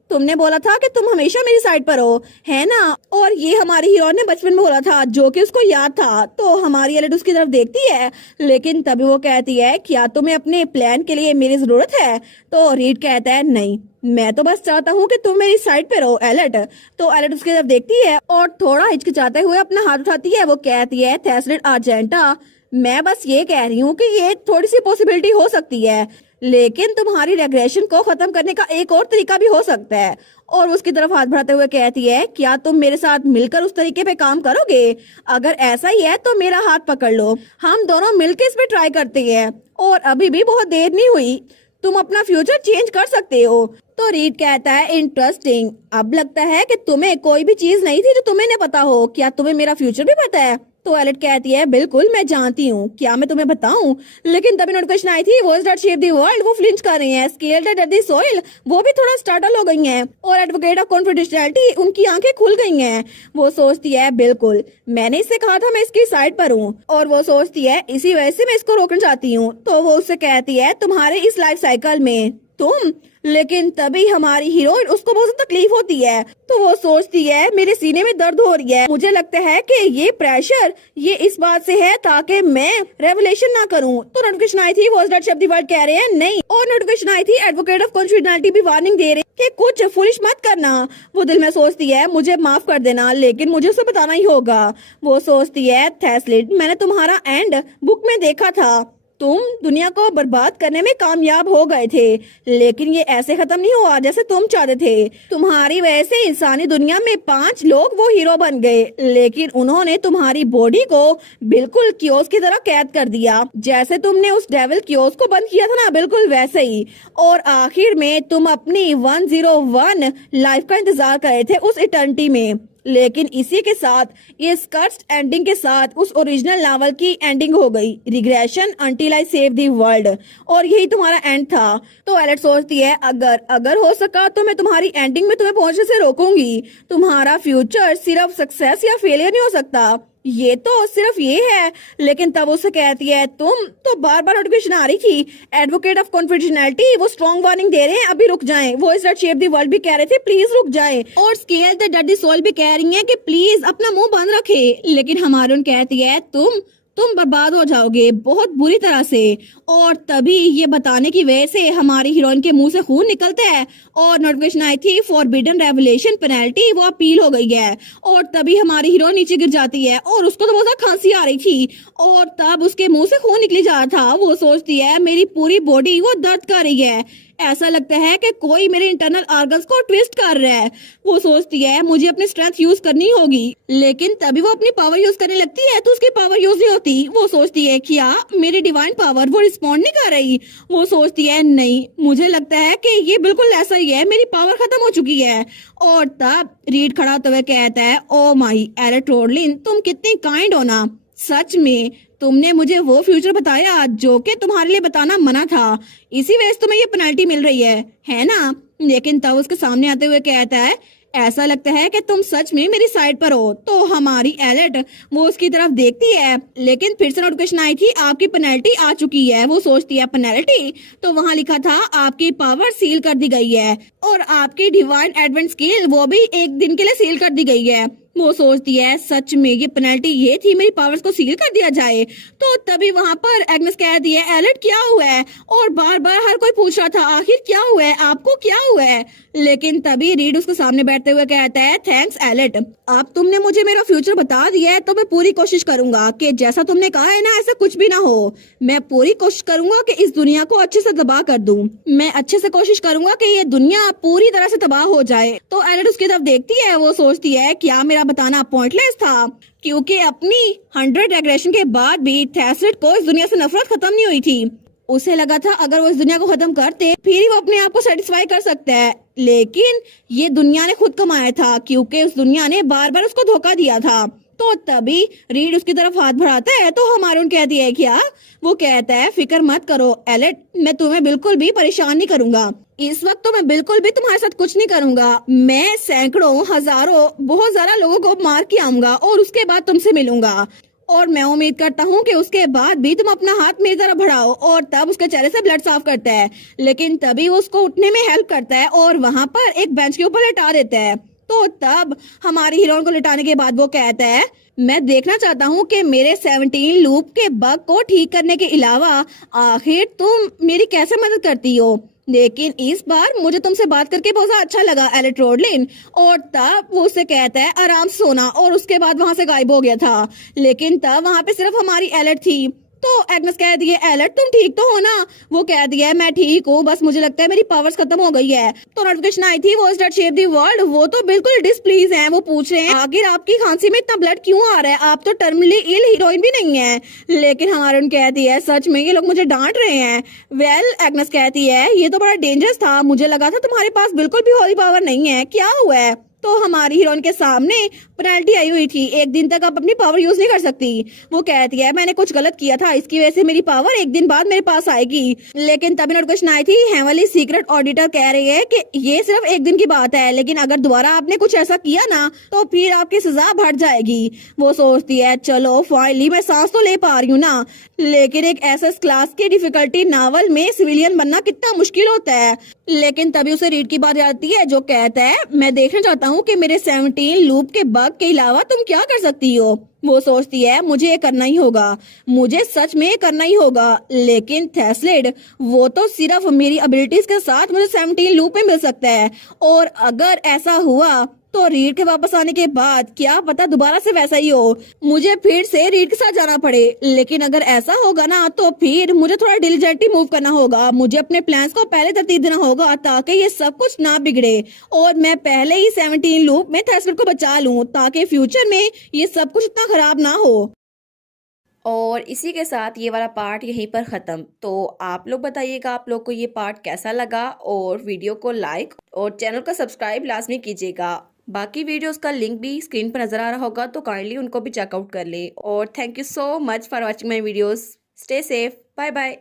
तुमने बोला था कि तुम हमेशा मेरी साइड पर हो है ना? और ये हमारी हीरोइन ने बचपन में बोला था जो कि उसको याद था। तो हमारी एलिट उसकी तरफ देखती है, लेकिन तभी वो कहती है क्या तुम्हें अपने प्लान के लिए मेरी जरूरत है? तो रीड कहता है नहीं, मैं तो बस चाहता हूँ कि तुम मेरी साइड पे रहो एलिट। तो एलिट उसकी तरफ देखती है और थोड़ा हिचकिचाते हुए अपना हाथ उठाती है। वो कहती है थेस्लेट अर्जेंटा मैं बस ये कह रही हूँ कि ये थोड़ी सी पॉसिबिलिटी हो सकती है, लेकिन तुम्हारी रेग्रेशन को खत्म करने का एक और तरीका भी हो सकता है। और उसकी तरफ हाथ बढ़ाते हुए कहती है क्या तुम मेरे साथ मिलकर उस तरीके पे काम करोगे? अगर ऐसा ही है तो मेरा हाथ पकड़ लो, हम दोनों मिलकर इस पे ट्राई करते हैं। और अभी भी बहुत देर नहीं हुई, तुम अपना फ्यूचर चेंज कर सकते हो। तो रीड कहता है इंटरेस्टिंग, अब लगता है कि तुम्हें कोई भी चीज नहीं थी जो तुम्हें नहीं पता हो। क्या तुम्हें मेरा फ्यूचर भी पता है? तो एलिट कहती है बिल्कुल मैं जानती हूँ, क्या मैं तुम्हें बताऊं? लेकिन तभी नोटिफिकेशन आई थी voice that shape the world, वो फ्लिंच कर रही हैं। स्केल दैट द सोइल वो भी थोड़ा स्टार्टल हो गई हैं। और एडवोकेट ऑफ कॉन्फिडेंशियलिटी उनकी आंखें खुल गई हैं। वो सोचती है बिल्कुल मैंने इससे कहा था मैं इसकी साइड पर हूँ, और वो सोचती है इसी वजह से मैं इसको रोकना चाहती हूँ। तो वो उससे कहती है तुम्हारे इस लाइफ साइकिल में तुम, लेकिन तभी हमारी हीरोइन उसको बहुत तकलीफ होती है। तो वो सोचती है मेरे सीने में दर्द हो रही है, मुझे लगता है कि ये प्रेशर ये इस बात से है ताकि मैं रेवलेशन ना करूं। तो नोटिफिकेशन आई थी वॉइस दैट शब्द वर्ड कह रहे हैं नहीं, और नोटिफिकेशन आई थी एडवोकेट ऑफ कॉन्फिडेंशियलिटी भी वार्निंग दे रहे कि कुछ फुलिश मत करना। वो दिल में सोचती है मुझे माफ कर देना, लेकिन मुझे उसे बताना ही होगा। वो सोचती है थेस्लेट मैंने तुम्हारा एंड बुक में देखा था, तुम दुनिया को बर्बाद करने में कामयाब हो गए थे, लेकिन ये ऐसे खत्म नहीं हुआ जैसे तुम चाहते थे। तुम्हारी वजह से इंसानी दुनिया में 5 लोग वो हीरो बन गए, लेकिन उन्होंने तुम्हारी बॉडी को बिल्कुल कियोस्क की तरह कैद कर दिया, जैसे तुमने उस डेविल कियोस्क को बंद किया था ना, बिल्कुल वैसे ही। और आखिर में तुम अपनी 101 लाइफ का इंतजार कर रहे थे उस इटर्निटी में। लेकिन इसी के साथ ये स्कर्ट्स एंडिंग के साथ उस ओरिजिनल नॉवल की एंडिंग हो गई, regression until I save the world, और यही तुम्हारा एंड था। तो एलेट सोचती है अगर हो सका तो मैं तुम्हारी एंडिंग में तुम्हें पहुंचने से रोकूंगी। तुम्हारा फ्यूचर सिर्फ सक्सेस या फेलियर नहीं हो सकता, ये तो सिर्फ ये है। लेकिन तब उसे कहती है तुम तो बार बार नोटिफिकेशन आ रही थी, एडवोकेट ऑफ कॉन्फिडेंशियलिटी वो स्ट्रॉन्ग वार्निंग दे रहे हैं, अभी रुक जाएं। वो इस शेप दी वर्ल्ड भी कह रहे थे प्लीज रुक जाएं, और स्केल द डर्टी सोल भी कह रही है कि प्लीज अपना मुंह बंद रखे। लेकिन हमारून कहती है तुम बर्बाद हो जाओगे बहुत बुरी तरह से। और तभी ये बताने की वजह से हमारी हीरोइन के मुंह से खून निकलता है, और नोटिफिकेशन आई थी फॉरबिडन रेवलेशन पेनल्टी वो अपील हो गई है। और तभी हमारी हीरोइन नीचे गिर जाती है, और उसको तो बहुत खांसी आ रही थी, और तब उसके मुंह से खून निकली जा रहा था। वो सोचती है मेरी पूरी बॉडी वो दर्द कर रही है, ऐसा लगता है कि कोई मेरे इंटरनल ऑर्गन्स को ट्विस्ट कर रहा है। वो सोचती है मुझे अपनी स्ट्रेंथ यूज करनी होगी, लेकिन तभी वो अपनी पावर यूज करने लगती है तो उसकी पावर यूज नहीं होती। वो सोचती है क्या मेरी डिवाइन पावर वो रिस्पॉन्ड नहीं कर रही। वो सोचती है नहीं, मुझे लगता है कि ये बिल्कुल ऐसा ही है, मेरी पावर खत्म हो चुकी है। और तब रीड खड़ा होते हुए कहता है ओ माई एलेट रोडलिन, तुम कितनी काइंड हो ना, सच में तुमने मुझे वो फ्यूचर बताया जो कि तुम्हारे लिए बताना मना था, इसी वजह से तुम्हें ये पेनल्टी मिल रही है ना। लेकिन तब उसके सामने आते हुए कहता है ऐसा लगता है कि तुम सच में मेरी साइड पर हो। तो हमारी एलेट वो उसकी तरफ देखती है, लेकिन फिर से नोटिफिकेशन आई थी आपकी पेनल्टी आ चुकी है। वो सोचती है पेनल्टी, तो वहाँ लिखा था आपकी पावर सील कर दी गई है, और आपकी डिवाइन एडवेंट स्किल वो भी 1 दिन के लिए सील कर दी गई है। वो सोचती है सच में ये पेनल्टी ये थी मेरी पावर्स को सील कर दिया जाए। तो तभी वहाँ पर एग्नेस कहती है एलेट क्या हुआ है, और बार बार हर कोई पूछ रहा था आखिर क्या हुआ है, आपको क्या हुआ है। लेकिन तभी रीड उसके सामने बैठते हुए कहता है थैंक्स एलेट, अब तुमने मुझे मेरा फ्यूचर बता दिया है, तो मैं पूरी कोशिश करूंगा कि जैसा तुमने कहा है ना ऐसा कुछ भी ना हो। मैं पूरी कोशिश करूंगा कि इस दुनिया को अच्छे से तबाह कर दूं। मैं अच्छे से कोशिश करूंगा कि ये दुनिया पूरी तरह से तबाह हो जाए। तो एलेट उसकी तरफ देखती है, वो सोचती है क्या मेरा बताना पॉइंटलेस था, क्योंकि अपनी 100 रेग्रेशन के बाद भी थैसलेट को इस दुनिया से नफरत खत्म नहीं हुई थी। उसे लगा था अगर वो इस दुनिया को खत्म करते फिर ही वो अपने आप को सेटिस्फाई कर सकता है, लेकिन ये दुनिया ने खुद कमाया था, क्योंकि उस दुनिया ने बार बार उसको धोखा दिया था। तो तभी रीड उसकी तरफ हाथ बढ़ाता है, तो हमारून कहती है क्या। वो कहता है फिक्र मत करो एलेट, मैं तुम्हें बिल्कुल भी परेशान नहीं करूंगा। इस वक्त तो मैं बिल्कुल भी तुम्हारे साथ कुछ नहीं करूंगा। मैं सैकड़ों हजारों बहुत ज्यादा लोगों को मार के आऊंगा और उसके बाद तुमसे मिलूंगा, और मैं उम्मीद करता हूँ कि उसके बाद भी तुम अपना हाथ मेरी तरफ बढ़ाओ। और तब उसके चेहरे से ब्लड साफ करता है, लेकिन तभी वो उसको उठने में हेल्प करता है और वहाँ पर एक बेंच के ऊपर लिटा देता है। तो तब हमारी हीरोइन को लिटाने के बाद वो कहता है मैं देखना चाहता हूँ कि मेरे 17 लूप के बग को ठीक करने के अलावा आखिर तुम मेरी कैसे मदद करती हो। लेकिन इस बार मुझे तुमसे बात करके बहुत ज्यादा अच्छा लगा एलेट रोडलिन। और तब वो उसे कहता है आराम से सोना, और उसके बाद वहां से गायब हो गया था। लेकिन तब वहां पे सिर्फ हमारी एलेट थी। तो एग्नेस कह दी है एलेट तुम ठीक तो हो ना। वो कह दिया है मैं ठीक हूँ, बस मुझे लगता है मेरी पावर्स खत्म हो गई है। तो नोटिफिकेशन आई थी वो is date shape the world, वो तो बिल्कुल डिसप्लीज हैं। वो पूछ रहे हैं आखिर आपकी खांसी में इतना ब्लड क्यों आ रहा है, आप तो टर्मिनली इल हीरोइन भी नहीं है। लेकिन हमारे उन कहती है सच में ये लोग मुझे डांट रहे हैं। वेल एग्नेस कहती है ये तो बड़ा डेंजरस था, मुझे लगा था तुम्हारे पास बिल्कुल भी होली पावर नहीं है, क्या हुआ है। तो हमारी हीरोइन के सामने पेनल्टी आई हुई थी, 1 दिन तक आप अपनी पावर यूज नहीं कर सकती। वो कहती है मैंने कुछ गलत किया था, इसकी वजह से मेरी पावर 1 दिन बाद मेरे पास आएगी। लेकिन तभी नोटिफिकेशन आई थी हेवनली सीक्रेट ऑडिटर कह रही है कि ये सिर्फ 1 दिन की बात है, लेकिन अगर दोबारा आपने कुछ ऐसा किया ना तो फिर आपकी सजा बढ़ जाएगी। वो सोचती है चलो फाइनली मैं सांस तो ले पा रही हूँ ना। लेकिन एक एसएस क्लास की डिफिकल्टी नावल में सिविलियन बनना कितना मुश्किल होता है। लेकिन तभी उसे रीड की बात आती है जो कहता है मैं देखना चाहता हूँ कि मेरे 17 लूप के बग के अलावा तुम क्या कर सकती हो। वो सोचती है मुझे ये करना ही होगा, मुझे सच में ये करना ही होगा। लेकिन थैसलेट वो तो सिर्फ मेरी एबिलिटीज के साथ मुझे 17 लूप में मिल सकता है, और अगर ऐसा हुआ तो रीड के वापस आने के बाद क्या पता दोबारा से वैसा ही हो, मुझे फिर से रीड के साथ जाना पड़े। लेकिन अगर ऐसा होगा ना तो फिर मुझे थोड़ा डिलीजेंटली मूव करना होगा, मुझे अपने प्लान्स को पहले तरतीब देना होगा ताकि ये सब कुछ ना बिगड़े और मैं पहले ही 17 लूप में थर्सबीट को बचा लूं ताकि फ्यूचर में ये सब कुछ इतना खराब ना हो। और इसी के साथ ये वाला पार्ट यहीं पर ख़त्म। तो आप लोग बताइएगा आप लोग को ये पार्ट कैसा लगा, और वीडियो को लाइक और चैनल को सब्सक्राइब लाजमी कीजिएगा। बाकी वीडियोस का लिंक भी स्क्रीन पर नज़र आ रहा होगा, तो काइंडली उनको भी चेकआउट कर ले। और thank you so much for watching my videos. Stay safe, bye bye.